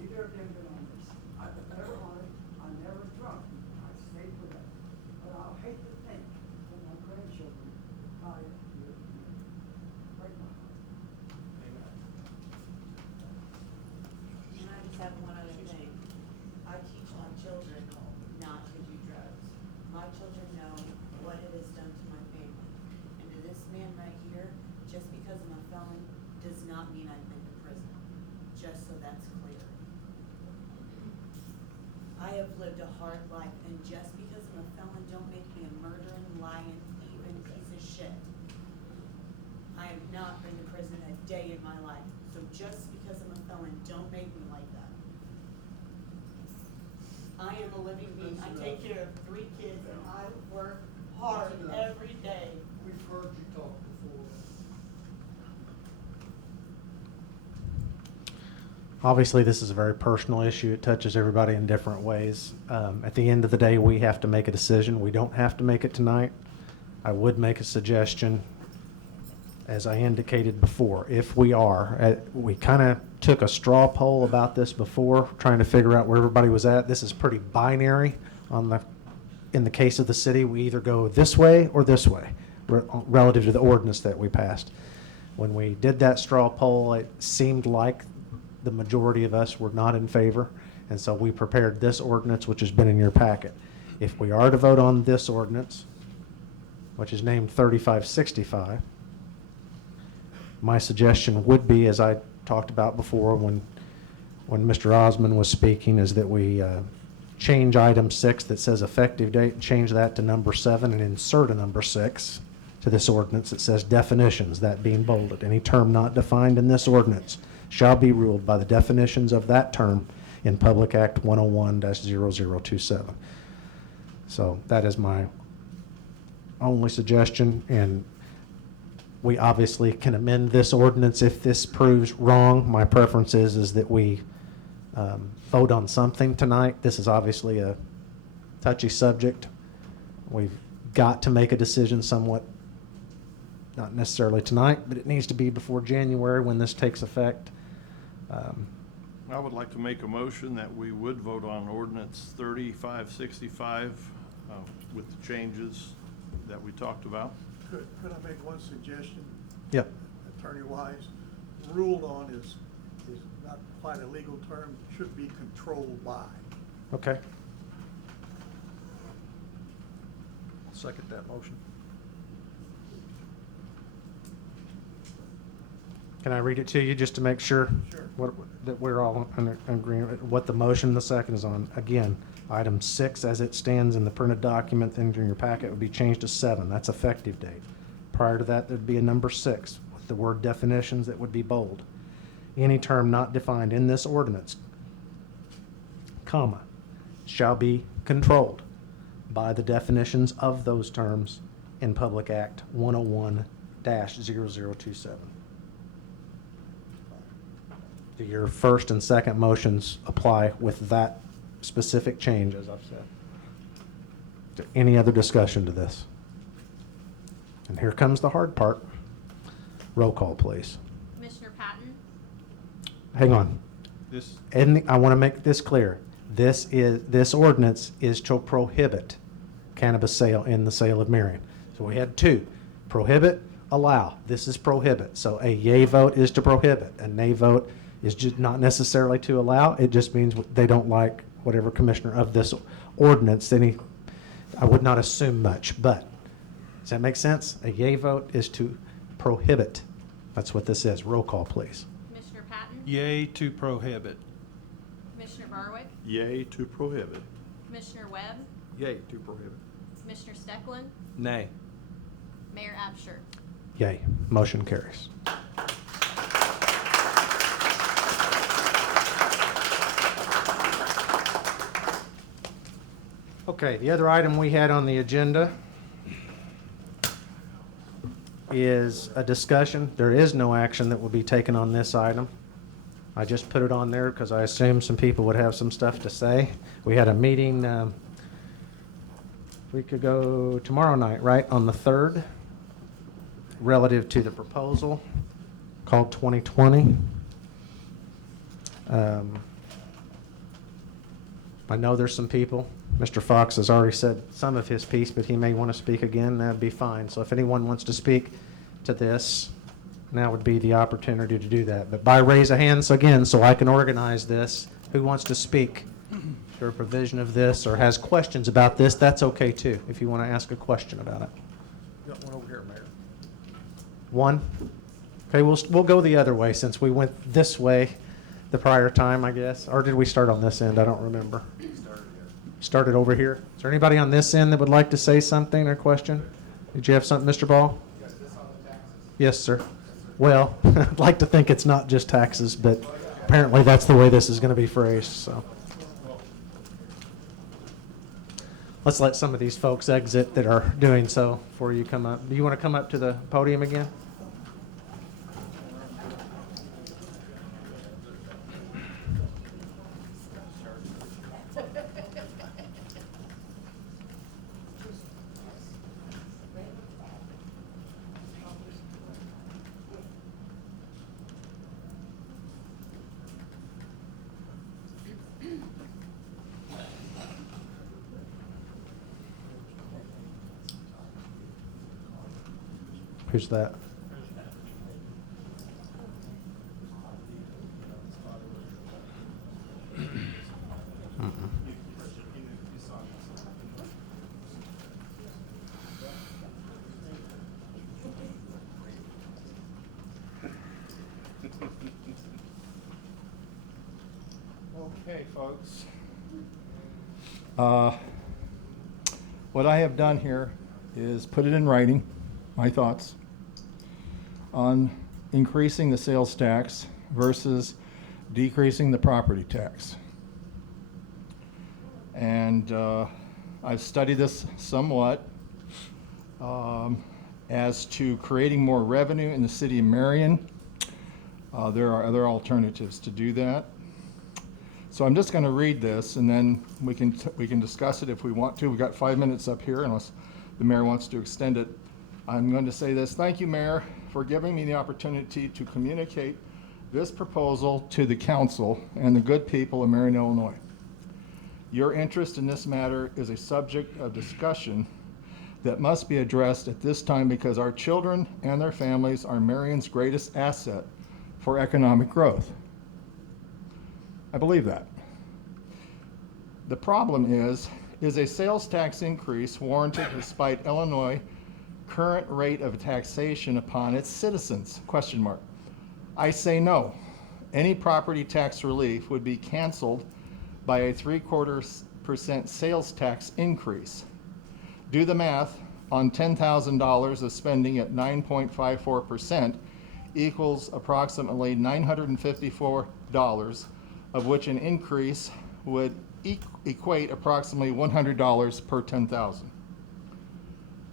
Neither of them been on this. I've never on it. I never drunk. I stayed with it. But I'll hate to think that my grandchildren buy it year to year. Break my heart. And I just have one other thing. I teach my children not to do drugs. My children know what it has done to my family. And to this man right here, just because I'm a felon does not mean I've been to prison. Just so that's clear. I have lived a hard life, and just because I'm a felon don't make me a murdering, lying, thieving piece of shit. I have not been to prison a just because I'm a felon. Don't make me like that. I am a living being. I take care of 3 kids and I work hard every day. We've heard you talk before. Obviously, this is a very personal issue. It touches everybody in different ways. At the end of the day, we have to make a decision. We don't have to make it tonight. I would make a suggestion, as I indicated before, if we are, we kind of took a straw poll about this before, trying to figure out where everybody was at. This is pretty binary in the case of the city. We either go this way or this way, relative to the ordinance that we passed. When we did that straw poll, it seemed like the majority of us were not in favor, and so we prepared this ordinance, which has been in your packet. If we are to vote on this ordinance, which is named 3565, my suggestion would be, as I talked about before when Mr. Osmond was speaking, is that we change item 6 that says effective date, and change that to number 7 and insert a number 6 to this ordinance that says definitions, that being bolded. Any term not defined in this ordinance shall be ruled by the definitions of that term in Public Act 101-0027. So that is my only suggestion, and we obviously can amend this ordinance if this proves wrong. My preference is that we vote on something tonight. This is obviously a touchy subject. We've got to make a decision somewhat, not necessarily tonight, but it needs to be before January when this takes effect. I would like to make a motion that we would vote on ordinance 3565 with the changes that we talked about. Could I make one suggestion? Yep. Attorney-wise, ruled on is not quite a legal term, should be controlled by. Okay. I'll second that motion. Can I read it to you just to make sure? Sure. That we're all in agreement, what the motion, the second is on? Again, item 6 as it stands in the printed document in your packet would be changed to 7. That's effective date. Prior to that, there'd be a number 6 with the word definitions that would be bold. Any term not defined in this ordinance, comma, shall be controlled by the definitions of those terms in Public Act 101-0027. Your first and second motions apply with that specific change, as I've said. Any other discussion to this? And here comes the hard part. Roll call, please. Commissioner Patton? Hang on. This, I want to make this clear. This ordinance is to prohibit cannabis sale in the sale of Marion. So we had 2. Prohibit, allow. This is prohibit. So a yay vote is to prohibit. A nay vote is just not necessarily to allow. It just means they don't like whatever commissioner of this ordinance. I would not assume much, but does that make sense? A yay vote is to prohibit. That's what this is. Roll call, please. Commissioner Patton? yay to prohibit. Commissioner Barwick? Yay to prohibit. Commissioner Webb? Yay to prohibit. Commissioner Stecklin? Nay. Mayor Absher? Yay. Motion carries. Okay, the other item we had on the agenda is a discussion. There is no action that will be taken on this item. I just put it on there because I assumed some people would have some stuff to say. We had a meeting we could go tomorrow night, right, on the 3rd, relative to the proposal called 2020. I know there's some people. Mr. Fox has already said some of his piece, but he may want to speak again. That'd be fine. So if anyone wants to speak to this, now would be the opportunity to do that. But by raise of hands again, so I can organize this, who wants to speak to a provision of this or has questions about this, that's okay too, if you want to ask a question about it. Got one over here, Mayor. One? Okay, we'll go the other way since we went this way the prior time, I guess. Or did we start on this end? I don't remember. Started over here. Is there anybody on this end that would like to say something or question? Did you have something, Mr. Ball? Yes, sir. Well, I'd like to think it's not just taxes, but apparently that's the way this is going to be phrased, so. Let's let some of these folks exit that are doing so before you come up. Do you want to come up to the podium again? Who's that? Okay, folks. What I have done here is put it in writing, my thoughts on increasing the sales tax versus decreasing the property tax. And I've studied this somewhat as to creating more revenue in the city of Marion. There are other alternatives to do that. So I'm just going to read this, and then we can discuss it if we want to. We've got 5 minutes up here, unless the mayor wants to extend it. I'm going to say this. Thank you, Mayor, for giving me the opportunity to communicate this proposal to the council and the good people of Marion, Illinois. Your interest in this matter is a subject of discussion that must be addressed at this time because our children and their families are Marion's greatest asset for economic growth. I believe that. The problem is a sales tax increase warranted despite Illinois' current rate of taxation upon its citizens? Question mark. I say no. Any property tax relief would be canceled by a 3/4% sales tax increase. Do the math on $10,000 of spending at 9.54% equals approximately $954, of which an increase would equate approximately $100 per 10,000.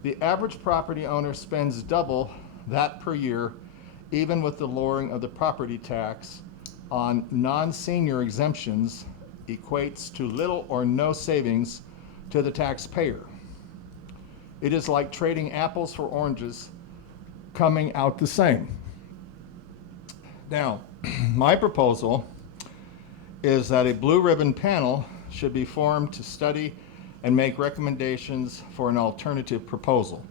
The average property owner spends double that per year, even with the lowering of the property tax on non-senior exemptions equates to little or no savings to the taxpayer. It is like trading apples for oranges, coming out the same. Now, my proposal is that a blue ribbon panel should be formed to study and make recommendations for an alternative proposal.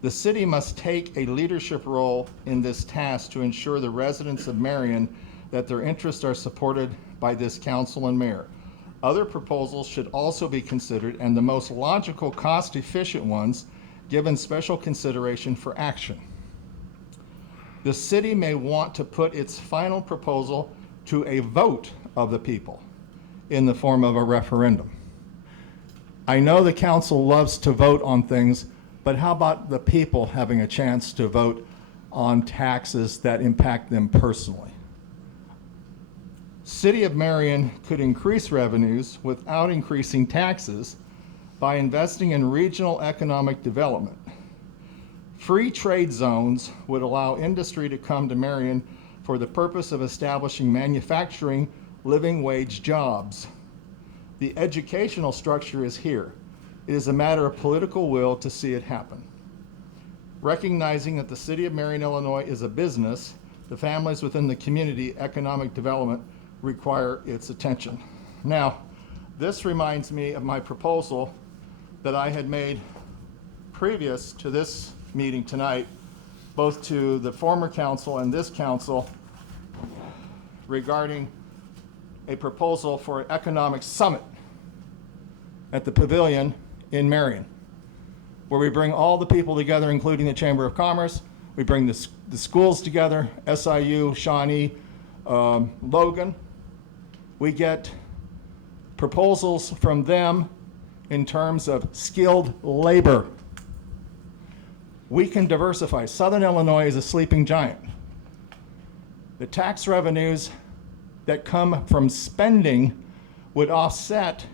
The city must take a leadership role in this task to ensure the residents of Marion that their interests are supported by this council and mayor. Other proposals should also be considered, and the most logical, cost-efficient ones given special consideration for action. The city may want to put its final proposal to a vote of the people in the form of a referendum. I know the council loves to vote on things, but how about the people having a chance to vote on taxes that impact them personally? City of Marion could increase revenues without increasing taxes by investing in regional economic development. Free trade zones would allow industry to come to Marion for the purpose of establishing manufacturing living wage jobs. The educational structure is here. It is a matter of political will to see it happen. Recognizing that the city of Marion, Illinois is a business, the families within the community economic development require its attention. Now, this reminds me of my proposal that I had made previous to this meeting tonight, both to the former council and this council, regarding a proposal for an economic summit at the Pavilion in Marion, where we bring all the people together, including the Chamber of Commerce. We bring the schools together, SIU, Shawnee, Logan. We get proposals from them in terms of skilled labor. We can diversify. Southern Illinois is a sleeping giant. the tax revenues that come from spending would offset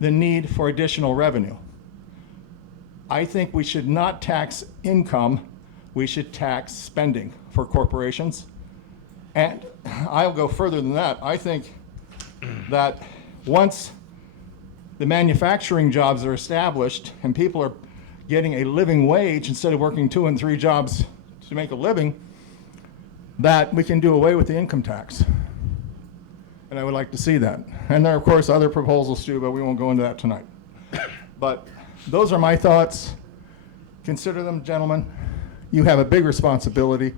the need for additional revenue. I think we should not tax income, we should tax spending for corporations. And I'll go further than that. I think that once the manufacturing jobs are established and people are getting a living wage instead of working 2 and 3 jobs to make a living, that we can do away with the income tax. And I would like to see that. And there are, of course, other proposals too, but we won't go into that tonight. But those are my thoughts. Consider them, gentlemen. You have a big responsibility.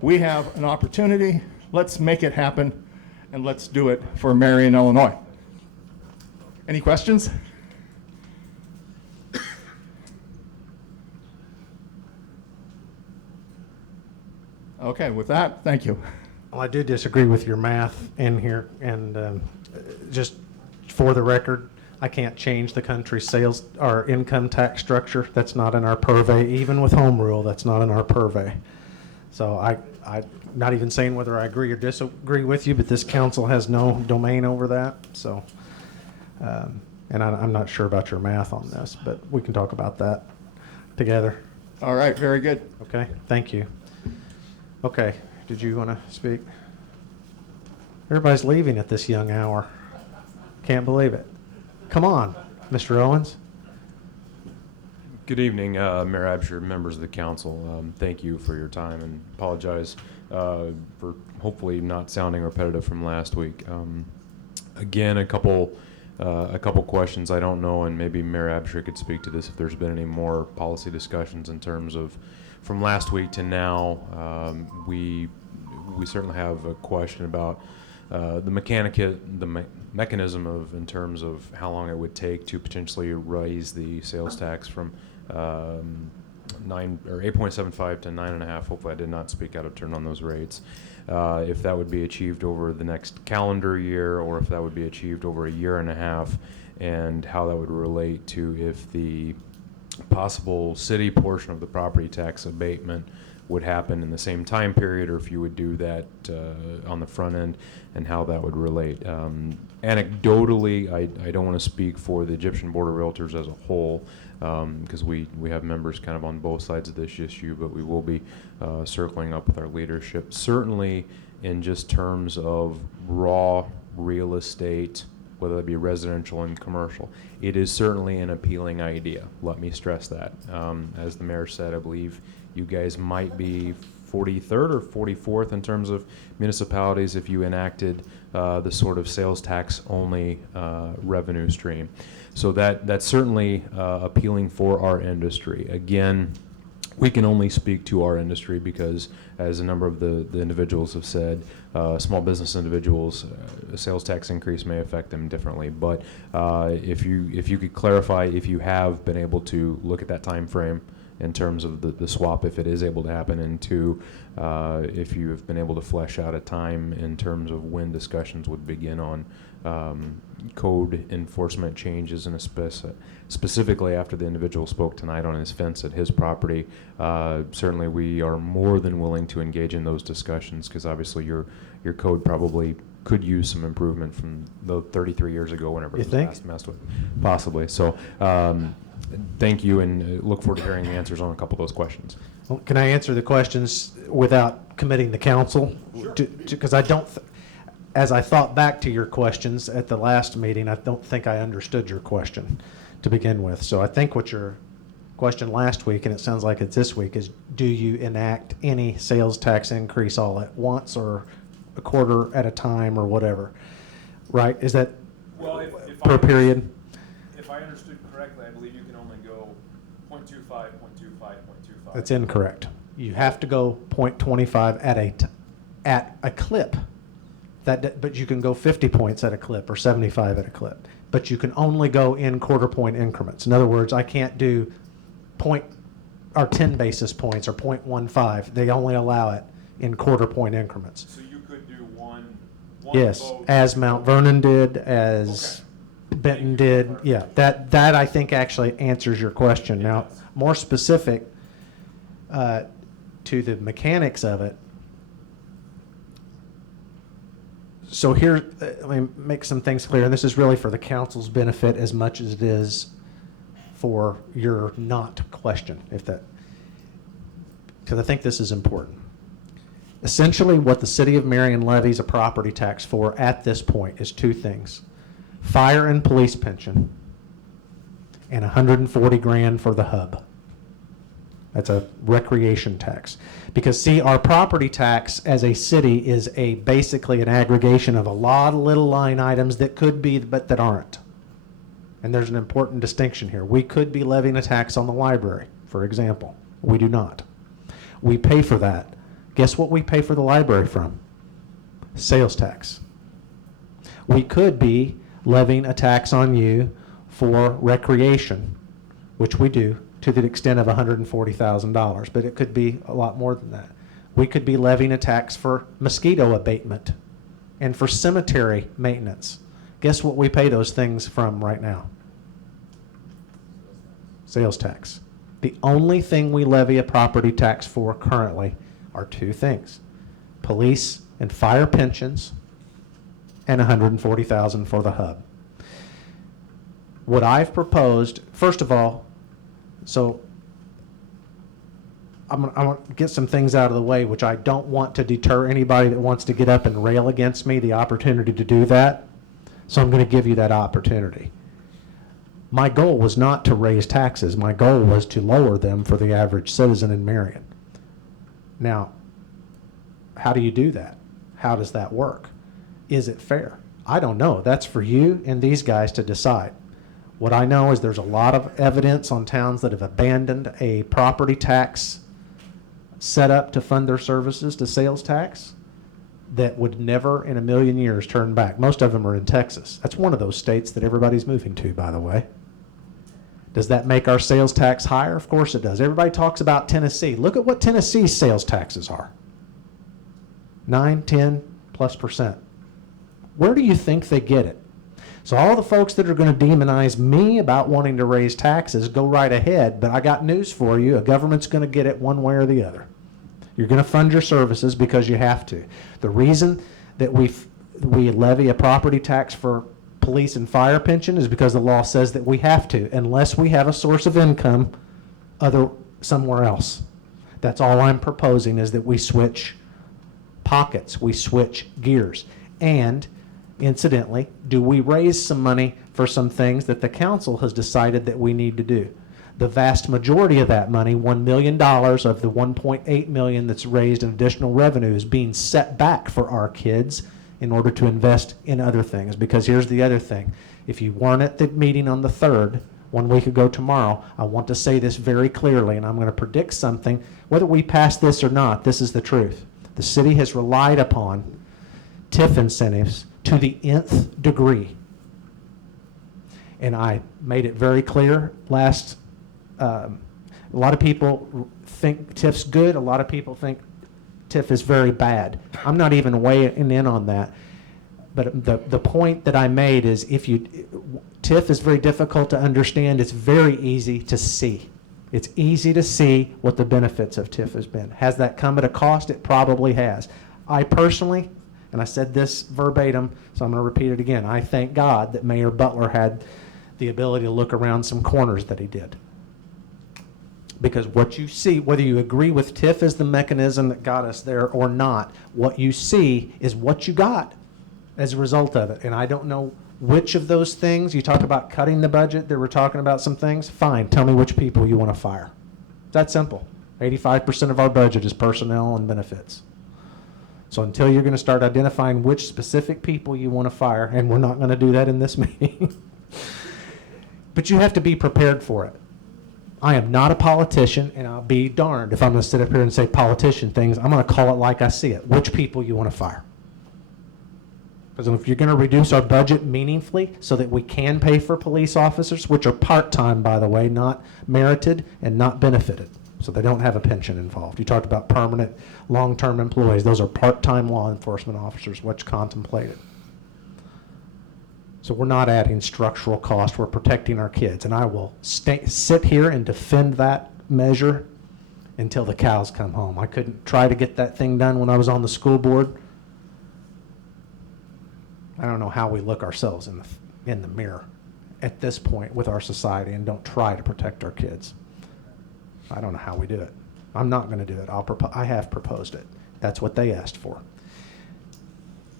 We have an opportunity. Let's make it happen, and let's do it for Marion, Illinois. Any questions? Okay, with that, thank you. Well, I do disagree with your math in here, and just for the record, I can't change the country's sales or income tax structure. That's not in our purvey. Even with home rule, that's not in our purvey. So I'm not even saying whether I agree or disagree with you, but this council has no domain over that. So, and I'm not sure about your math on this, but we can talk about that together. All right, very good. Okay, thank you. Okay, did you want to speak? Everybody's leaving at this young hour. Can't believe it. Come on, Mr. Owens. Good evening, Mayor Absher, members of the council. Thank you for your time, and apologize for hopefully not sounding repetitive from last week. Again, a couple questions. I don't know, and maybe Mayor Absher could speak to this if there's been any more policy discussions in terms of from last week to now. We certainly have a question about the mechanism of in terms of how long it would take to potentially raise the sales tax from 8.75 to 9.5. Hopefully, I did not speak out of turn on those rates. If that would be achieved over the next calendar year, or if that would be achieved over a year and a half, and how that would relate to if the possible city portion of the property tax abatement would happen in the same time period, or if you would do that on the front end, and how that would relate. Anecdotally, I don't want to speak for the Egyptian Board of Realtors as a whole, because we have members kind of on both sides of this issue, but we will be circling up with our leadership. Certainly in just terms of raw real estate, whether that be residential and commercial, it is certainly an appealing idea. Let me stress that. As the mayor said, I believe you guys might be 43rd or 44th in terms of municipalities if you enacted the sort of sales tax only revenue stream. So that's certainly appealing for our industry. Again, we can only speak to our industry because, as a number of the individuals have said, small business individuals, a sales tax increase may affect them differently. But if you could clarify if you have been able to look at that time frame in terms of the swap, if it is able to happen, and two, if you have been able to flesh out a time in terms of when discussions would begin on code enforcement changes, and specifically after the individual spoke tonight on his fence at his property. Certainly we are more than willing to engage in those discussions, because obviously your code probably could use some improvement from the 33 years ago whenever it was last messed with, possibly. So thank you, and look forward to hearing the answers on a couple of those questions. Well, can I answer the questions without committing the council? Sure. Because I don't, as I thought back to your questions at the last meeting, I don't think I understood your question to begin with. So I think what your question last week, and it sounds like it's this week, is do you enact any sales tax increase all at once or a quarter at a time or whatever? Right? Is that per period? If I understood correctly, I believe you can only go 0.25, 0.25, 0.25. That's incorrect. You have to go 0.25 at a clip. But you can go 50 points at a clip or 75 at a clip. But you can only go in quarter point increments. In other words, I can't do 10 basis points or 0.15. They only allow it in quarter point increments. So you could do one yes, vote. As Mount Vernon did, as Benton did. Yeah, that I think actually answers your question. It Now, does. more specific to the mechanics of it, So here, let me make some things clear, and this is really for the council's benefit as much as it is for your not question, if that, because I think this is important. Essentially, what the city of Marion levies a property tax for at this point is two things: fire and police pension, and 140 grand for the hub. That's a recreation tax. Because see, our property tax as a city is basically an aggregation of a lot of little line items that could be, but that aren't. And there's an important distinction here. We could be levying a tax on the library, for example. We do not. We pay for that. Guess what we pay for the library from? Sales tax. We could be levying a tax on you for recreation, which we do, to the extent of $140,000, but it could be a lot more than that. We could be levying a tax for mosquito abatement and for cemetery maintenance. Guess what we pay those things from right now? Sales tax. The only thing we levy a property tax for currently are two things: police and fire pensions, and $140,000 for the hub. What I've proposed, first of all, so I want to get some things out of the way, which I don't want to deter anybody that wants to get up and rail against me the opportunity to do that. So I'm going to give you that opportunity. My goal was not to raise taxes. My goal was to lower them for the average citizen in Marion. Now, how do you do that? How does that work? Is it fair? I don't know. That's for you and these guys to decide. What I know is there's a lot of evidence on towns that have abandoned a property tax set up to fund their services to sales tax that would never in a million years turn back. Most of them are in Texas. That's one of those states that everybody's moving to, by the way. Does that make our sales tax higher? Of course it does. Everybody talks about Tennessee. Look at what Tennessee's sales taxes are. 9, 10+%. Where do you think they get it? So all the folks that are going to demonize me about wanting to raise taxes, go right ahead. But I got news for you. A government's going to get it one way or the other. You're going to fund your services because you have to. The reason that we levy a property tax for police and fire pension is because the law says that we have to, unless we have a source of income somewhere else. That's all I'm proposing, is that we switch pockets, we switch gears. And incidentally, do we raise some money for some things that the council has decided that we need to do? The vast majority of that money, $1 million of the $1.8 million that's raised in additional revenue, is being set back for our kids in order to invest in other things. Because here's the other thing. If you weren't at the meeting on the 3rd, 1 week ago tomorrow, I want to say this very clearly, and I'm going to predict something. Whether we pass this or not, this is the truth. The city has relied upon TIF incentives to the nth degree. And I made it very clear last, a lot of people think TIF's good, a lot of people think TIF is very bad. I'm not even weighing in on that. But the point that I made is TIF is very difficult to understand, it's very easy to see. It's easy to see what the benefits of TIF has been. Has that come at a cost? It probably has. I personally, and I said this verbatim, so I'm going to repeat it again. I thank God that Mayor Butler had the ability to look around some corners that he did. Because what you see, whether you agree with TIF as the mechanism that got us there or not, what you see is what you got as a result of it. And I don't know which of those things. You talk about cutting the budget. They were talking about some things. Fine. Tell me which people you want to fire. It's that simple. 85% of our budget is personnel and benefits. So until you're going to start identifying which specific people you want to fire, and we're not going to do that in this meeting, but you have to be prepared for it. I am not a politician, and I'll be darned if I'm going to sit up here and say politician things. I'm going to call it like I see it. Which people you want to fire? Because if you're going to reduce our budget meaningfully so that we can pay for police officers, which are part-time, by the way, not merited and not benefited, so they don't have a pension involved. You talked about permanent, long-term employees. Those are part-time law enforcement officers, what's contemplated. So we're not adding structural cost. We're protecting our kids. And I will sit here and defend that measure until the cows come home. I couldn't try to get that thing done when I was on the school board. I don't know how we look ourselves in the mirror at this point with our society and don't try to protect our kids. I don't know how we do it. I'm not going to do it. I have proposed it. That's what they asked for.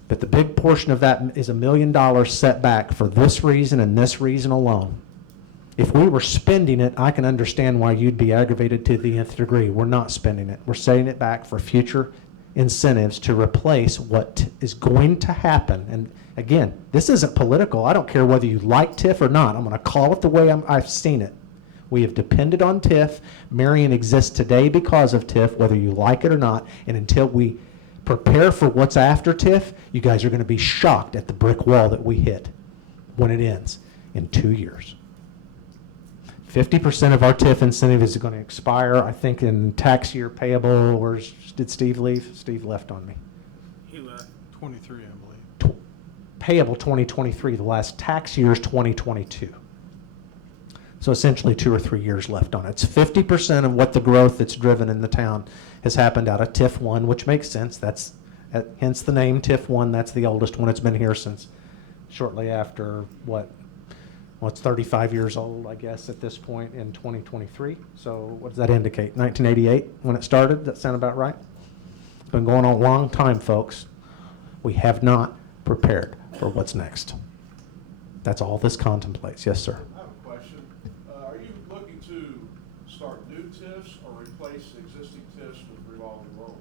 But the big portion of that is $1 million set back for this reason and this reason alone. If we were spending it, I can understand why you'd be aggravated to the nth degree. We're not spending it. We're setting it back for future incentives to replace what is going to happen. And again, this isn't political. I don't care whether you like TIF or not. I'm going to call it the way I've seen it. We have depended on TIF. Marion exists today because of TIF, whether you like it or not. And until we prepare for what's after TIF, you guys are going to be shocked at the brick wall that we hit when it ends in 2 years. 50% of our TIF incentive is going to expire, I think, in tax year payable. Did Steve leave? Steve left on me. He left 23, I believe. Payable 2023. The last tax year is 2022. So essentially 2 or 3 years left on it. It's 50% of what the growth that's driven in the town has happened out of TIF 1, which makes sense. That's hence the name TIF 1. That's the oldest one. It's been here since shortly after it's 35 years old, I guess, at this point in 2023. So what does that indicate? 1988 when it started? That sound about right? It's been going on a long time, folks. We have not prepared for what's next. That's all this contemplates. Yes, sir. I have a question. Are you looking to start new TIFs or replace existing TIFs with revolving loans?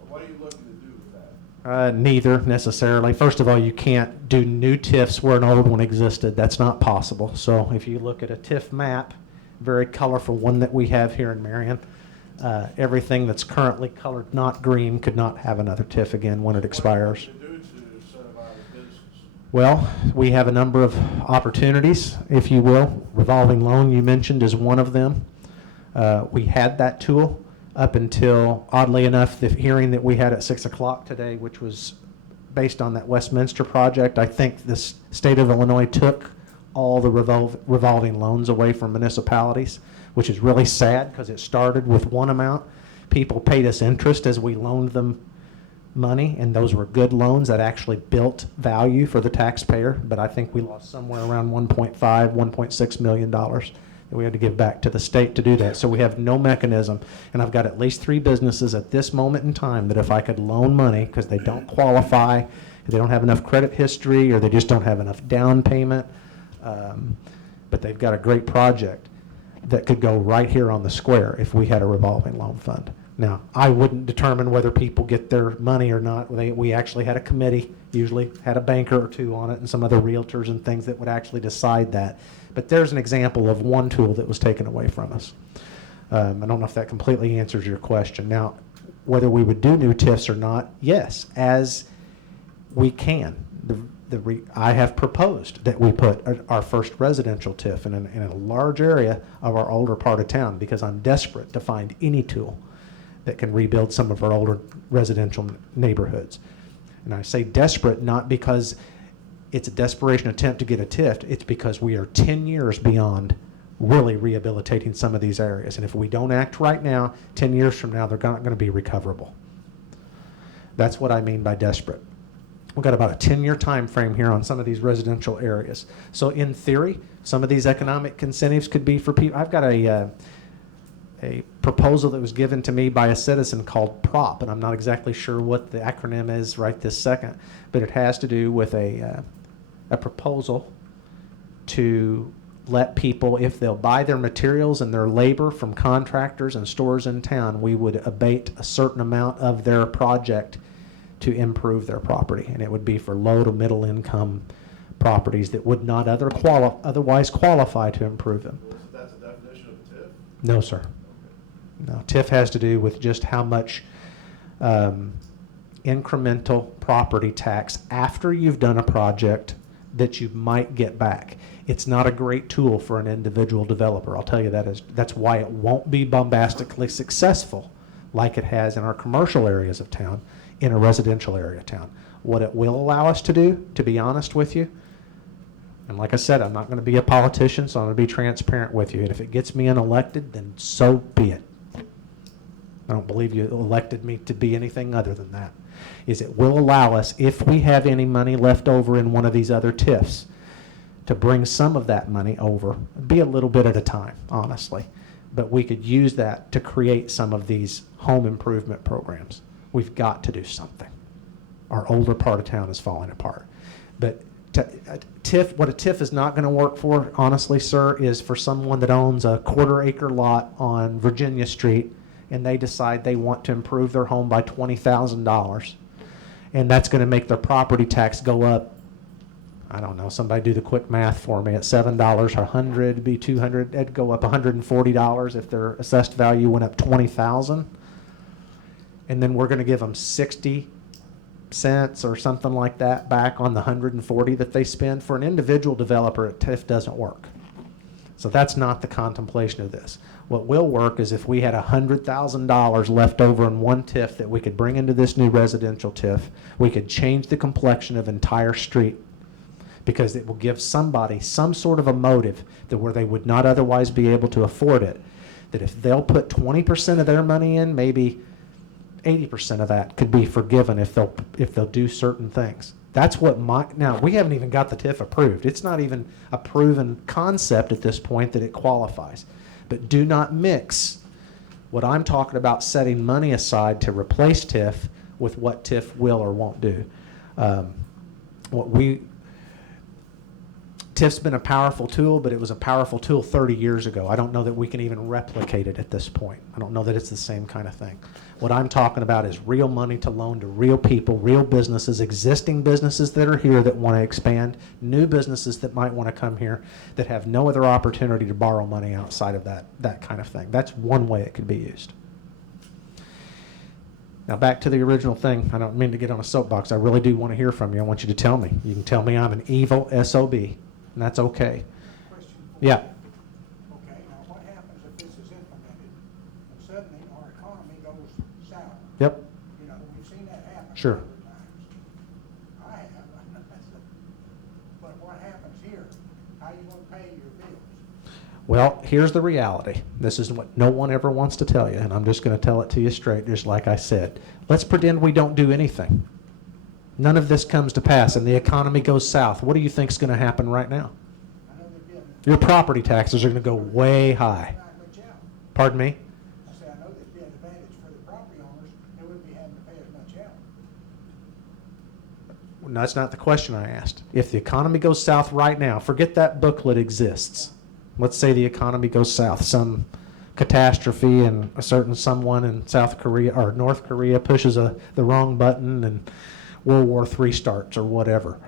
Or what are you looking to do with that? Neither necessarily. First of all, you can't do new TIFs where an old one existed. That's not possible. So if you look at a TIF map, very colorful one that we have here in Marion, everything that's currently colored not green could not have another TIF again when it expires. What are you going to do to incentivize business? Well, we have a number of opportunities, if you will. Revolving loan you mentioned is one of them. We had that tool up until, oddly enough, the hearing that we had at 6 o'clock today, which was based on that Westminster project. I think the state of Illinois took all the revolving loans away from municipalities, which is really sad because it started with one amount. People paid us interest as we loaned them money, and those were good loans that actually built value for the taxpayer. But I think we lost somewhere around $1.5, $1.6 million that we had to give back to the state to do that. So we have no mechanism. And I've got at least 3 businesses at this moment in time that if I could loan money because they don't qualify, they don't have enough credit history, or they just don't have enough down payment, but they've got a great project that could go right here on the square if we had a revolving loan fund. Now, I wouldn't determine whether people get their money or not. We actually had a committee, usually had a banker or 2 on it and some other realtors and things that would actually decide that. But there's an example of one tool that was taken away from us. I don't know if that completely answers your question. Now, whether we would do new TIFs or not, yes, as we can. I have proposed that we put our first residential TIF in a large area of our older part of town because I'm desperate to find any tool that can rebuild some of our older residential neighborhoods. And I say desperate not because it's a desperation attempt to get a TIF, it's because we are 10 years beyond really rehabilitating some of these areas. And if we don't act right now, 10 years from now, they're not going to be recoverable. That's what I mean by desperate. We've got about a 10-year time frame here on some of these residential areas. So in theory, some of these economic incentives could be for people. I've got a proposal that was given to me by a citizen called PROP, and I'm not exactly sure what the acronym is right this second, but it has to do with a proposal to let people, if they'll buy their materials and their labor from contractors and stores in town, we would abate a certain amount of their project to improve their property. And it would be for low to middle income properties that would not otherwise qualify to improve them. That's a definition of TIF? No, sir. No, TIF has to do with just how much incremental property tax after you've done a project that you might get back. It's not a great tool for an individual developer. I'll tell you that's why it won't be bombastically successful like it has in our commercial areas of town, in a residential area of town. What it will allow us to do, to be honest with you, and like I said, I'm not going to be a politician, so I'm going to be transparent with you. And if it gets me unelected, then so be it. I don't believe you elected me to be anything other than that, is it will allow us, if we have any money left over in one of these other TIFs, to bring some of that money over, be a little bit at a time, honestly. But we could use that to create some of these home improvement programs. We've got to do something. Our older part of town is falling apart. But TIF, what a TIF is not going to work for, honestly, sir, is for someone that owns a quarter-acre lot on Virginia Street and they decide they want to improve their home by $20,000, and that's going to make their property tax go up. I don't know, somebody do the quick math for me. At $7 or 100, it'd be 200, it'd go up $140 if their assessed value went up 20,000. And then we're going to give them 60 cents or something like that back on the 140 that they spend. For an individual developer, a TIF doesn't work. So that's not the contemplation of this. What will work is if we had $100,000 left over in one TIF that we could bring into this new residential TIF, we could change the complexion of entire street, because it will give somebody some sort of a motive that where they would not otherwise be able to afford it, that if they'll put 20% of their money in, maybe 80% of that could be forgiven if they'll do certain things. That's what now we haven't even got the TIF approved. It's not even a proven concept at this point that it qualifies. But do not mix what I'm talking about, setting money aside to replace TIF, with what TIF will or won't do. TIF's been a powerful tool, but it was a powerful tool 30 years ago. I don't know that we can even replicate it at this point. I don't know that it's the same kind of thing. What I'm talking about is real money to loan to real people, real businesses, existing businesses that are here that want to expand, new businesses that might want to come here that have no other opportunity to borrow money outside of that kind of thing. That's one way it could be used. Now back to the original thing. I don't mean to get on a soapbox. I really do want to hear from you. I want you to tell me. You can tell me I'm an evil SOB, and that's okay. Question for Yeah. Okay, now what happens if this is implemented and suddenly our economy goes south? Yep. You know, we've seen that happen. Sure. Other times. I have. But what happens here? How you gonna pay your bills? Well, here's the reality. This is what no one ever wants to tell you, and I'm just going to tell it to you straight, just like I said. Let's pretend we don't do anything. None of this comes to pass, and the economy goes south. What do you think is going to happen right now? Your property taxes are going to go way high. Pardon me? I say, I know there'd be an advantage for the property owners. They wouldn't be having to pay as much out. No, that's not the question I asked. If the economy goes south right now, forget that booklet exists. Let's say the economy goes south, some catastrophe, and a certain someone in South Korea or North Korea pushes the wrong button and World War III starts or whatever.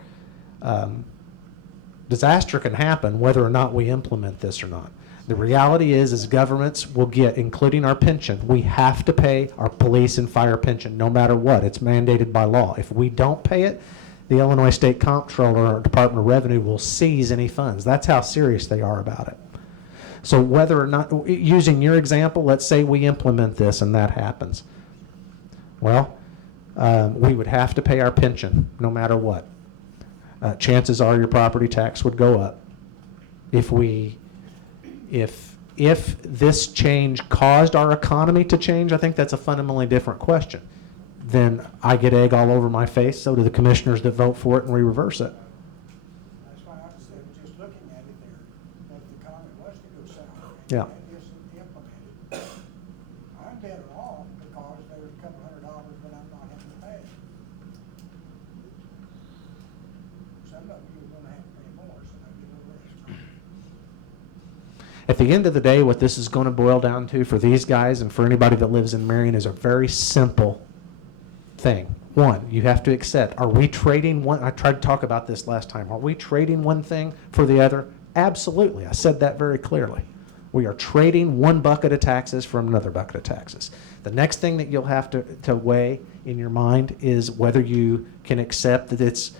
Disaster can happen whether or not we implement this or not. The reality is governments will get, including our pension, we have to pay our police and fire pension no matter what. It's mandated by law. If we don't pay it, the Illinois State Comptroller or Department of Revenue will seize any funds. That's how serious they are about it. So whether or not, using your example, let's say we implement this and that happens. Well, we would have to pay our pension no matter what. Chances are your property tax would go up. If this change caused our economy to change, I think that's a fundamentally different question. Then I get egg all over my face, so do the commissioners that vote for it, and we reverse it. That's why I said, just looking at it there, that if the economy was to go south. Yeah. And this implemented, I'm better off because there's a couple $100 that I'm not having to pay. Some of you are gonna have to pay more, so maybe a little less. At the end of the day, what this is going to boil down to for these guys and for anybody that lives in Marion is a very simple thing. One, you have to accept, are we trading one? I tried to talk about this last time. Are we trading one thing for the other? Absolutely. I said that very clearly. We are trading one bucket of taxes for another bucket of taxes. The next thing that you'll have to weigh in your mind is whether you can accept that it's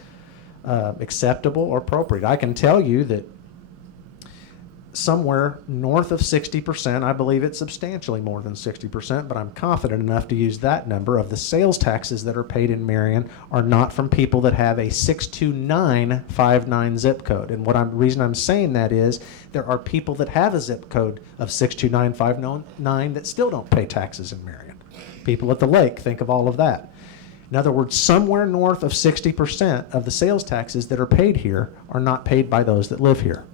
acceptable or appropriate. I can tell you that somewhere north of 60%, I believe it's substantially more than 60%, but I'm confident enough to use that number, of the sales taxes that are paid in Marion are not from people that have a 62959 zip code. And reason I'm saying that is there are people that have a zip code of 62959 that still don't pay taxes in Marion. People at the lake, think of all of that. In other words, somewhere north of 60% of the sales taxes that are paid here are not paid by those that live here.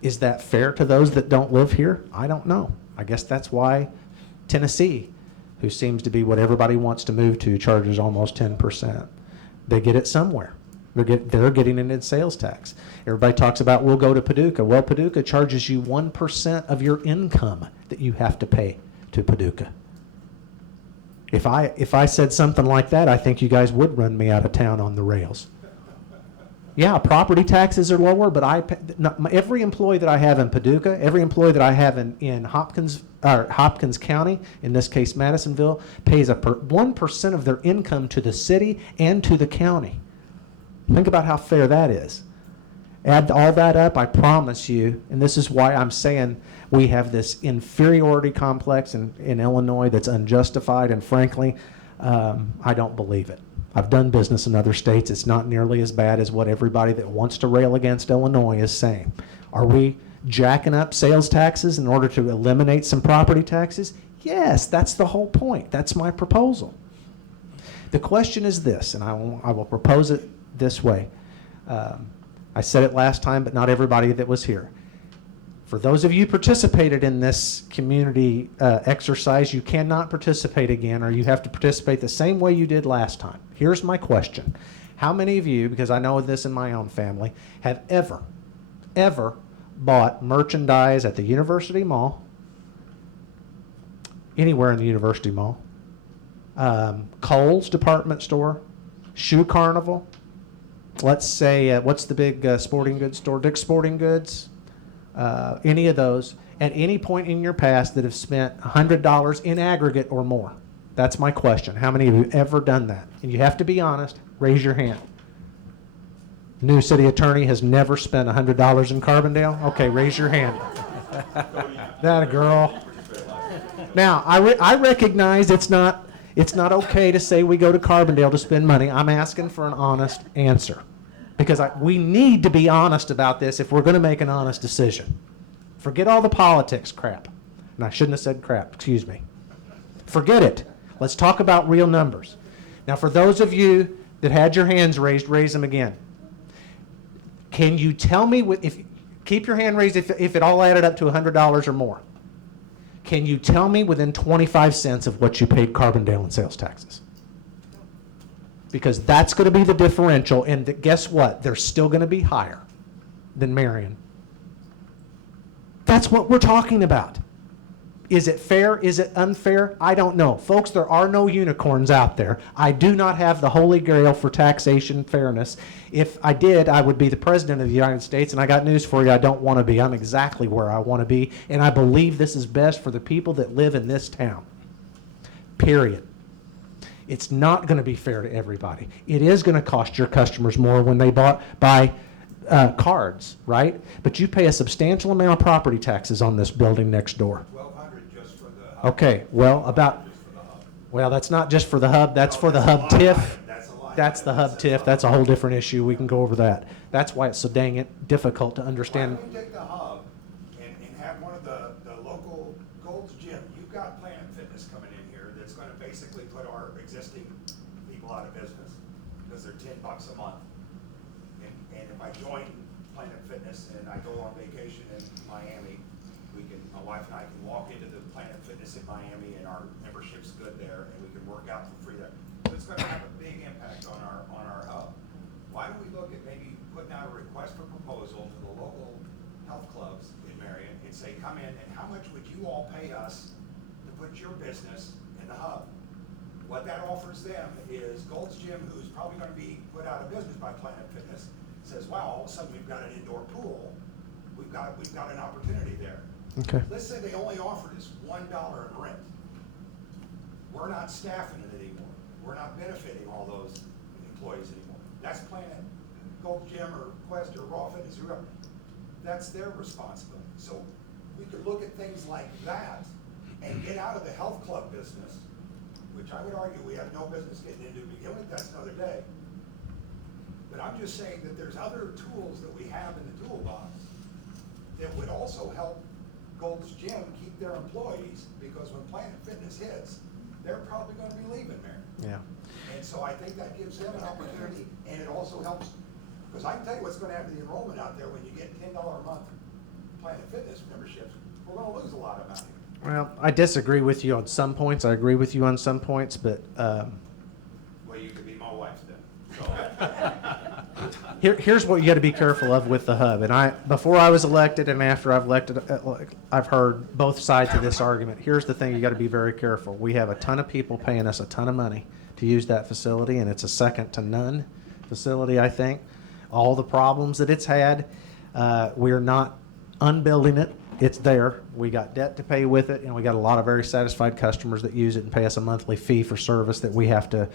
Is that fair to those that don't live here? I don't know. I guess that's why Tennessee, who seems to be what everybody wants to move to, charges almost 10%. They get it somewhere. They're getting it in sales tax. Everybody talks about, we'll go to Paducah. Well, Paducah charges you 1% of your income that you have to pay to Paducah. If I said something like that, I think you guys would run me out of town on the rails. Yeah, property taxes are lower, but every employee that I have in Paducah, every employee that I have in Hopkins County, in this case Madisonville, pays 1% of their income to the city and to the county. Think about how fair that is. Add all that up, I promise you, and this is why I'm saying we have this inferiority complex in Illinois that's unjustified, and frankly, I don't believe it. I've done business in other states. It's not nearly as bad as what everybody that wants to rail against Illinois is saying. Are we jacking up sales taxes in order to eliminate some property taxes? Yes, that's the whole point. That's my proposal. The question is this, and I will propose it this way. I said it last time, but not everybody that was here. For those of you who participated in this community exercise, you cannot participate again, or you have to participate the same way you did last time. Here's my question. How many of you, because I know this in my own family, have ever bought merchandise at the University Mall, anywhere in the University Mall, Kohl's department store, Shoe Carnival, let's say, what's the big sporting goods store? Dick's Sporting Goods? Any of those, at any point in your past that have spent $100 in aggregate or more? That's my question. How many of you have ever done that? And you have to be honest. Raise your hand. New city attorney has never spent $100 in Carbondale? Okay, raise your hand. That a girl. Now, I recognize it's not okay to say we go to Carbondale to spend money. I'm asking for an honest answer. Because we need to be honest about this if we're going to make an honest decision. Forget all the politics crap. And I shouldn't have said crap, excuse me. Forget it. Let's talk about real numbers. Now, for those of you that had your hands raised, raise them again. Can you tell me, keep your hand raised if it all added up to $100 or more. Can you tell me within 25 cents of what you paid Carbondale in sales taxes? Because that's going to be the differential, and guess what? They're still going to be higher than Marion. That's what we're talking about. Is it fair? Is it unfair? I don't know. Folks, there are no unicorns out there. I do not have the holy grail for taxation fairness. If I did, I would be the president of the United States, and I got news for you, I don't want to be. I'm exactly where I want to be, and I believe this is best for the people that live in this town. Period. It's not going to be fair to everybody. It is going to cost your customers more when they buy cards, right? But you pay a substantial amount of property taxes on this building next door. $1,200 just for the hub. Okay, well, that's not just for the hub. That's for the hub TIF. That's the hub TIF. That's a whole different issue. We can go over that. That's why it's so dang it difficult to understand. Why don't we take the hub and have one of the local Gold's Gym? You've got Planet Fitness coming in here that's going to basically put our existing people out of business because they're $10 a month. And if I join Planet Fitness and I go on vacation in Miami, my wife and I can walk into the Planet Fitness in Miami and our membership's good there and we can work out for free there. So it's going to have a big impact on our hub. Why don't we look at maybe putting out a request for proposal to the local health clubs in Marion and say, come in, and how much would you all pay us to put your business in the hub? What that offers them is Gold's Gym, who's probably going to be put out of business by Planet Fitness, says, wow, all of a sudden we've got an indoor pool. We've got an opportunity there. Okay. Let's say they only offered us $1 in rent. We're not staffing it anymore. We're not benefiting all those employees anymore. That's Planet, Gold's Gym or Quest or Raw Fitness, whoever. That's their responsibility. So we could look at things like that and get out of the health club business, which I would argue we have no business getting into to begin with. That's another day. But I'm just saying that there's other tools that we have in the toolbox that would also help Gold's Gym keep their employees, because when Planet Fitness hits, they're probably gonna be leaving there. Yeah. And so I think that gives them an opportunity, and it also helps, because I can tell you what's gonna happen to the enrollment out there when you get $10 a month Planet Fitness memberships. We're gonna lose a lot of money. Well, I disagree with you on some points. I agree with you on some points, but Well, you could be my wife then. here's what you got to be careful of with the hub. And before I was elected and after I've elected, I've heard both sides of this argument. Here's the thing you got to be very careful. We have a ton of people paying us a ton of money to use that facility, and it's a second to none facility, I think. All the problems that it's had, we're not unbuilding it. It's there. We got debt to pay with it, and we got a lot of very satisfied customers that use it and pay us a monthly fee for service that we have to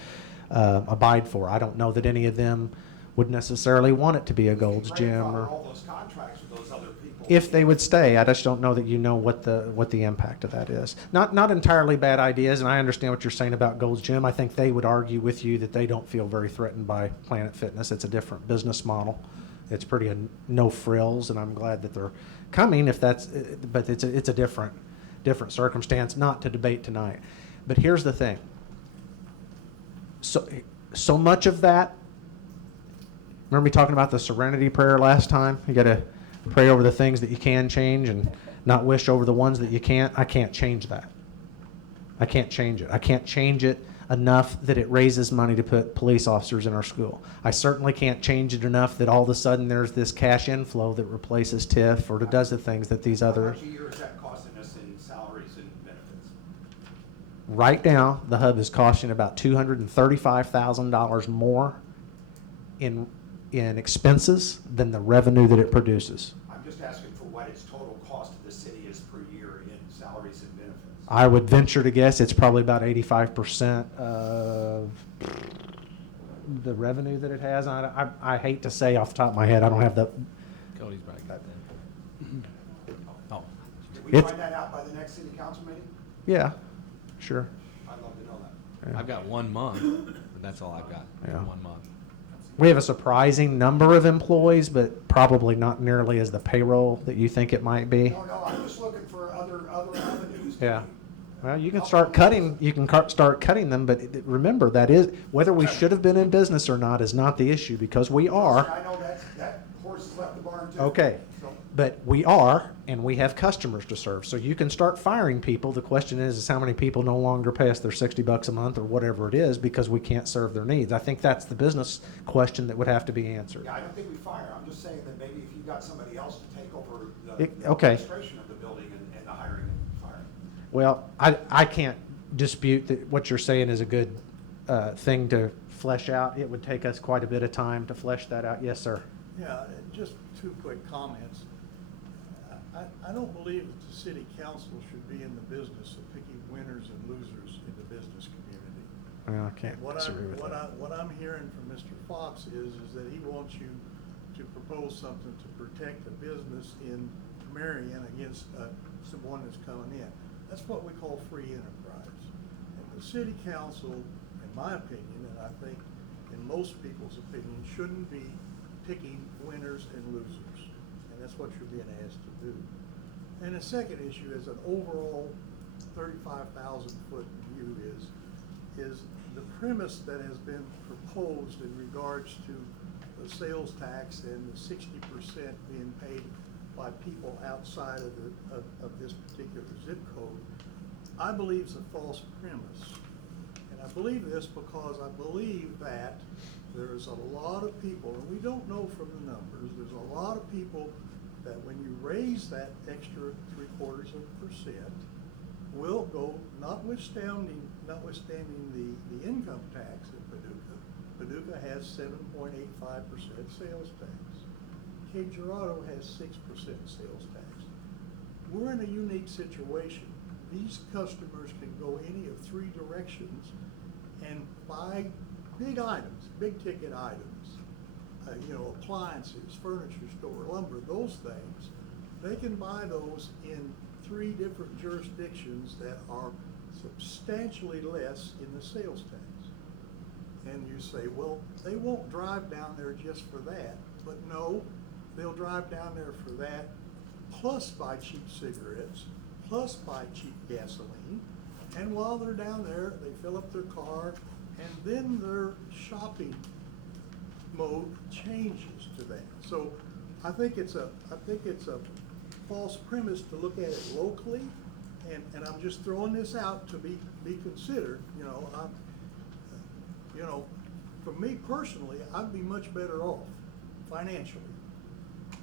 abide for. I don't know that any of them would necessarily want it to be a Gold's Gym, or All those contracts with those other people. if they would stay. I just don't know that you know what the impact of that is. Not entirely bad ideas, and I understand what you're saying about Gold's Gym. I think they would argue with you that they don't feel very threatened by Planet Fitness. It's a different business model. It's pretty no frills, and I'm glad that they're coming. But it's a different circumstance. Not to debate tonight, but here's the thing. So much of that. Remember me talking about the serenity prayer last time? You got to pray over the things that you can change and not wish over the ones that you can't. I can't change that. I can't change it. I can't change it enough that it raises money to put police officers in our school. I certainly can't change it enough that all of a sudden there's this cash inflow that replaces TIF or that does the things that these How other. much a year is that costing us in salaries and benefits? Right now, the hub is costing about $235,000 more in expenses than the revenue that it produces. I'm just asking for what its total cost to the city is per year in salaries and benefits. I would venture to guess it's probably about 85% of the revenue that it has. I hate to say off the top of my head, I don't have the. Cody's back. Oh. Did we It's- find that out by the next city council meeting? Yeah, sure. I'd love to know that. Yeah. I've got 1 month, but that's all I've got. Yeah. 1 month. We have a surprising number of employees, but probably not nearly as the payroll that you think it might be. No, I'm just looking for other avenues. Yeah. Well, you can start cutting. You can start cutting them, but remember that is whether we should have been in business or not is not the issue because we are. I know that horse has left the barn too. Okay, So, but we are, and we have customers to serve. So you can start firing people. The question is how many people no longer pay us their $60 a month or whatever it is because we can't serve their needs. I think that's the business question that would have to be answered. yeah, I don't think we fire. I'm just saying that maybe if you got somebody else to take over the Okay. administration of the building and the hiring and firing. Well, I can't dispute that what you're saying is a good thing to flesh out. It would take us quite a bit of time to flesh that out. Yes, sir. Yeah, and just 2 quick comments. I don't believe that the city council should be in the business of picking winners and losers in the business community. Well, I can't What disagree with that. what I'm hearing from Mr. Fox is that he wants you to propose something to protect the business in Marion against someone that's coming in. That's what we call free enterprise. And the city council, in my opinion, and I think in most people's opinion, shouldn't be picking winners and losers. And that's what you're being asked to do. And the second issue is an overall 35,000-foot view is the premise that has been proposed in regards to the sales tax and the 60% being paid by people outside of this particular zip code, I believe is a false premise. And I believe this because I believe that there's a lot of people, and we don't know from the numbers, there's a lot of people that when you raise that extra 0.75%, will go, notwithstanding the income tax in Paducah. Paducah has 7.85% sales tax. Cape Girardeau has 6% sales tax. We're in a unique situation. These customers can go any of 3 directions and buy big items, big ticket items, appliances, furniture store, lumber, those things. They can buy those in 3 different jurisdictions that are substantially less in the sales tax. And you say, well, they won't drive down there just for that. But no, they'll drive down there for that, plus buy cheap cigarettes, plus buy cheap gasoline, And while they're down there, they fill up their car, and then their shopping mode changes to that. So I think it's a false premise to look at it locally, and I'm just throwing this out to be considered. For me personally, I'd be much better off financially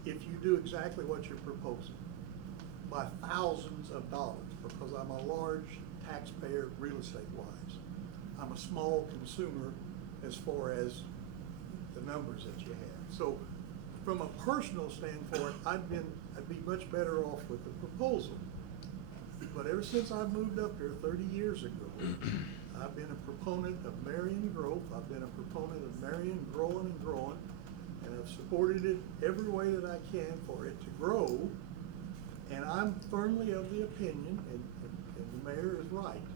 if you do exactly what you're proposing, by thousands of dollars, because I'm a large taxpayer real estate wise. I'm a small consumer as far as the numbers that you have. So from a personal standpoint, I'd be much better off with the proposal. But ever since I moved up here 30 years ago, I've been a proponent of Marion growth. I've been a proponent of Marion growing and growing, and I've supported it every way that I can for it to grow. And I'm firmly of the opinion, and the mayor is right,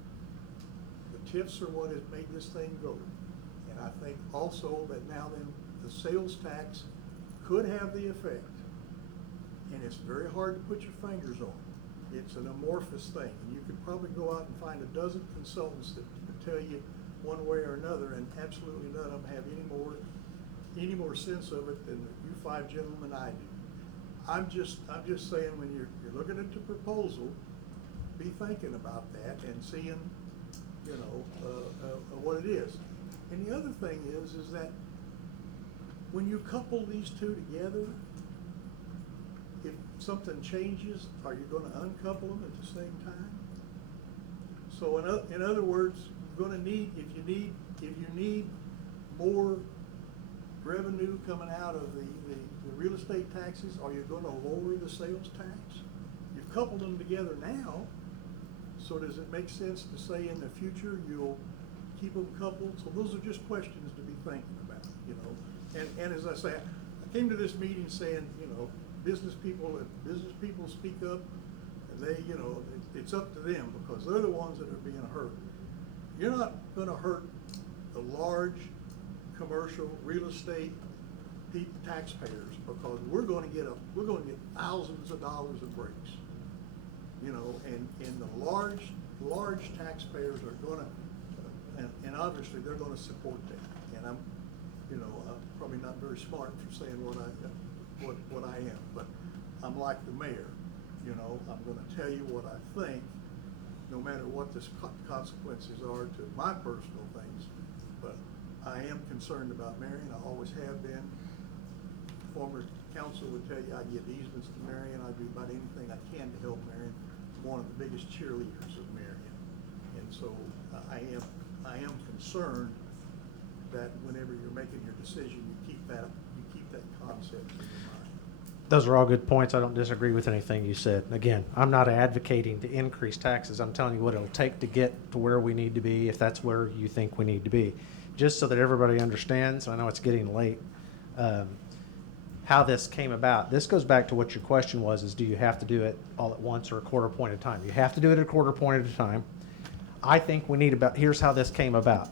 the TIFs are what has made this thing go. And I think also that now then the sales tax could have the effect, and it's very hard to put your fingers on. It's an amorphous thing, and you could probably go out and find a dozen consultants that could tell you one way or another, and absolutely none of them have any more sense of it than you five gentlemen I do. I'm just saying, when you're looking at the proposal, be thinking about that and seeing, what it is. And the other thing is that when you couple these two together, if something changes, are you going to uncouple them at the same time? So in other words, you're going to need, if you need more revenue coming out of the real estate taxes, are you going to lower the sales tax? You've coupled them together now, so does it make sense to say in the future you'll keep them coupled? So those are just questions to be thinking about, And as I say, I came to this meeting saying, business people speak up, and they, it's up to them, because they're the ones that are being hurt. You're not going to hurt the large commercial real estate taxpayers, because we're going to get thousands of dollars of breaks, and the large taxpayers are going to, and obviously they're going to support that. And I'm probably not very smart for saying what I am, but I'm like the mayor. I'm going to tell you what I think, no matter what the consequences are to my personal things. But I am concerned about Marion. I always have been. Former council would tell you I give easements to Marion. I do about anything I can to help Marion. I'm one of the biggest cheerleaders of Marion, and so I am concerned that whenever you're making your decision, you keep that concept in your mind. Those are all good points. I don't disagree with anything you said. Again, I'm not advocating to increase taxes. I'm telling you what it'll take to get to where we need to be, if that's where you think we need to be. Just so that everybody understands, I know it's getting late, how this came about. This goes back to what your question was, is do you have to do it all at once or a quarter point at a time? You have to do it at a quarter point at a time. I think we need here's how this came about.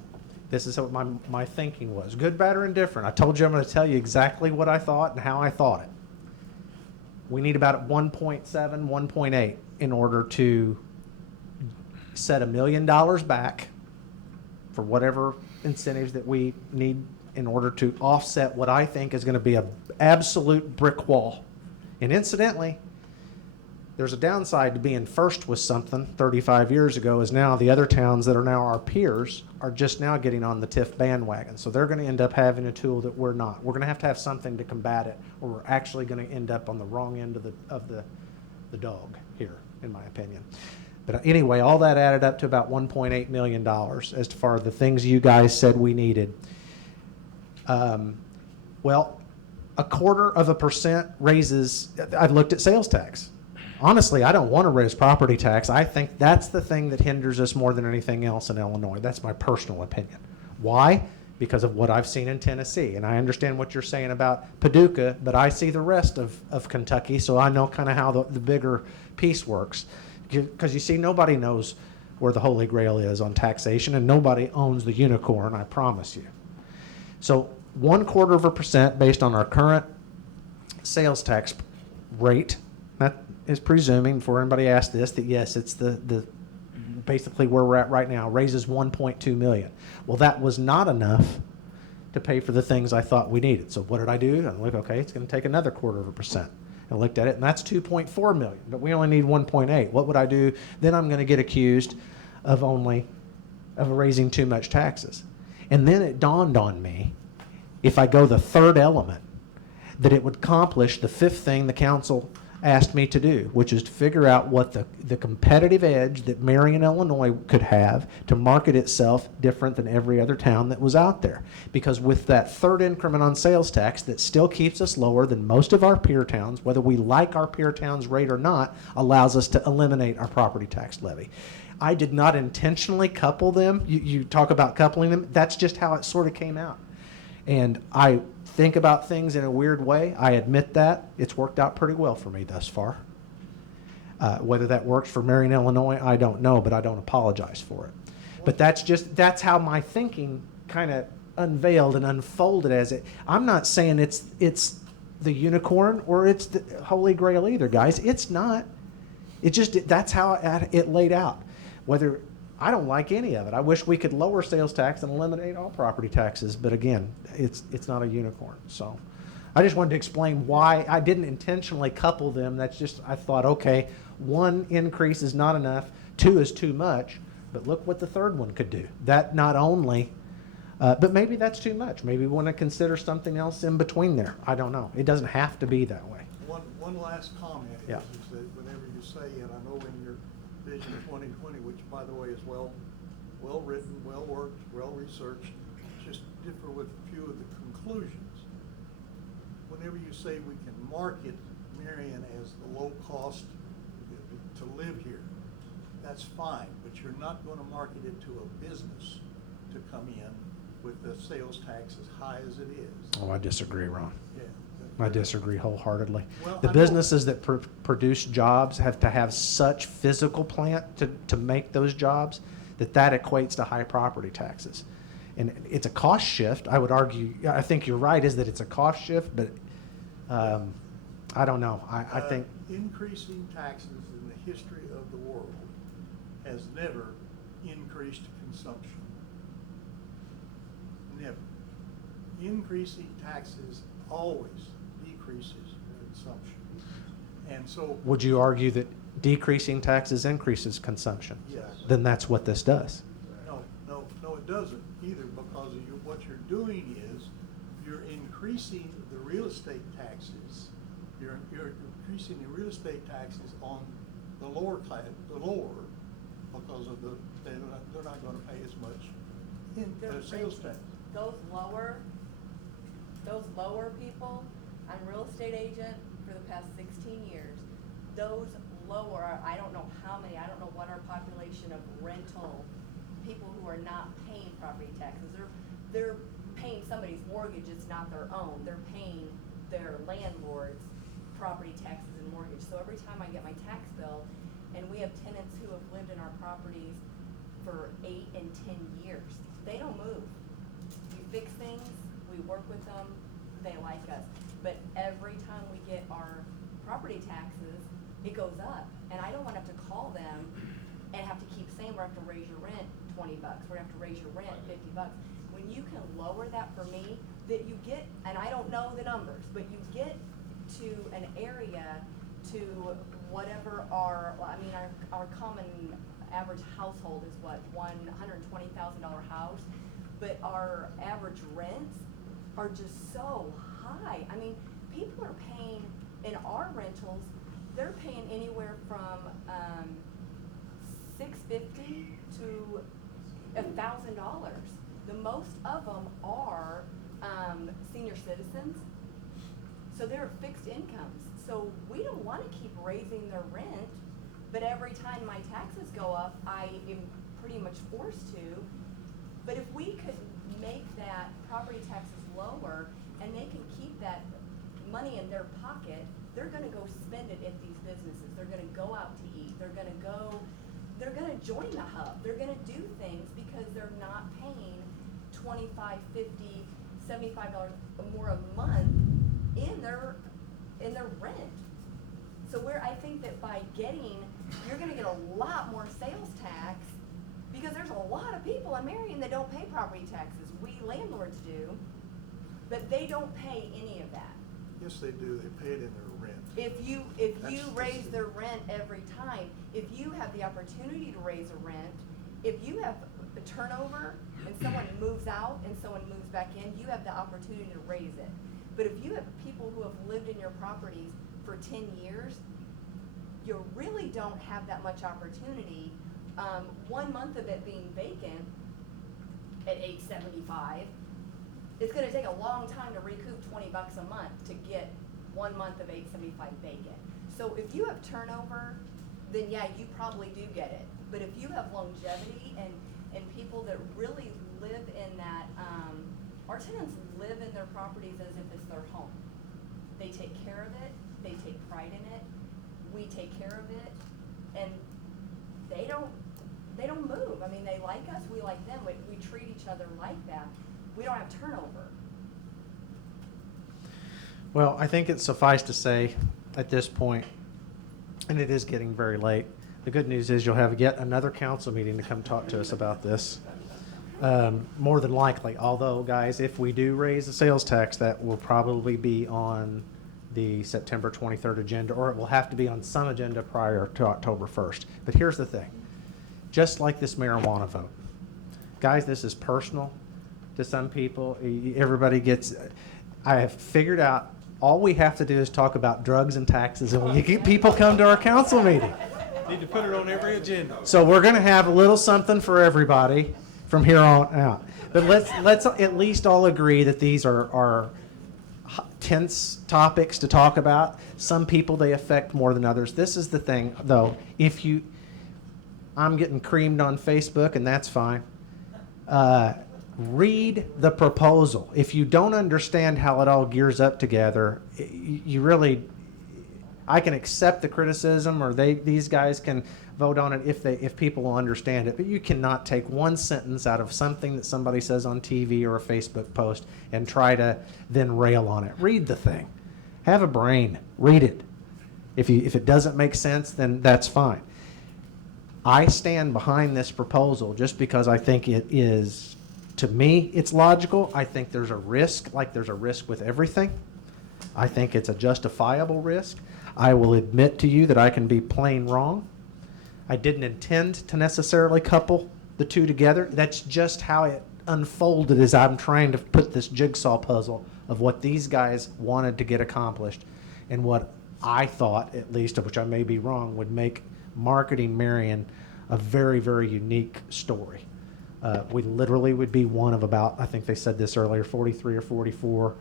This is what my thinking was. Good, bad, or indifferent. I told you I'm going to tell you exactly what I thought and how I thought it. We need about 1.7, 1.8 in order to set $1 million back for whatever incentives that we need in order to offset what I think is going to be an absolute brick wall. And incidentally, there's a downside to being first with something 35 years ago, is now the other towns that are now our peers are just now getting on the TIF bandwagon. So they're going to end up having a tool that we're not. We're going to have something to combat it, or we're actually going to end up on the wrong end of the dog here, in my opinion. But anyway, all that added up to about $1.8 million as far as the things you guys said we needed. Well, 0.25% raises, I've looked at sales tax. Honestly, I don't want to raise property tax. I think that's the thing that hinders us more than anything else in Illinois. That's my personal opinion. Why? Because of what I've seen in Tennessee. And I understand what you're saying about Paducah, but I see the rest of Kentucky, so I know kind of how the bigger piece works. Because you see, nobody knows where the Holy Grail is on taxation, and nobody owns the unicorn, I promise you. So 0.25% based on our current sales tax rate, that is presuming, before anybody asks this, that yes, it's the basically where we're at right now, raises 1.2 million. Well, that was not enough to pay for the things I thought we needed. So what did I do? I'm like, okay, it's going to take another 0.25%. I looked at it, and that's 2.4 million, but we only need 1.8. What would I do? Then I'm going to get accused of raising too much taxes. And then it dawned on me, if I go the third element, that it would accomplish the fifth thing the council asked me to do, which is to figure out what the competitive edge that Marion, Illinois could have to market itself different than every other town that was out there. Because with that third increment on sales tax that still keeps us lower than most of our peer towns, whether we like our peer towns rate or not, allows us to eliminate our property tax levy. I did not intentionally couple them. You talk about coupling them. That's just how it sort of came out. And I think about things in a weird way. I admit that. It's worked out pretty well for me thus far. Whether that works for Marion, Illinois, I don't know, but I don't apologize for it. But that's how my thinking kind of unveiled and unfolded as it. I'm not saying it's the unicorn or it's the holy grail either, guys. It's not. That's how it laid out. Whether I don't like any of it. I wish we could lower sales tax and eliminate all property taxes, but again, it's not a unicorn. So I just wanted to explain why I didn't intentionally couple them. That's just, I thought, okay, one increase is not enough, two is too much, but look what the third one could do. That not only, but maybe that's too much. Maybe we want to consider something else in between there. I don't know. It doesn't have to be that way. One last comment is Yeah. that whenever you say, and I know in your Vision 2020, which by the way is well written, well worked, well researched, just differ with a few of the conclusions. Whenever you say we can market Marion as the low cost to live here, that's fine, but you're not going to market it to a business to come in with the sales tax as high as it is. Oh, I disagree, Ron. Yeah. I disagree wholeheartedly. Well, The I know- businesses that produce jobs have to have such physical plant to make those jobs that equates to high property taxes. And it's a cost shift. I would argue, I think you're right, is that it's a cost shift, but I don't know. I think, Increasing taxes in the history of the world has never increased consumption. Never. Increasing taxes always decreases consumption. And so. would you argue that decreasing taxes increases consumption? Yes. Then that's what this does. No, it doesn't either, because what you're doing is you're increasing the real estate taxes. You're increasing the real estate taxes on the lower class, because of they're not going to pay as much in sales tax. Those lower people, I'm a real estate agent for the past 16 years. Those lower, I don't know how many, I don't know what our population of rental people who are not paying property taxes. They're paying somebody's mortgage, it's not their own. They're paying their landlord's property taxes and mortgage. So every time I get my tax bill, and we have tenants who have lived in our properties for 8 and 10 years, they don't move. We fix things, we work with them, they like us. But every time we get our property taxes, it goes up. And I don't want to have to call them and have to keep saying we're going to have to raise your rent $20, we're going to have to raise your rent $50. When you can lower that for me, that you get, and I don't know the numbers, but you get to an area to whatever our common average household is what, $120,000 house, but our average rents are just so high. I mean, people are paying, in our rentals, they're paying anywhere from $650 to $1,000. The most of them are senior citizens, so they're fixed incomes. So we don't want to keep raising their rent, but every time my taxes go up, I am pretty much forced to. But if we could make that property taxes lower and they can keep that money in their pocket, they're going to go spend it at these businesses. They're going to go out to eat. They're going to join the hub. They're going to do things because they're not paying $25, $50, $75 more a month in their rent. So I think that by you're gonna get a lot more sales tax, because there's a lot of people in Marion that don't pay property taxes. We landlords do, but they don't pay any of that. Yes, they do. They pay it in their rent. If you raise their rent every time, if you have the opportunity to raise a rent, if you have a turnover and someone moves out and someone moves back in, you have the opportunity to raise it. But if you have people who have lived in your properties for 10 years, you really don't have that much opportunity. 1 month of it being vacant at $875, it's gonna take a long time to recoup $20 a month to get 1 month of $875 vacant. So if you have turnover, then yeah, you probably do get it. But if you have longevity and people that really live in that, our tenants live in their properties as if it's their home. They take care of it, they take pride in it, we take care of it, and they don't move. I mean, they like us, we like them, we treat each other like that. We don't have turnover. Well, I think it's suffice to say at this point, and it is getting very late, the good news is you'll have yet another council meeting to come talk to us about this. More than likely, although, guys, if we do raise the sales tax, that will probably be on the September 23rd agenda, or it will have to be on some agenda prior to October 1st. But here's the thing. Just like this marijuana vote, guys, this is personal to some people. Everybody gets, I have figured out all we have to do is talk about drugs and taxes, and when you get people come to our council meeting. Need to put it on every agenda. So we're going to have a little something for everybody from here on out. But let's at least all agree that these are tense topics to talk about. Some people they affect more than others. This is the thing, though. I'm getting creamed on Facebook, and that's fine. Read the proposal. If you don't understand how it all gears up together, I can accept the criticism, or these guys can vote on it if people will understand it. But you cannot take one sentence out of something that somebody says on TV or a Facebook post and try to then rail on it. Read the thing. Have a brain. Read it. If it doesn't make sense, then that's fine. I stand behind this proposal just because I think it is, to me, it's logical. I think there's a risk, like there's a risk with everything. I think it's a justifiable risk. I will admit to you that I can be plain wrong. I didn't intend to necessarily couple the two together. That's just how it unfolded as I'm trying to put this jigsaw puzzle of what these guys wanted to get accomplished and what I thought, at least, of which I may be wrong, would make marketing Marion a very, very unique story. We literally would be one of about, I think they said this earlier, 43 or 44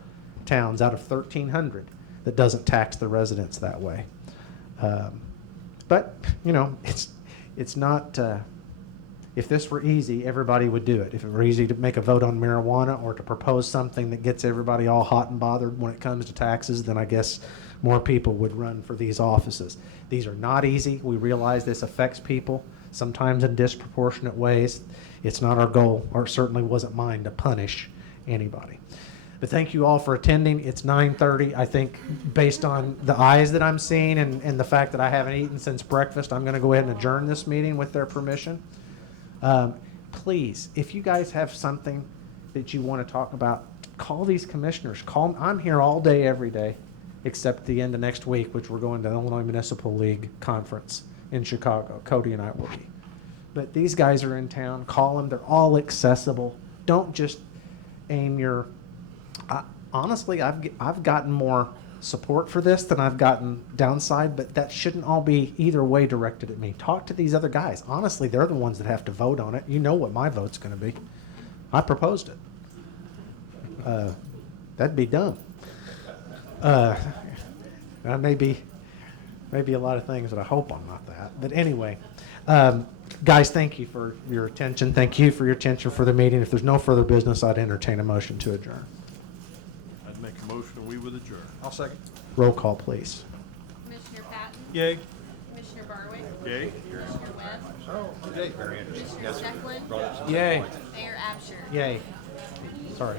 towns out of 1,300 that doesn't tax the residents that way. But, it's not, if this were easy, everybody would do it. If it were easy to make a vote on marijuana or to propose something that gets everybody all hot and bothered when it comes to taxes, then I guess more people would run for these offices. These are not easy. We realize this affects people, sometimes in disproportionate ways. It's not our goal, or it certainly wasn't mine, to punish anybody. But thank you all for attending. It's 9:30. I think based on the eyes that I'm seeing and the fact that I haven't eaten since breakfast, I'm going to go ahead and adjourn this meeting with their permission. Please, if you guys have something that you want to talk about, call these commissioners. I'm here all day, every day, except the end of next week, which we're going to the Illinois Municipal League Conference in Chicago. Cody and I will be. But these guys are in town. Call them. They're all accessible. Don't just aim your... honestly, I've gotten more support for this than I've gotten downside, but that shouldn't all be either way directed at me. Talk to these other guys. Honestly, they're the ones that have to vote on it. You know what my vote's going to be. I proposed it. That'd be dumb. That may be a lot of things that I hope I'm not that. But anyway, guys, thank you for your attention. Thank you for your attention for the meeting. If there's no further business, I'd entertain a motion to adjourn. I'd make a motion, we would adjourn. I'll second. Roll call, please. Commissioner Patton? Yay. Commissioner Barwick? Yay. Commissioner Webb? Oh, okay, very interesting. Commissioner Stecklin? Yay. Mayor Absher? Yay. Sorry.